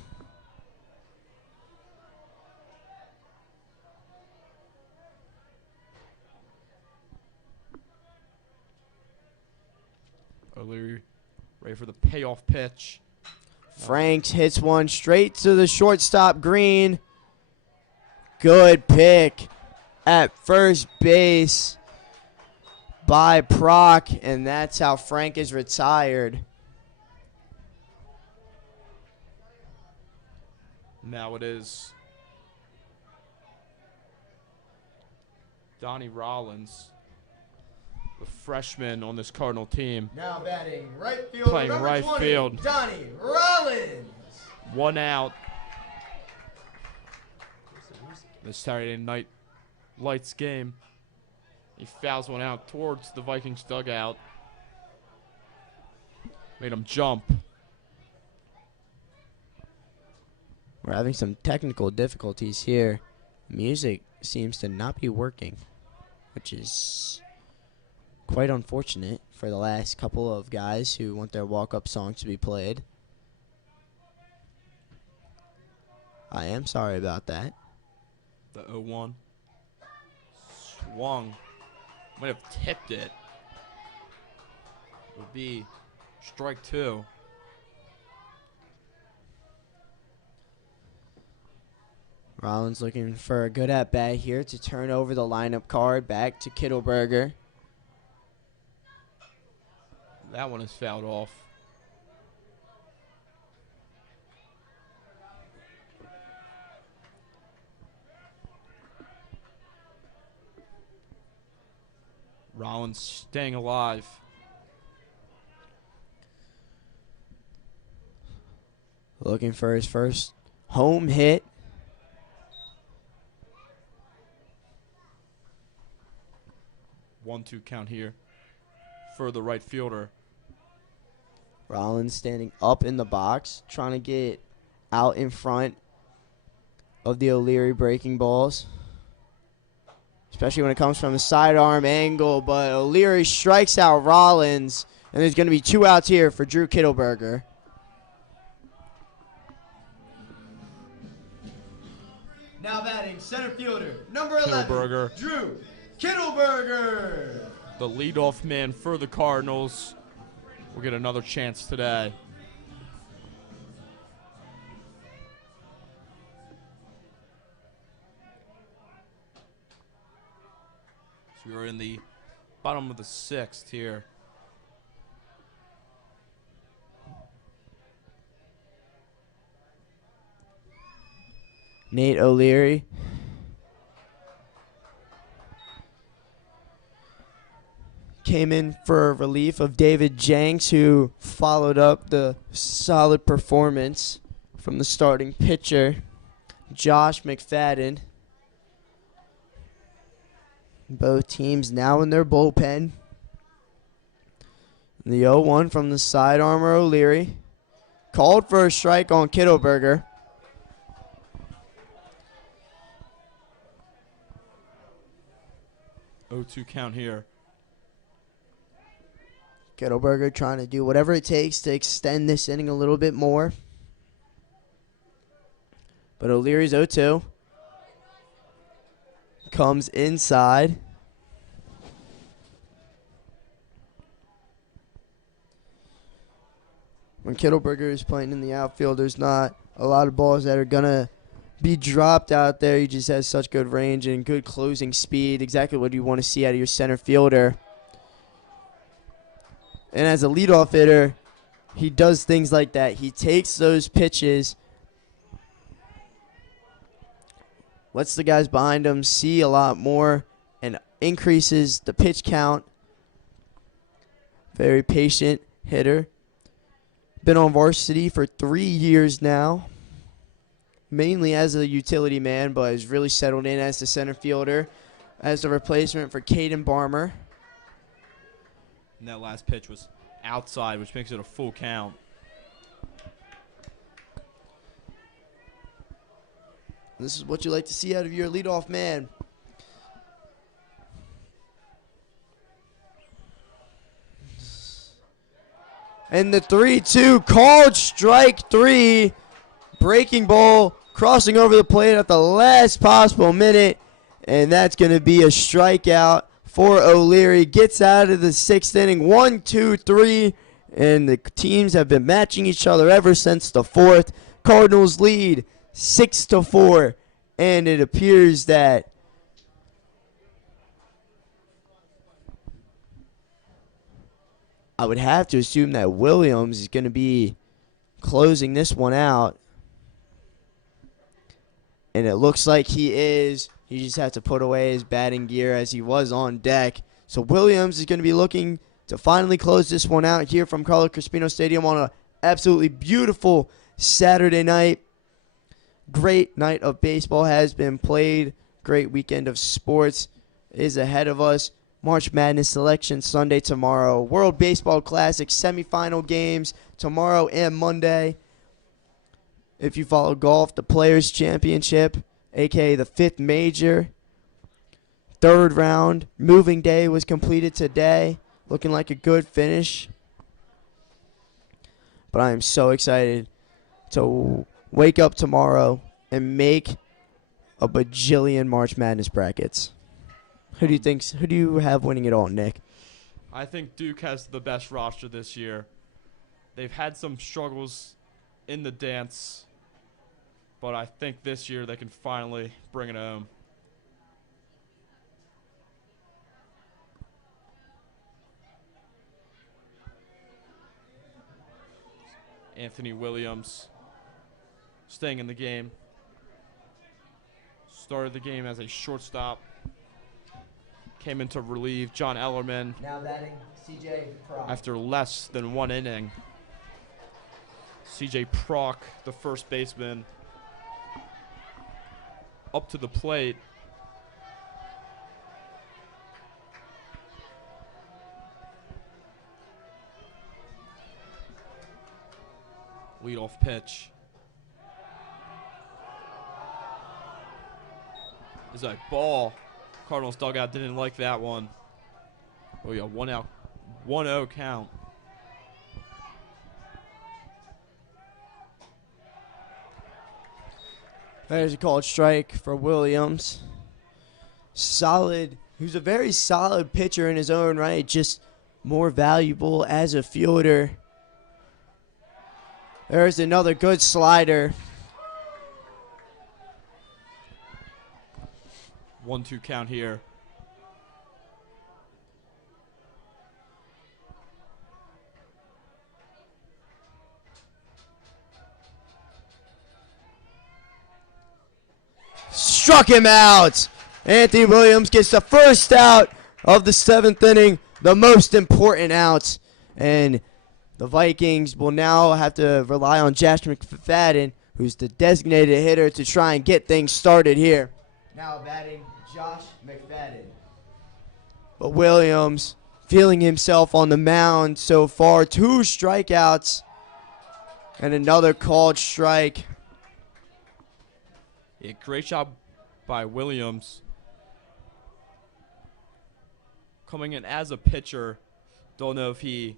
O'Leary ready for the payoff pitch. Franks hits one straight to the shortstop Green. Good pick at first base by Proc, and that's how Frank is retired. Now it is Donnie Rollins, the freshman on this Cardinal team. Now batting right field, Playing number right 20, field. Donnie Rollins. 1 out. This Saturday night lights game. He fouls one out towards the Vikings dugout. Made him jump. We're having some technical difficulties here. Music seems to not be working, which is quite unfortunate for the last couple of guys who want their walk-up song to be played. I am sorry about that. The 0-1. Swung. Might have tipped it. Would be strike 2. Rollins looking for a good at-bat here to turn over the lineup card back to Kittleberger. That one is fouled off. Rollins staying alive. Looking for his first home hit. One-two count here for the right fielder. Rollins standing up in the box, trying to get out in front of the O'Leary breaking balls, especially when it comes from the sidearm angle. But O'Leary strikes out Rollins, and there's going to be 2 outs here for Drew Kittleberger. Now batting center fielder, number 11, Kittleberger. Drew Kittleberger. The leadoff man for the Cardinals will get another chance today. So we're in the bottom of the 6th here. Nate O'Leary. Came in for relief of David Jenks, who followed up the solid performance from the starting pitcher, Josh McFadden. Both teams now in their bullpen. The 0-1 from the sidearmer O'Leary. Called for a strike on Kittleberger. Oh-2 count here. Kittleberger trying to do whatever it takes to extend this inning a little bit more. But O'Leary's 0-2. Comes inside. When Kittleberger is playing in the outfield, there's not a lot of balls that are going to be dropped out there. He just has such good range and good closing speed. Exactly what you want to see out of your center fielder. And as a leadoff hitter, he does things like that. He takes those pitches, lets the guys behind him see a lot more, and increases the pitch count. Very patient hitter. Been on varsity for 3 years now, mainly as a utility man, but has really settled in as the center fielder, as the replacement for Caden Barmer. And that last pitch was outside, which makes it a full count. This is what you like to see out of your leadoff man. And the 3-2 called strike 3. Breaking ball crossing over the plate at the last possible minute. And that's going to be a strikeout for O'Leary. Gets out of the 6th inning. 1, 2, 3. And the teams have been matching each other ever since the 4th. Cardinals lead 6-4. And it appears that I would have to assume that Williams is going to be closing this one out. And it looks like he is. He just has to put away his batting gear as he was on deck. So Williams is going to be looking to finally close this one out here from Carlos Crispino Stadium on an absolutely beautiful Saturday night. Great night of baseball has been played. Great weekend of sports is ahead of us. March Madness Selection Sunday tomorrow. World Baseball Classic semifinal games tomorrow and Monday. If you follow golf, the Players Championship, a.k.a. the 5th major. 3rd round. Moving day was completed today. Looking like a good finish. But I am so excited to wake up tomorrow and make a bajillion March Madness brackets. Who do you have winning it all, Nick? I think Duke has the best roster this year. They've had some struggles in the dance, but I think this year they can finally bring it home. Anthony Williams staying in the game. Started the game as a shortstop. Came in to relieve John Ellerman Now batting, CJ Prock. after less than 1 inning. CJ Prock, the first baseman, up to the plate. Leadoff pitch is a ball. Cardinals dugout didn't like that one. Oh yeah, 1-out, 1-0 count. There's a called strike for Williams. Solid who's a very solid pitcher in his own right, just more valuable as a fielder. There's another good slider. 1-2 count here. Struck him out. Anthony Williams gets the first out of the 7th inning, the most important out. And the Vikings will now have to rely on Josh McFadden, who's the designated hitter, to try and get things started here. Now batting Josh McFadden. But Williams feeling himself on the mound so far. 2 strikeouts and another called strike. Yeah, great job by Williams. Coming in as a pitcher. Don't know if he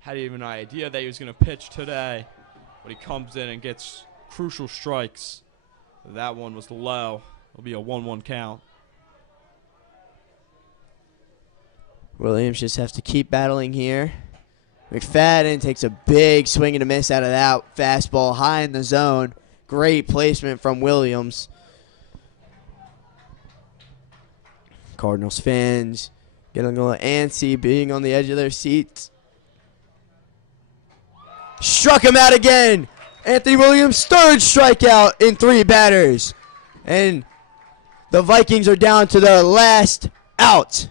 had even an idea that he was going to pitch today. But he comes in and gets crucial strikes. That one was low. It'll be a 1-1 count. Williams just has to keep battling here. McFadden takes a big swing and a miss out of that fastball high in the zone. Great placement from Williams. Cardinals fans getting a little antsy, being on the edge of their seats. Struck him out again. Anthony Williams' 3rd strikeout in 3 batters. And the Vikings are down to their last out.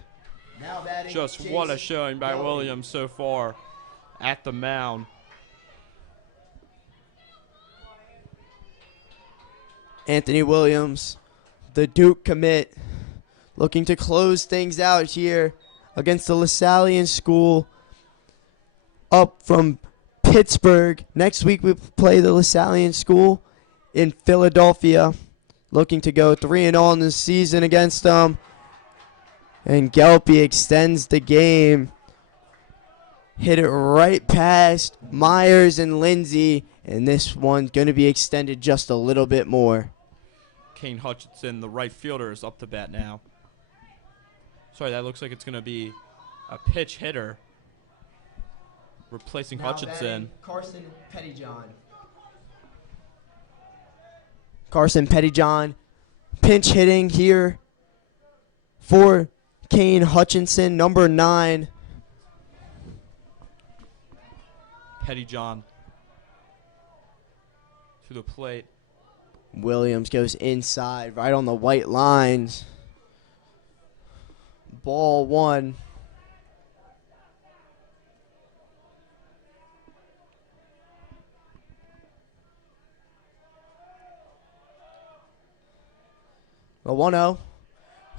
Just what a showing by Williams so far at the mound. Anthony Williams, the Duke commit, looking to close things out here against the LaSallian School up from Pittsburgh. Next week we play the LaSallian School in Philadelphia, looking to go 3-0 in the season against them. And Gelpy extends the game. Hit it right past Myers and Lindsay, and this one's going to be extended just a little bit more. Kane Hutchinson, the right fielder, is up to bat now. Sorry, that looks like it's going to be a pitch hitter replacing Hutchinson. Carson Pettyjohn. Carson Pettyjohn pinch hitting here for Kane Hutchinson, number 9. Pettyjohn to the plate. Williams goes inside, right on the white lines. Ball 1. A 1-0.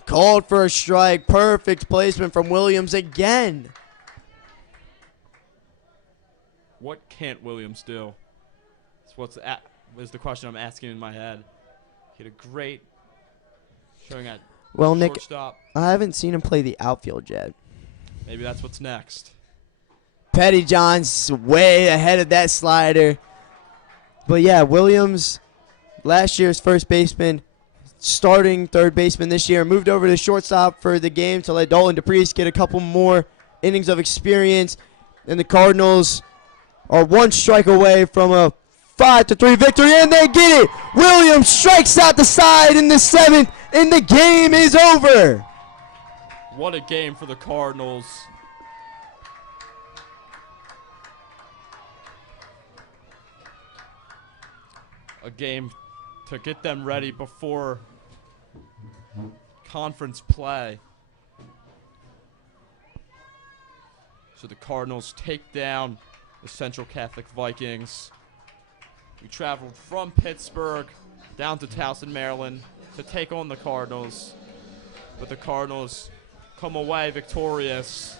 Called for a strike. Perfect placement from Williams again. What can't Williams do? Is the question I'm asking in my head. He had a great showing at Nick, shortstop. I haven't seen him play the outfield yet. Maybe that's what's next. Pettyjohn's way ahead of that slider. But yeah, Williams, last year's first baseman, starting third baseman this year, moved over to shortstop for the game to let Dalton DePriest get a couple more innings of experience. And the Cardinals are 1 strike away from a 5-3 victory, and they get it. Williams strikes out the side in the 7th, and the game is over. What a game for the Cardinals. A game to get them ready before conference play. So the Cardinals take down the Central Catholic Vikings. We traveled from Pittsburgh down to Towson, Maryland to take on the Cardinals. But the Cardinals come away victorious.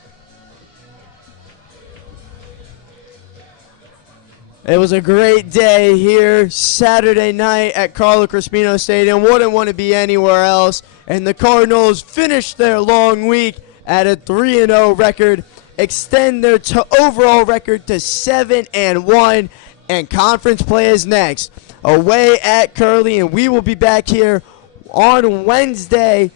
It was a great day here Saturday night at Carlo Crispino Stadium. Wouldn't want to be anywhere else. And the Cardinals finished their long week at a 3-0 record, extend their overall record to 7-1, and conference play is next. Away at Curly, and we will be back here on Wednesday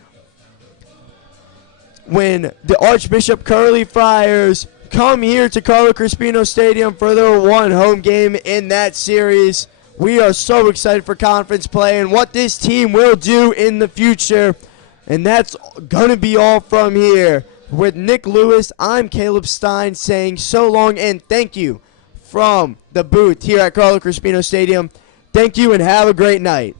when the Archbishop Curly Friars come here to Carlo Crispino Stadium for their one home game in that series. We are so excited for conference play and what this team will do in the future. And that's going to be all from here. With Nick Lewis, I'm Caleb Stein saying so long and thank you from the booth here at Carlo Crispino Stadium. Thank you and have a great night.